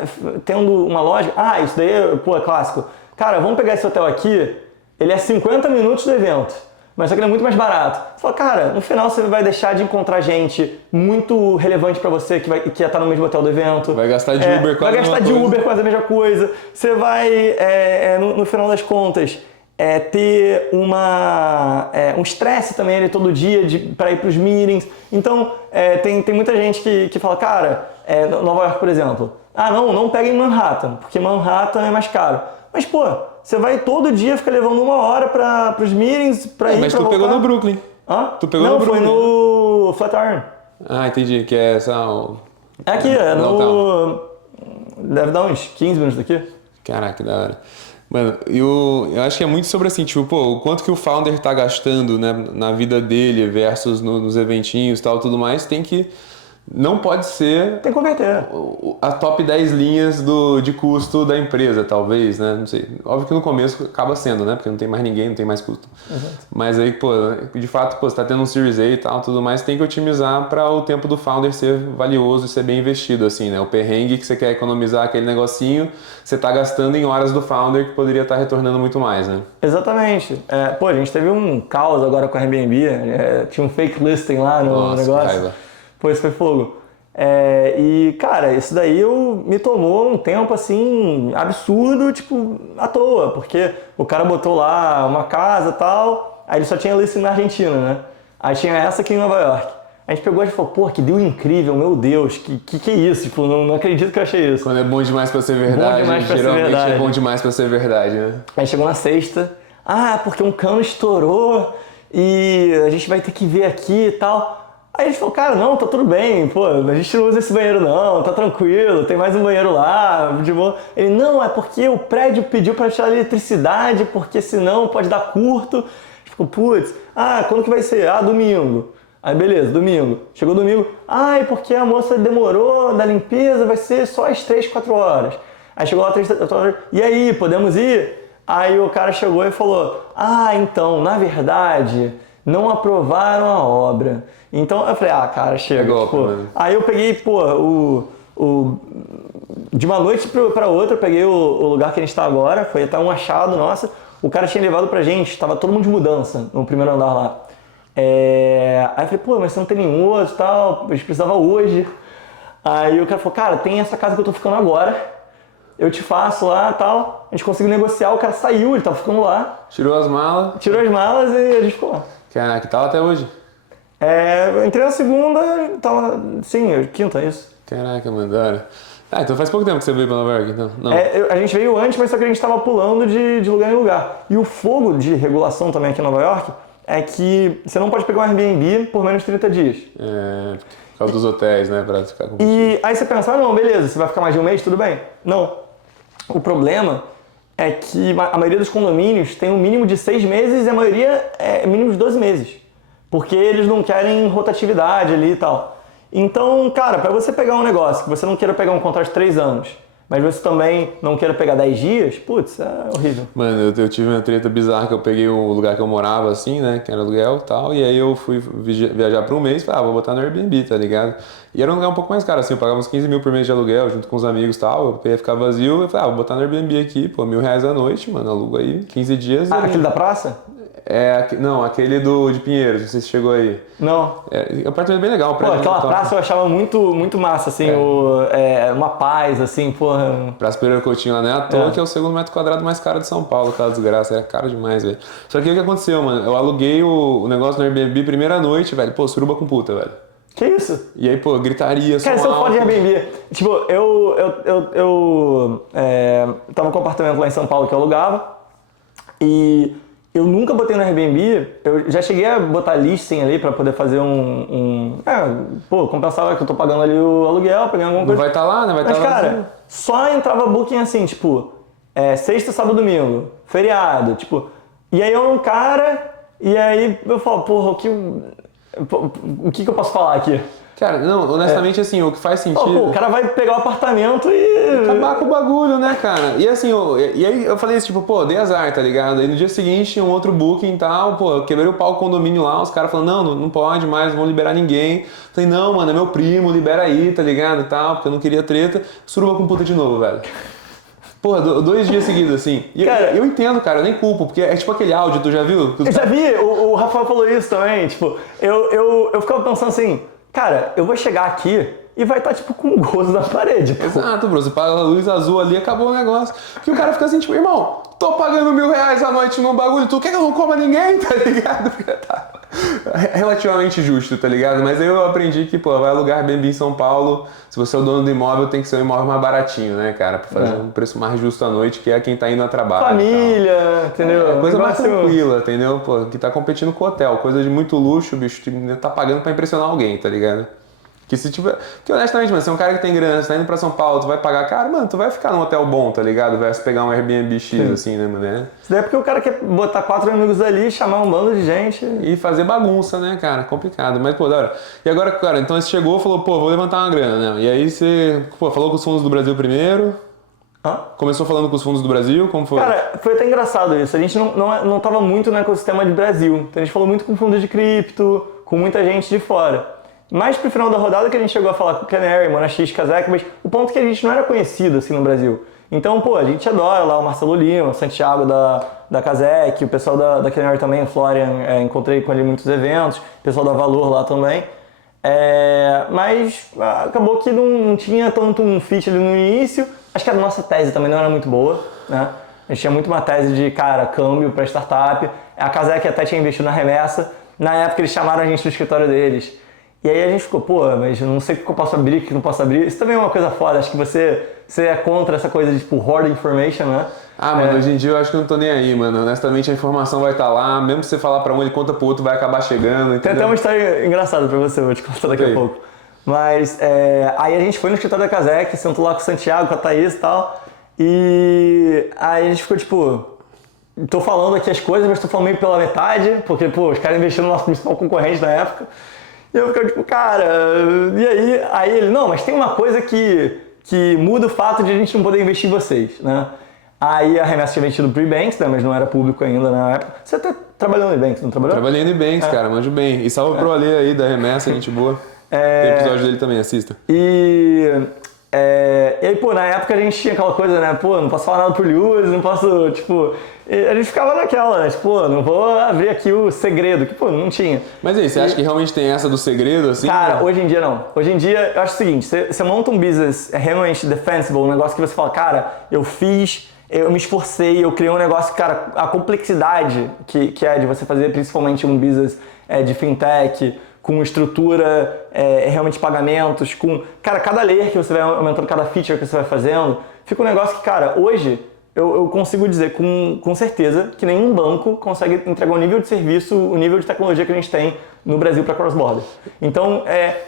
tendo uma lógica, isso daí, pô, é clássico. Cara, vamos pegar esse hotel aqui, ele é 50 minutos do evento, mas só que ele é muito mais barato. Você fala, cara, no final você vai deixar de encontrar gente muito relevante pra você que ia estar no mesmo hotel do evento. Vai gastar de Uber quase a mesma coisa. Vai gastar de Uber quase a mesma coisa. Você vai, no final das contas, ter um estresse também ali todo dia para ir para os meetings. Então, tem muita gente que fala, cara, Nova York, por exemplo, não pega em Manhattan, porque Manhattan é mais caro. Mas, pô, você vai todo dia ficar levando 1 hora para os meetings, para ir Mas pra tu voltar. pegou no Brooklyn. Tu pegou no Brooklyn? Não, foi no Flatiron. Entendi, que é essa... É aqui, deve dar uns 15 minutos daqui. Caraca, que da hora. Mano, eu acho que é muito sobre assim, tipo, pô, o quanto que o founder tá gastando, né, na vida dele versus nos eventinhos e tal, tudo mais, não pode ser... Tem que converter. A top 10 linhas de custo da empresa, talvez, né? Não sei. Óbvio que no começo acaba sendo, né? Porque não tem mais ninguém, não tem mais custo. Exato. Mas aí, pô, de fato, pô, você tá tendo um Series A e tal, tudo mais, tem que otimizar para o tempo do founder ser valioso e ser bem investido, assim, né? O perrengue que você quer economizar aquele negocinho, você tá gastando em horas do founder que poderia estar retornando muito mais, né? Exatamente. Pô, a gente teve um caos agora com a Airbnb, tinha um fake listing lá no negócio. Que raiva. Pô, isso foi fogo. E, cara, isso daí me tomou um tempo, assim, absurdo, tipo, à toa. Porque o cara botou lá uma casa e tal, aí ele só tinha listing na Argentina, né? Aí tinha essa aqui em Nova York. A gente pegou e falou, pô, que deal incrível, meu Deus, que é isso? Tipo, não acredito que eu achei isso. Quando é bom demais pra ser verdade, geralmente é bom demais pra ser verdade, né? Aí chegou na sexta, porque um cano estourou e a gente vai ter que ver aqui e tal. Aí a gente falou, cara, não, tá tudo bem, pô, a gente não usa esse banheiro não, tá tranquilo, tem mais um banheiro lá, de boa. Ele, não, é porque o prédio pediu pra tirar a eletricidade, porque senão pode dar curto. A gente ficou, putz, quando que vai ser? Domingo. Aí beleza, domingo. Chegou domingo, é porque a moça demorou da limpeza, vai ser só às 3, 4 horas. Aí chegou lá 3, 4 horas, e aí, podemos ir? Aí o cara chegou e falou, então, na verdade, não aprovaram a obra. Então eu falei, cara, chega. Aí eu peguei, de uma noite pra outra, eu peguei o lugar que a gente tá agora, foi até um achado, nossa. O cara tinha levado pra gente, tava todo mundo de mudança no primeiro andar lá. Aí eu falei, mas você não tem nenhum outro e tal, a gente precisava hoje. Aí o cara falou, cara, tem essa casa que eu tô ficando agora, eu te faço lá e tal. A gente conseguiu negociar, o cara saiu, ele tava ficando lá. Tirou as malas e a gente ficou lá. Caraca, tá lá até hoje? Eu entrei na segunda, tava, sim, quinta, é isso. Caraca, mano, da hora. Então faz pouco tempo que você veio pra Nova York, então? Não. A gente veio antes, mas só que a gente tava pulando de lugar em lugar. E o fogo de regulação também aqui em Nova York é que você não pode pegar um Airbnb por menos de 30 dias. Por causa dos hotéis, né, pra ficar com... E aí você pensa, não, beleza, você vai ficar mais de um mês, tudo bem. Não. O problema é que a maioria dos condomínios tem um mínimo de 6 meses e a maioria é mínimo de 12 meses. Porque eles não querem rotatividade ali e tal. Então, cara, para você pegar um negócio que você não queira pegar um contrato de 3 anos, mas você também não queira pegar 10 dias, putz, é horrível. Mano, eu tive uma treta bizarra que eu peguei o lugar que eu morava, assim, né? Que era aluguel e tal. E aí eu fui viajar por um mês e falei, vou botar no Airbnb, tá ligado? E era um lugar um pouco mais caro, assim, eu pagava uns 15 mil por mês de aluguel, junto com os amigos e tal. Eu ia ficar vazio, eu falei, vou botar no Airbnb aqui, pô, R$ 1.000 a noite, mano, alugo aí, 15 dias. Aquele da praça? Não, aquele de Pinheiros, não sei se chegou aí. Não. O apartamento é bem legal. Pô, aquela praça eu achava muito, muito massa, assim, uma paz, assim, porra. Praça Pereira Coutinho lá, né? À toa que é o segundo metro quadrado mais caro de São Paulo, tá? Desgraça, era caro demais, velho. Só que o que aconteceu, mano? Eu aluguei o negócio no Airbnb primeira noite, velho. Pô, suruba com puta, velho. Que isso? E aí, pô, gritaria, som Cara, isso é alto. foda de Airbnb. Tipo, eu tava com um apartamento lá em São Paulo que eu alugava e eu nunca botei no Airbnb, eu já cheguei a botar listing ali pra poder fazer compensava que eu tô pagando ali o aluguel, pegando alguma coisa. Não vai estar lá, né? Vai estar Mas, lá. cara, só entrava booking assim, tipo, sexta, sábado, domingo, feriado, tipo. E aí eu um cara, e aí eu falo, porra, o que eu posso falar aqui? Cara, não, honestamente, assim, o que faz sentido... o cara vai pegar o apartamento e... acabar com o bagulho, né, cara? E assim, e aí eu falei isso, tipo, pô, dei azar, tá ligado? Aí no dia seguinte, um outro booking e tal, pô, eu quebrei o pau condomínio lá, os caras falaram, não pode mais, não vão liberar ninguém. Falei, não, mano, é meu primo, libera aí, tá ligado? E tal, porque eu não queria treta. Suruba com puta de novo, velho. Porra, 2 dias seguidos, assim. E cara, eu entendo, cara, eu nem culpo, porque é tipo aquele áudio, tu já viu? Eu já vi, o Rafael falou isso também, tipo, eu ficava pensando assim, cara, eu vou chegar aqui e vai estar, tipo, com gozo na parede. Pô. Exato, bro, você paga a luz azul ali, acabou o negócio. Que o cara fica assim, tipo, irmão, tô pagando R$ 1.000 a noite num bagulho, tu quer que eu não coma ninguém, tá ligado? Tá relativamente justo, tá ligado? Mas aí eu aprendi que, pô, vai alugar Airbnb em São Paulo, se você é o dono do imóvel, tem que ser um imóvel mais baratinho, né, cara? Pra fazer um preço mais justo à noite, que é quem tá indo a trabalho. Família, entendeu? Coisa mais tranquila, entendeu? Pô, que tá competindo com o hotel, coisa de muito luxo, bicho, tá pagando pra impressionar alguém, tá ligado? Que se tiver... Porque honestamente, mano, se é um cara que tem grana, você tá indo pra São Paulo, tu vai pagar caro, mano, tu vai ficar num hotel bom, tá ligado? Vai pegar um Airbnb X, assim, né, mano? Isso daí é porque o cara quer botar 4 amigos ali, chamar um bando de gente. E fazer bagunça, né, cara? Complicado. Mas, pô, da hora. E agora, cara, então você chegou e falou, pô, vou levantar uma grana, né? E aí você, pô, falou com os fundos do Brasil primeiro. Começou falando com os fundos do Brasil, como foi? Cara, foi até engraçado isso. A gente não tava muito no ecossistema de Brasil. Então a gente falou muito com fundos de cripto, com muita gente de fora. Mais pro final da rodada que a gente chegou a falar com o Canary, Monax, Kazek, mas o ponto é que a gente não era conhecido assim no Brasil. Então, pô, a gente adora lá o Marcelo Lima, o Santiago da Kazek, o pessoal da Canary também, o Florian, encontrei com ele em muitos eventos, o pessoal da Valor lá também. Mas acabou que não tinha tanto um fit ali no início. Acho que a nossa tese também não era muito boa, né? A gente tinha muito uma tese de, cara, câmbio para startup. A Kazek até tinha investido na remessa. Na época eles chamaram a gente do escritório deles. E aí a gente ficou, pô, mas eu não sei o que eu posso abrir, o que eu não posso abrir. Isso também é uma coisa foda, acho que você é contra essa coisa de, tipo, hoard information, né? Mano, hoje em dia eu acho que eu não tô nem aí, mano. Honestamente, a informação vai estar lá, mesmo que você falar pra um, ele conta pro outro, vai acabar chegando, entendeu? Tem até uma história engraçada pra você, vou te contar daqui a pouco. Mas aí a gente foi no escritório da Kazek, sentou lá com o Santiago, com a Thaís e tal, e aí a gente ficou, tipo, tô falando aqui as coisas, mas tô falando meio pela metade, porque, pô, os caras investiram no nosso principal concorrente na época. E eu ficava tipo, cara, e aí? Aí ele, não, mas tem uma coisa que muda o fato de a gente não poder investir em vocês, né? Aí a remessa tinha investido pro Ebanks, né? Mas não era público ainda na época. Você até trabalhou no Ebanks, não trabalhou? Trabalhei no Ebanks, cara, manjo bem. E salve pro Ale aí da remessa, gente boa. Tem episódio dele também, assista. E aí, pô, na época a gente tinha aquela coisa, né? Pô, não posso falar nada pro Lewis, não posso, tipo... A gente ficava naquela, né? Tipo, pô, não vou abrir aqui o segredo, que, pô, não tinha. Mas aí, você acha que realmente tem essa do segredo, assim? Cara, hoje em dia não. Hoje em dia, eu acho o seguinte, você monta um business realmente defensible, um negócio que você fala, cara, eu me esforcei, eu criei um negócio, cara, a complexidade que é de você fazer principalmente um business de fintech, com estrutura, realmente pagamentos, com... Cara, cada layer que você vai aumentando, cada feature que você vai fazendo, fica um negócio que, cara, hoje eu consigo dizer com certeza que nenhum banco consegue entregar o nível de serviço, o nível de tecnologia que a gente tem no Brasil para cross-border. Então,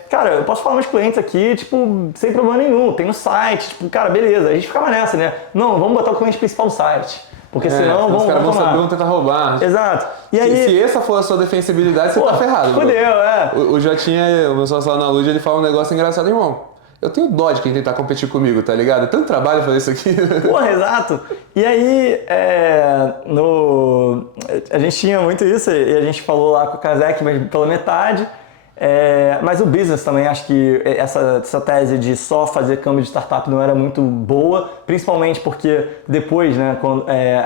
cara, eu posso falar meus clientes aqui, tipo, sem problema nenhum, tem no site, tipo, cara, beleza, a gente ficava nessa, né? Não, vamos botar o cliente principal no site. Porque senão os caras vão saber, vão tentar roubar. Exato. E aí, se essa for a sua defensibilidade, você tá ferrado. Fudeu, O já tinha, o meu sócio lá na Lud, ele fala um negócio engraçado, irmão. Eu tenho dó de quem tentar competir comigo, tá ligado? É tanto trabalho fazer isso aqui. Porra, exato. E aí, a gente tinha muito isso, e a gente falou lá com o Kazek, mas pela metade. Mas o business também, acho que essa tese de só fazer câmbio de startup não era muito boa, principalmente porque depois, né,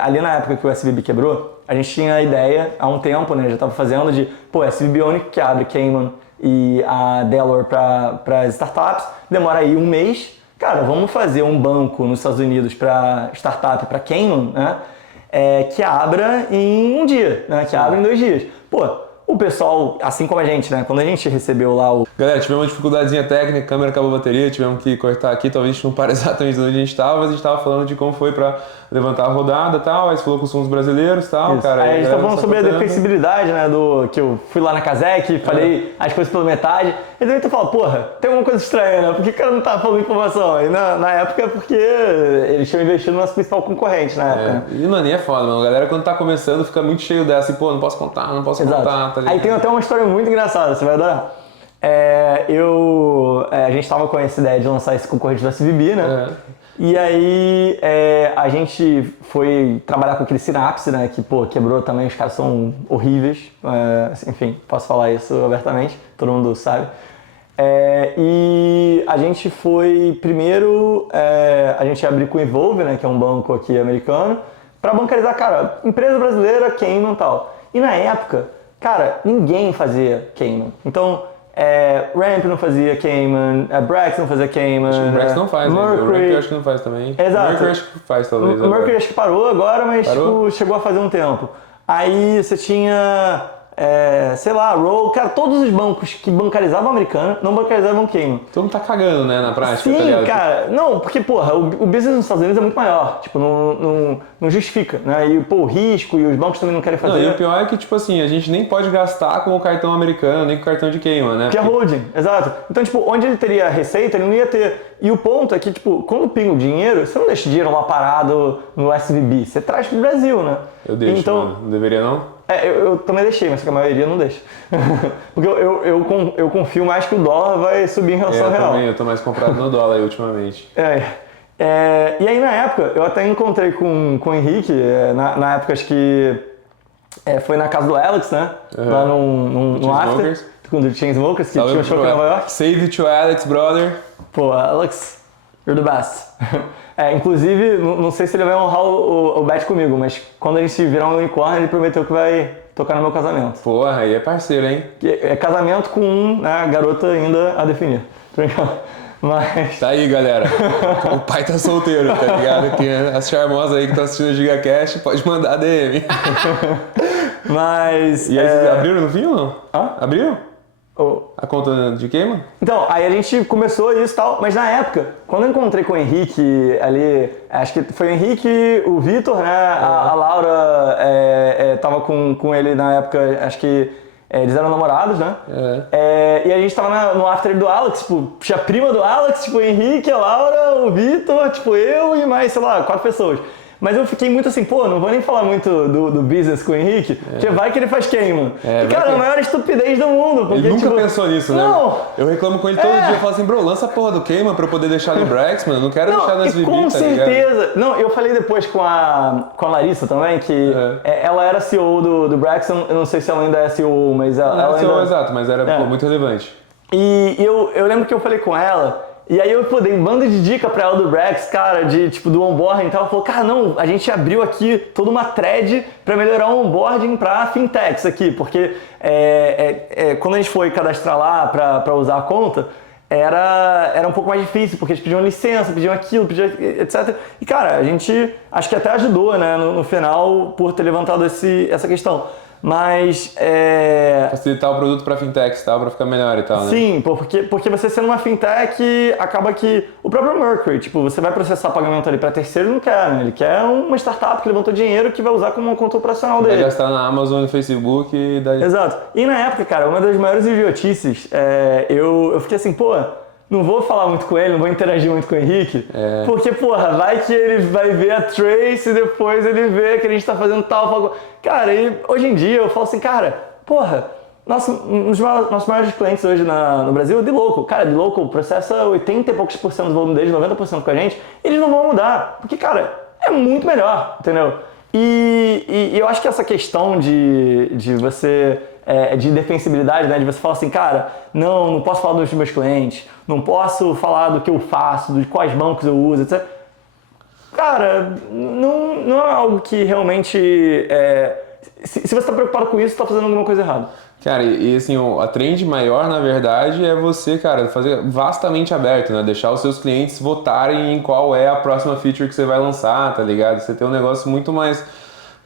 ali na época que o SVB quebrou, a gente tinha a ideia, há um tempo, né, já estava fazendo de, pô, SVB é o único que abre Cayman e a Delaware para as startups, demora aí um mês, cara, vamos fazer um banco nos Estados Unidos para startup, para Cayman, né, que abra em um dia, né, que abra em 2 dias. Pô, o pessoal, assim como a gente, né? Quando a gente recebeu lá o... Galera, tivemos uma dificuldadezinha técnica, a câmera acabou a bateria, tivemos que cortar aqui, talvez a gente não pare exatamente onde a gente estava, mas a gente estava falando de como foi para levantar a rodada e tal, aí você falou com os fundos brasileiros e tal, cara. Aí a gente tá falando sobre a defensibilidade, né, que eu fui lá na Kazek, falei as coisas pela metade, e daí tu fala, porra, tem alguma coisa estranha, né? Por que o cara não tá falando informação? E na época é porque eles tinham investido no nosso principal concorrente na época, né? E, mano, e é foda, mano. A galera quando tá começando fica muito cheio dessa, e, pô, não posso contar, Exato. contar, tá ligado? Aí tem até uma história muito engraçada, você vai adorar. A gente tava com essa ideia de lançar esse concorrente do SVB, né? E aí a gente foi trabalhar com aquele Synapse, né? Que, pô, quebrou também, os caras são horríveis. Enfim, posso falar isso abertamente, todo mundo sabe. E a gente foi primeiro, a gente abriu com o Evolve, né? Que é um banco aqui americano, pra bancarizar, cara, empresa brasileira, Cayman e tal. E na época, cara, ninguém fazia Cayman. Então, Ramp não fazia Cayman, Brex não fazia Cayman. Acho que o Brex não faz, Mercury, né? O Ramp eu acho que não faz também. Exato. O Mercury acho que faz, talvez. O Mercury acho que parou agora, mas Parou? tipo, chegou a fazer um tempo. Aí você tinha, sei lá, Roll, cara, todos os bancos que bancarizavam americano não bancarizavam Cayman. Todo mundo tá cagando, né, na prática, Sim, tá ligado? cara, não, porque, porra, o business nos Estados Unidos é muito maior, tipo, não justifica, né? E, pô, o risco e os bancos também não querem fazer. Não, e o pior é que, tipo assim, a gente nem pode gastar com o cartão americano, nem com o cartão de Cayman, né? Que é holding, exato. Então, tipo, onde ele teria receita, ele não ia ter. E o ponto é que, tipo, quando pinga o dinheiro, você não deixa o dinheiro lá parado no SVB, você traz pro Brasil, né? Eu deixo, então, mano. Não deveria, não? Eu também deixei, mas a maioria não deixa. Porque eu confio mais que o dólar vai subir em relação ao real. Eu também, eu tô mais comprado no dólar aí ultimamente. E aí, na época, eu até encontrei com o Henrique, na época, acho que foi na casa do Alex, né? Lá no After, com o Chainsmokers, que tinha um show em Nova York. Save it to Alex, brother. Pô, Alex, you're the best. Inclusive, não sei se ele vai honrar o bet comigo, mas quando a gente virar um unicórnio, ele prometeu que vai tocar no meu casamento. Porra, aí é parceiro, hein? É casamento com né, garota ainda a definir. Mas... Tá aí, galera. O pai tá solteiro, tá ligado? Tem as charmosas aí que estão assistindo o GigaCast, pode mandar DM. Mas... E aí, abriram no fim ou não? Abriram? A conta de quem, mano? Então, aí a gente começou isso e tal, mas na época, quando eu encontrei com o Henrique ali, acho que foi o Henrique, o Vitor, né, a Laura tava com ele na época, acho que eles eram namorados, né? E a gente tava no after do Alex, tipo, tinha a prima do Alex, tipo, o Henrique, a Laura, o Vitor, tipo, eu e mais, sei lá, 4 pessoas. Mas eu fiquei muito assim, pô, não vou nem falar muito do business com o Henrique, porque vai que ele faz Cayman. E cara, é a maior estupidez do mundo. Porque, ele nunca pensou nisso, né? Não. Eu reclamo com ele todo dia, eu falo assim, bro, lança a porra do Cayman pra eu poder deixar no Brex, mano. Não quero deixar no SVB, com tá certeza. ligado? Não, eu falei depois com a Larissa também, que ela era CEO do Brex, eu não sei se ela ainda é CEO, mas ela CEO, ainda... exato, mas era pô, muito relevante. E eu lembro que eu falei com ela, e aí eu dei um bando de dica pra ela do Brex, cara, do onboarding e tal. Ela falou, cara, não, a gente abriu aqui toda uma thread pra melhorar o onboarding pra fintechs aqui, porque quando a gente foi cadastrar lá pra usar a conta, era um pouco mais difícil, porque eles pediam licença, pediam aquilo, pediam etc. E cara, a gente acho que até ajudou, né, no final, por ter levantado essa questão. Mas facilitar o produto para fintechs, tá? Para ficar melhor e tal, né? Sim, porque você sendo uma fintech, acaba que o próprio Mercury, tipo, você vai processar pagamento ali para terceiro, ele não quer, né? Ele quer uma startup que levantou dinheiro que vai usar como uma conta operacional dele. Vai gastar na Amazon, no Facebook e daí... Exato. E na época, cara, uma das maiores idiotices, eu fiquei assim, pô, não vou falar muito com ele, não vou interagir muito com o Henrique, porque, porra, vai que ele vai ver a Trace e depois ele vê que a gente tá fazendo tal. Cara, e hoje em dia eu falo assim, cara, porra, um dos nossos maiores clientes hoje no Brasil é dLocal. Cara, dLocal processa 80 e poucos por cento do volume deles, 90% com a gente. Eles não vão mudar, porque, cara, é muito melhor, entendeu? E eu acho que essa questão de você... de defensibilidade, né? De você falar assim, cara, não posso falar dos meus clientes, não posso falar do que eu faço, de quais bancos eu uso, etc. Cara, não é algo que realmente... se você está preocupado com isso, você está fazendo alguma coisa errada. Cara, e assim, a trend maior, na verdade, é você, cara, fazer vastamente aberto, né? Deixar os seus clientes votarem em qual é a próxima feature que você vai lançar, tá ligado? Você tem um negócio muito mais...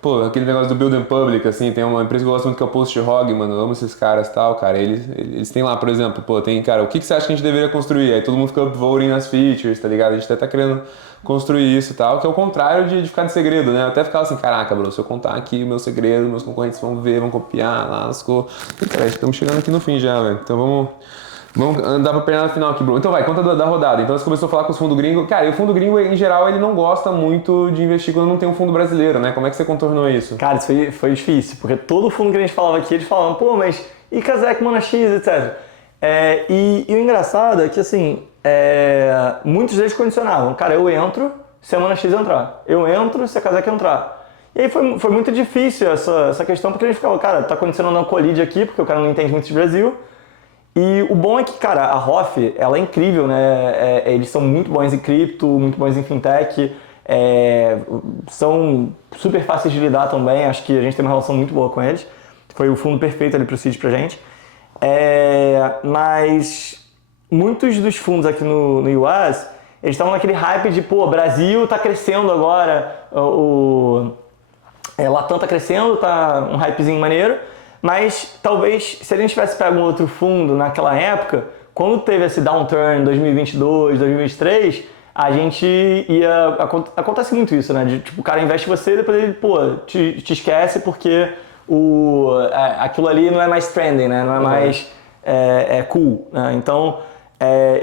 Pô, aquele negócio do Build in Public, assim, tem uma empresa que eu gosto muito que é o PostHog, mano, eu amo esses caras e tal, cara, eles têm lá, por exemplo, pô, tem, cara, o que você acha que a gente deveria construir? Aí todo mundo fica upvoting nas features, tá ligado? A gente até tá querendo construir isso e tal, que é o contrário de ficar de segredo, né? Eu até ficava assim, caraca, bro, se eu contar aqui o meu segredo, meus concorrentes vão ver, vão copiar, lascou. E, cara, estamos chegando aqui no fim já, velho, então vamos andar pra perna final aqui, Bruno. Então vai, conta da rodada. Então você começou a falar com os fundos gringos. Cara, e o fundo gringo, em geral, ele não gosta muito de investir quando não tem um fundo brasileiro, né? Como é que você contornou isso? Cara, isso foi difícil, porque todo fundo que a gente falava aqui, eles falavam, pô, mas e Kazakh, Monax, etc. E o engraçado é que, assim, muitos deles condicionavam. Cara, eu entro se a Monax entrar. Eu entro se a Kazakh entrar. E aí foi muito difícil essa questão, porque a gente ficava, cara, tá condicionando a Colide aqui, porque o cara não entende muito de Brasil. E o bom é que, cara, a Hoff, ela é incrível, né? Eles são muito bons em cripto, muito bons em fintech, são super fáceis de lidar também, acho que a gente tem uma relação muito boa com eles. Foi o fundo perfeito ali pro Seed pra gente. Mas muitos dos fundos aqui no US, eles estavam naquele hype de, pô, Brasil tá crescendo agora, Latam tá crescendo, tá um hypezinho maneiro. Mas talvez, se a gente tivesse pego um outro fundo naquela época, quando teve esse downturn em 2022, 2023, a gente ia... Acontece muito isso, né? De, tipo, o cara investe em você e depois ele, pô, te esquece porque aquilo ali não é mais trending, né? Não é mais cool, né? Então,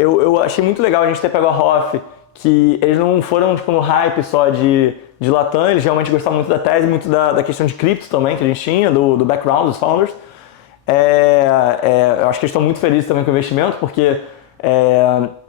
eu achei muito legal a gente ter pego a Hoff, que eles não foram tipo, no hype só de Latam, eles realmente gostavam muito da tese, muito da questão de cripto também que a gente tinha, do background dos founders. Eu acho que eles estão muito felizes também com o investimento, porque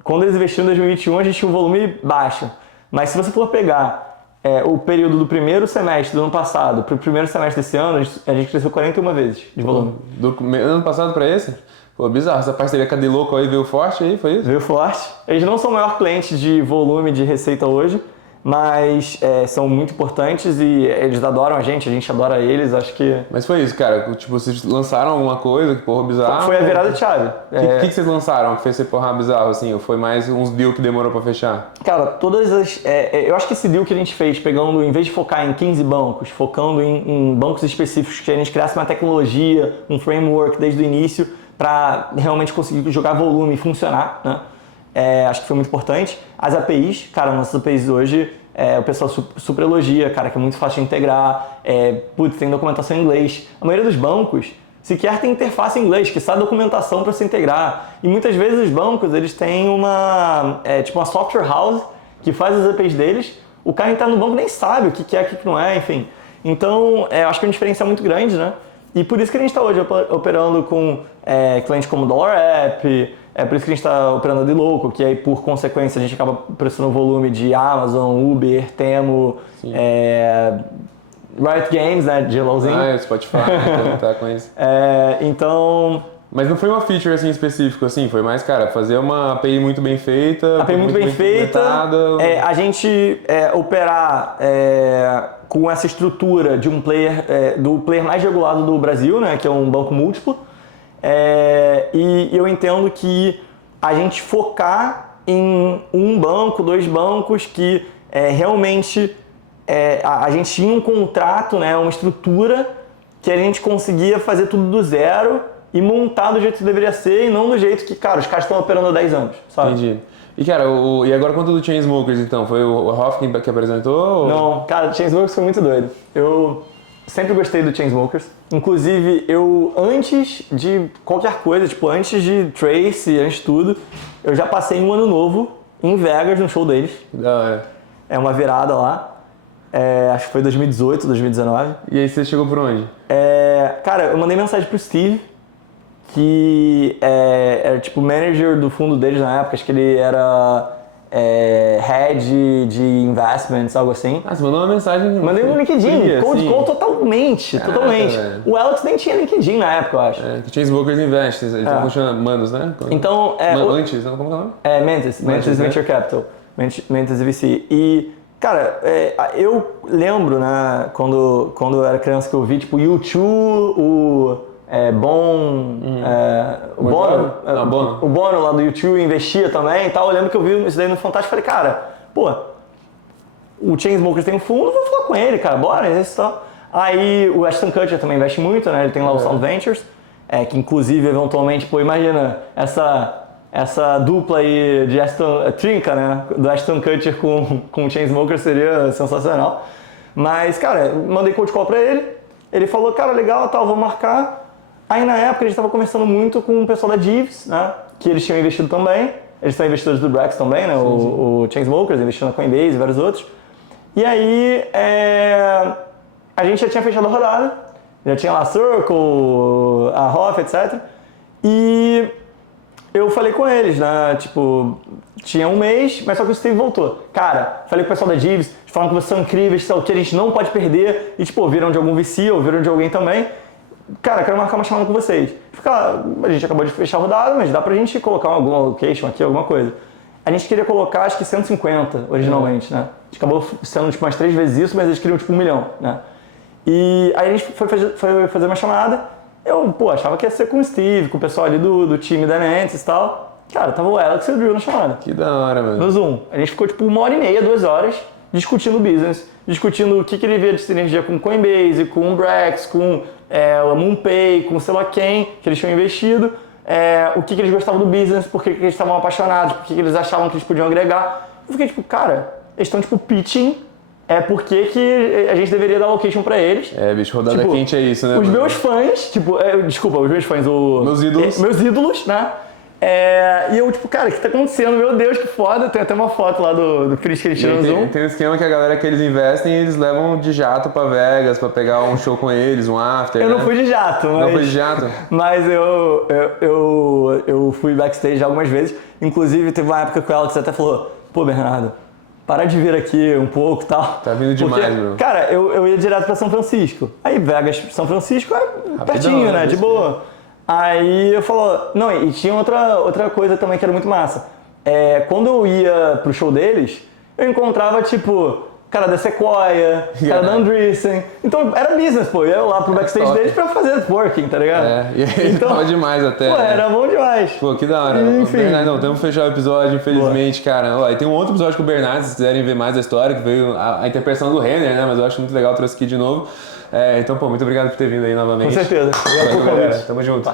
quando eles investiram em 2021 a gente tinha um volume baixo. Mas se você for pegar o período do primeiro semestre do ano passado para o primeiro semestre desse ano, a gente cresceu 41 vezes de volume. Do ano passado para esse? Pô, bizarro. Essa parceria com a dLocal aí veio forte aí, foi isso? Veio forte. Eles não são o maior cliente de volume de receita hoje, mas são muito importantes e eles adoram a gente adora eles, acho que... Mas foi isso, cara, tipo, vocês lançaram alguma coisa que porra bizarro? Foi a virada de chave. O que vocês lançaram que fez ser porra bizarro, assim, ou foi mais uns deal que demorou pra fechar? Cara, todas as... eu acho que esse deal que a gente fez, pegando, em vez de focar em 15 bancos, focando em bancos específicos, que a gente criasse uma tecnologia, um framework desde o início, para realmente conseguir jogar volume e funcionar, né? Acho que foi muito importante. As APIs, cara, nossas APIs hoje, o pessoal super elogia, cara, que é muito fácil de integrar, tem documentação em inglês. A maioria dos bancos sequer tem interface em inglês, que sai documentação para se integrar. E muitas vezes os bancos, eles têm uma software house que faz as APIs deles, o cara que está no banco nem sabe o que é, o que não é, enfim. Então, acho que é uma diferença muito grande, né? E por isso que a gente está hoje operando com clientes como Dollar App, por isso que a gente está operando a dLocal, que aí por consequência a gente acaba pressionando o volume de Amazon, Uber, Temo, Riot Games, né, de LOLzinho. Spotify, tá com isso. Então... Mas não foi uma feature assim específica, assim, foi mais, cara, fazer uma API muito bem feita. API muito bem feita, a gente operar com essa estrutura de um player, do player mais regulado do Brasil, né, que é um banco múltiplo. E eu entendo que a gente focar em um banco, dois bancos que realmente a gente tinha um contrato, né, uma estrutura que a gente conseguia fazer tudo do zero e montar do jeito que deveria ser e não do jeito que, cara, os caras estão operando há 10 anos, sabe? Entendi. E, cara, e agora quanto do Chainsmokers, então? Foi o Hoff que apresentou? Ou... Não, cara, o Chainsmokers foi muito doido. Eu sempre gostei do Chainsmokers. Inclusive, antes de qualquer coisa, tipo, antes de Trace, antes de tudo, eu já passei um ano novo em Vegas, no show deles. Da hora. É uma virada lá. Acho que foi 2018, 2019. E aí você chegou por onde? Cara, eu mandei mensagem pro Steve que era tipo manager do fundo deles na época, acho que ele era head de investments, algo assim. Ah, você mandou uma mensagem. Mandei no LinkedIn, cold call totalmente, Caraca, totalmente. velho. O Alex nem tinha LinkedIn na época, eu acho. Que Chainsmokers Invest, ele tá continuando Manos, né? Então, Antes, não, como é o nome? Mantis Venture Capital, Mantis VC. E, cara, eu lembro, né, quando eu era criança que eu vi, tipo, U2, o Bono lá do U2 investia também e tal. Eu lembro que eu vi isso daí no Fantástico e falei, cara, pô, o Chainsmokers tem um fundo, vou falar com ele, cara, bora, isso e tal. Aí o Ashton Kutcher também investe muito, né, ele tem lá o Sound Ventures, que inclusive, eventualmente, pô, imagina, essa dupla aí de trinca, né, do Ashton Kutcher com o Chainsmokers seria sensacional. Mas, cara, mandei cold call pra ele falou, cara, legal, tal, vou marcar. Aí na época a gente estava conversando muito com o pessoal da Jeeves, né, que eles tinham investido também, eles são investidores do Brex também, né, o Chainsmokers, investindo na Coinbase e vários outros. E aí a gente já tinha fechado a rodada, já tinha lá a Circle, a Hoff, etc. E eu falei com eles, né, tipo, tinha um mês, mas só que o Steve voltou. Cara, falei com o pessoal da Jeeves, falaram que vocês são incríveis, que a gente não pode perder, e tipo, viram de algum VC, ou viram de alguém também. Cara, quero marcar uma chamada com vocês. A gente acabou de fechar a rodada, mas dá pra gente colocar alguma location aqui, alguma coisa. A gente queria colocar, acho que 150 originalmente, né? A gente acabou sendo tipo umas 3 vezes isso, mas eles queriam tipo 1 milhão, né? E aí a gente foi fazer uma chamada. Eu, achava que ia ser com o Steve, com o pessoal ali do time da Nantes e tal. Cara, tava o Alex e o Drew na chamada. Que da hora, mano. No Zoom. A gente ficou tipo 1h30, 2 horas, discutindo o business, discutindo o que ele via de sinergia com o Coinbase, com o Brex, com o MoonPay, com sei lá quem, que eles tinham investido, o que eles gostavam do business, por que eles estavam apaixonados, por que eles achavam que eles podiam agregar. Eu fiquei tipo, cara, eles estão tipo pitching, por que a gente deveria dar location pra eles. Bicho, rodada quente é isso, né? Os meus fãs, desculpa, os meus fãs, meus ídolos. Meus ídolos, né? E eu, tipo, cara, o que tá acontecendo? Meu Deus, que foda. Tem até uma foto lá do print que eles tiram no Zoom. Tem um esquema que a galera que eles investem, eles levam de jato pra Vegas pra pegar um show com eles, um after. Eu não fui de jato, mas... Não foi de jato? Mas eu fui backstage algumas vezes. Inclusive, teve uma época que o Alex até falou, pô, Bernardo, para de vir aqui um pouco e tal. Tá vindo demais, meu. Cara, eu ia direto pra São Francisco. Aí Vegas, São Francisco pertinho, né? De boa. Aí eu falou, não, e tinha outra coisa também que era muito massa. Quando eu ia pro show deles, eu encontrava, tipo, cara da Sequoia, cara da Andreessen. Então era business, pô. Eu ia lá pro backstage deles pra fazer networking, tá ligado? E aí então, tava demais até. Pô, era bom demais. Pô, que da hora. Enfim. Bernardo, temos que fechar o episódio, infelizmente, cara. E tem um outro episódio com o Bernardo, se quiserem ver mais da história, que veio a interpretação do Renner, né? Mas eu acho muito legal, trouxe aqui de novo. Então, pô, muito obrigado por ter vindo aí novamente. Com certeza. Obrigado por convite. Tamo junto.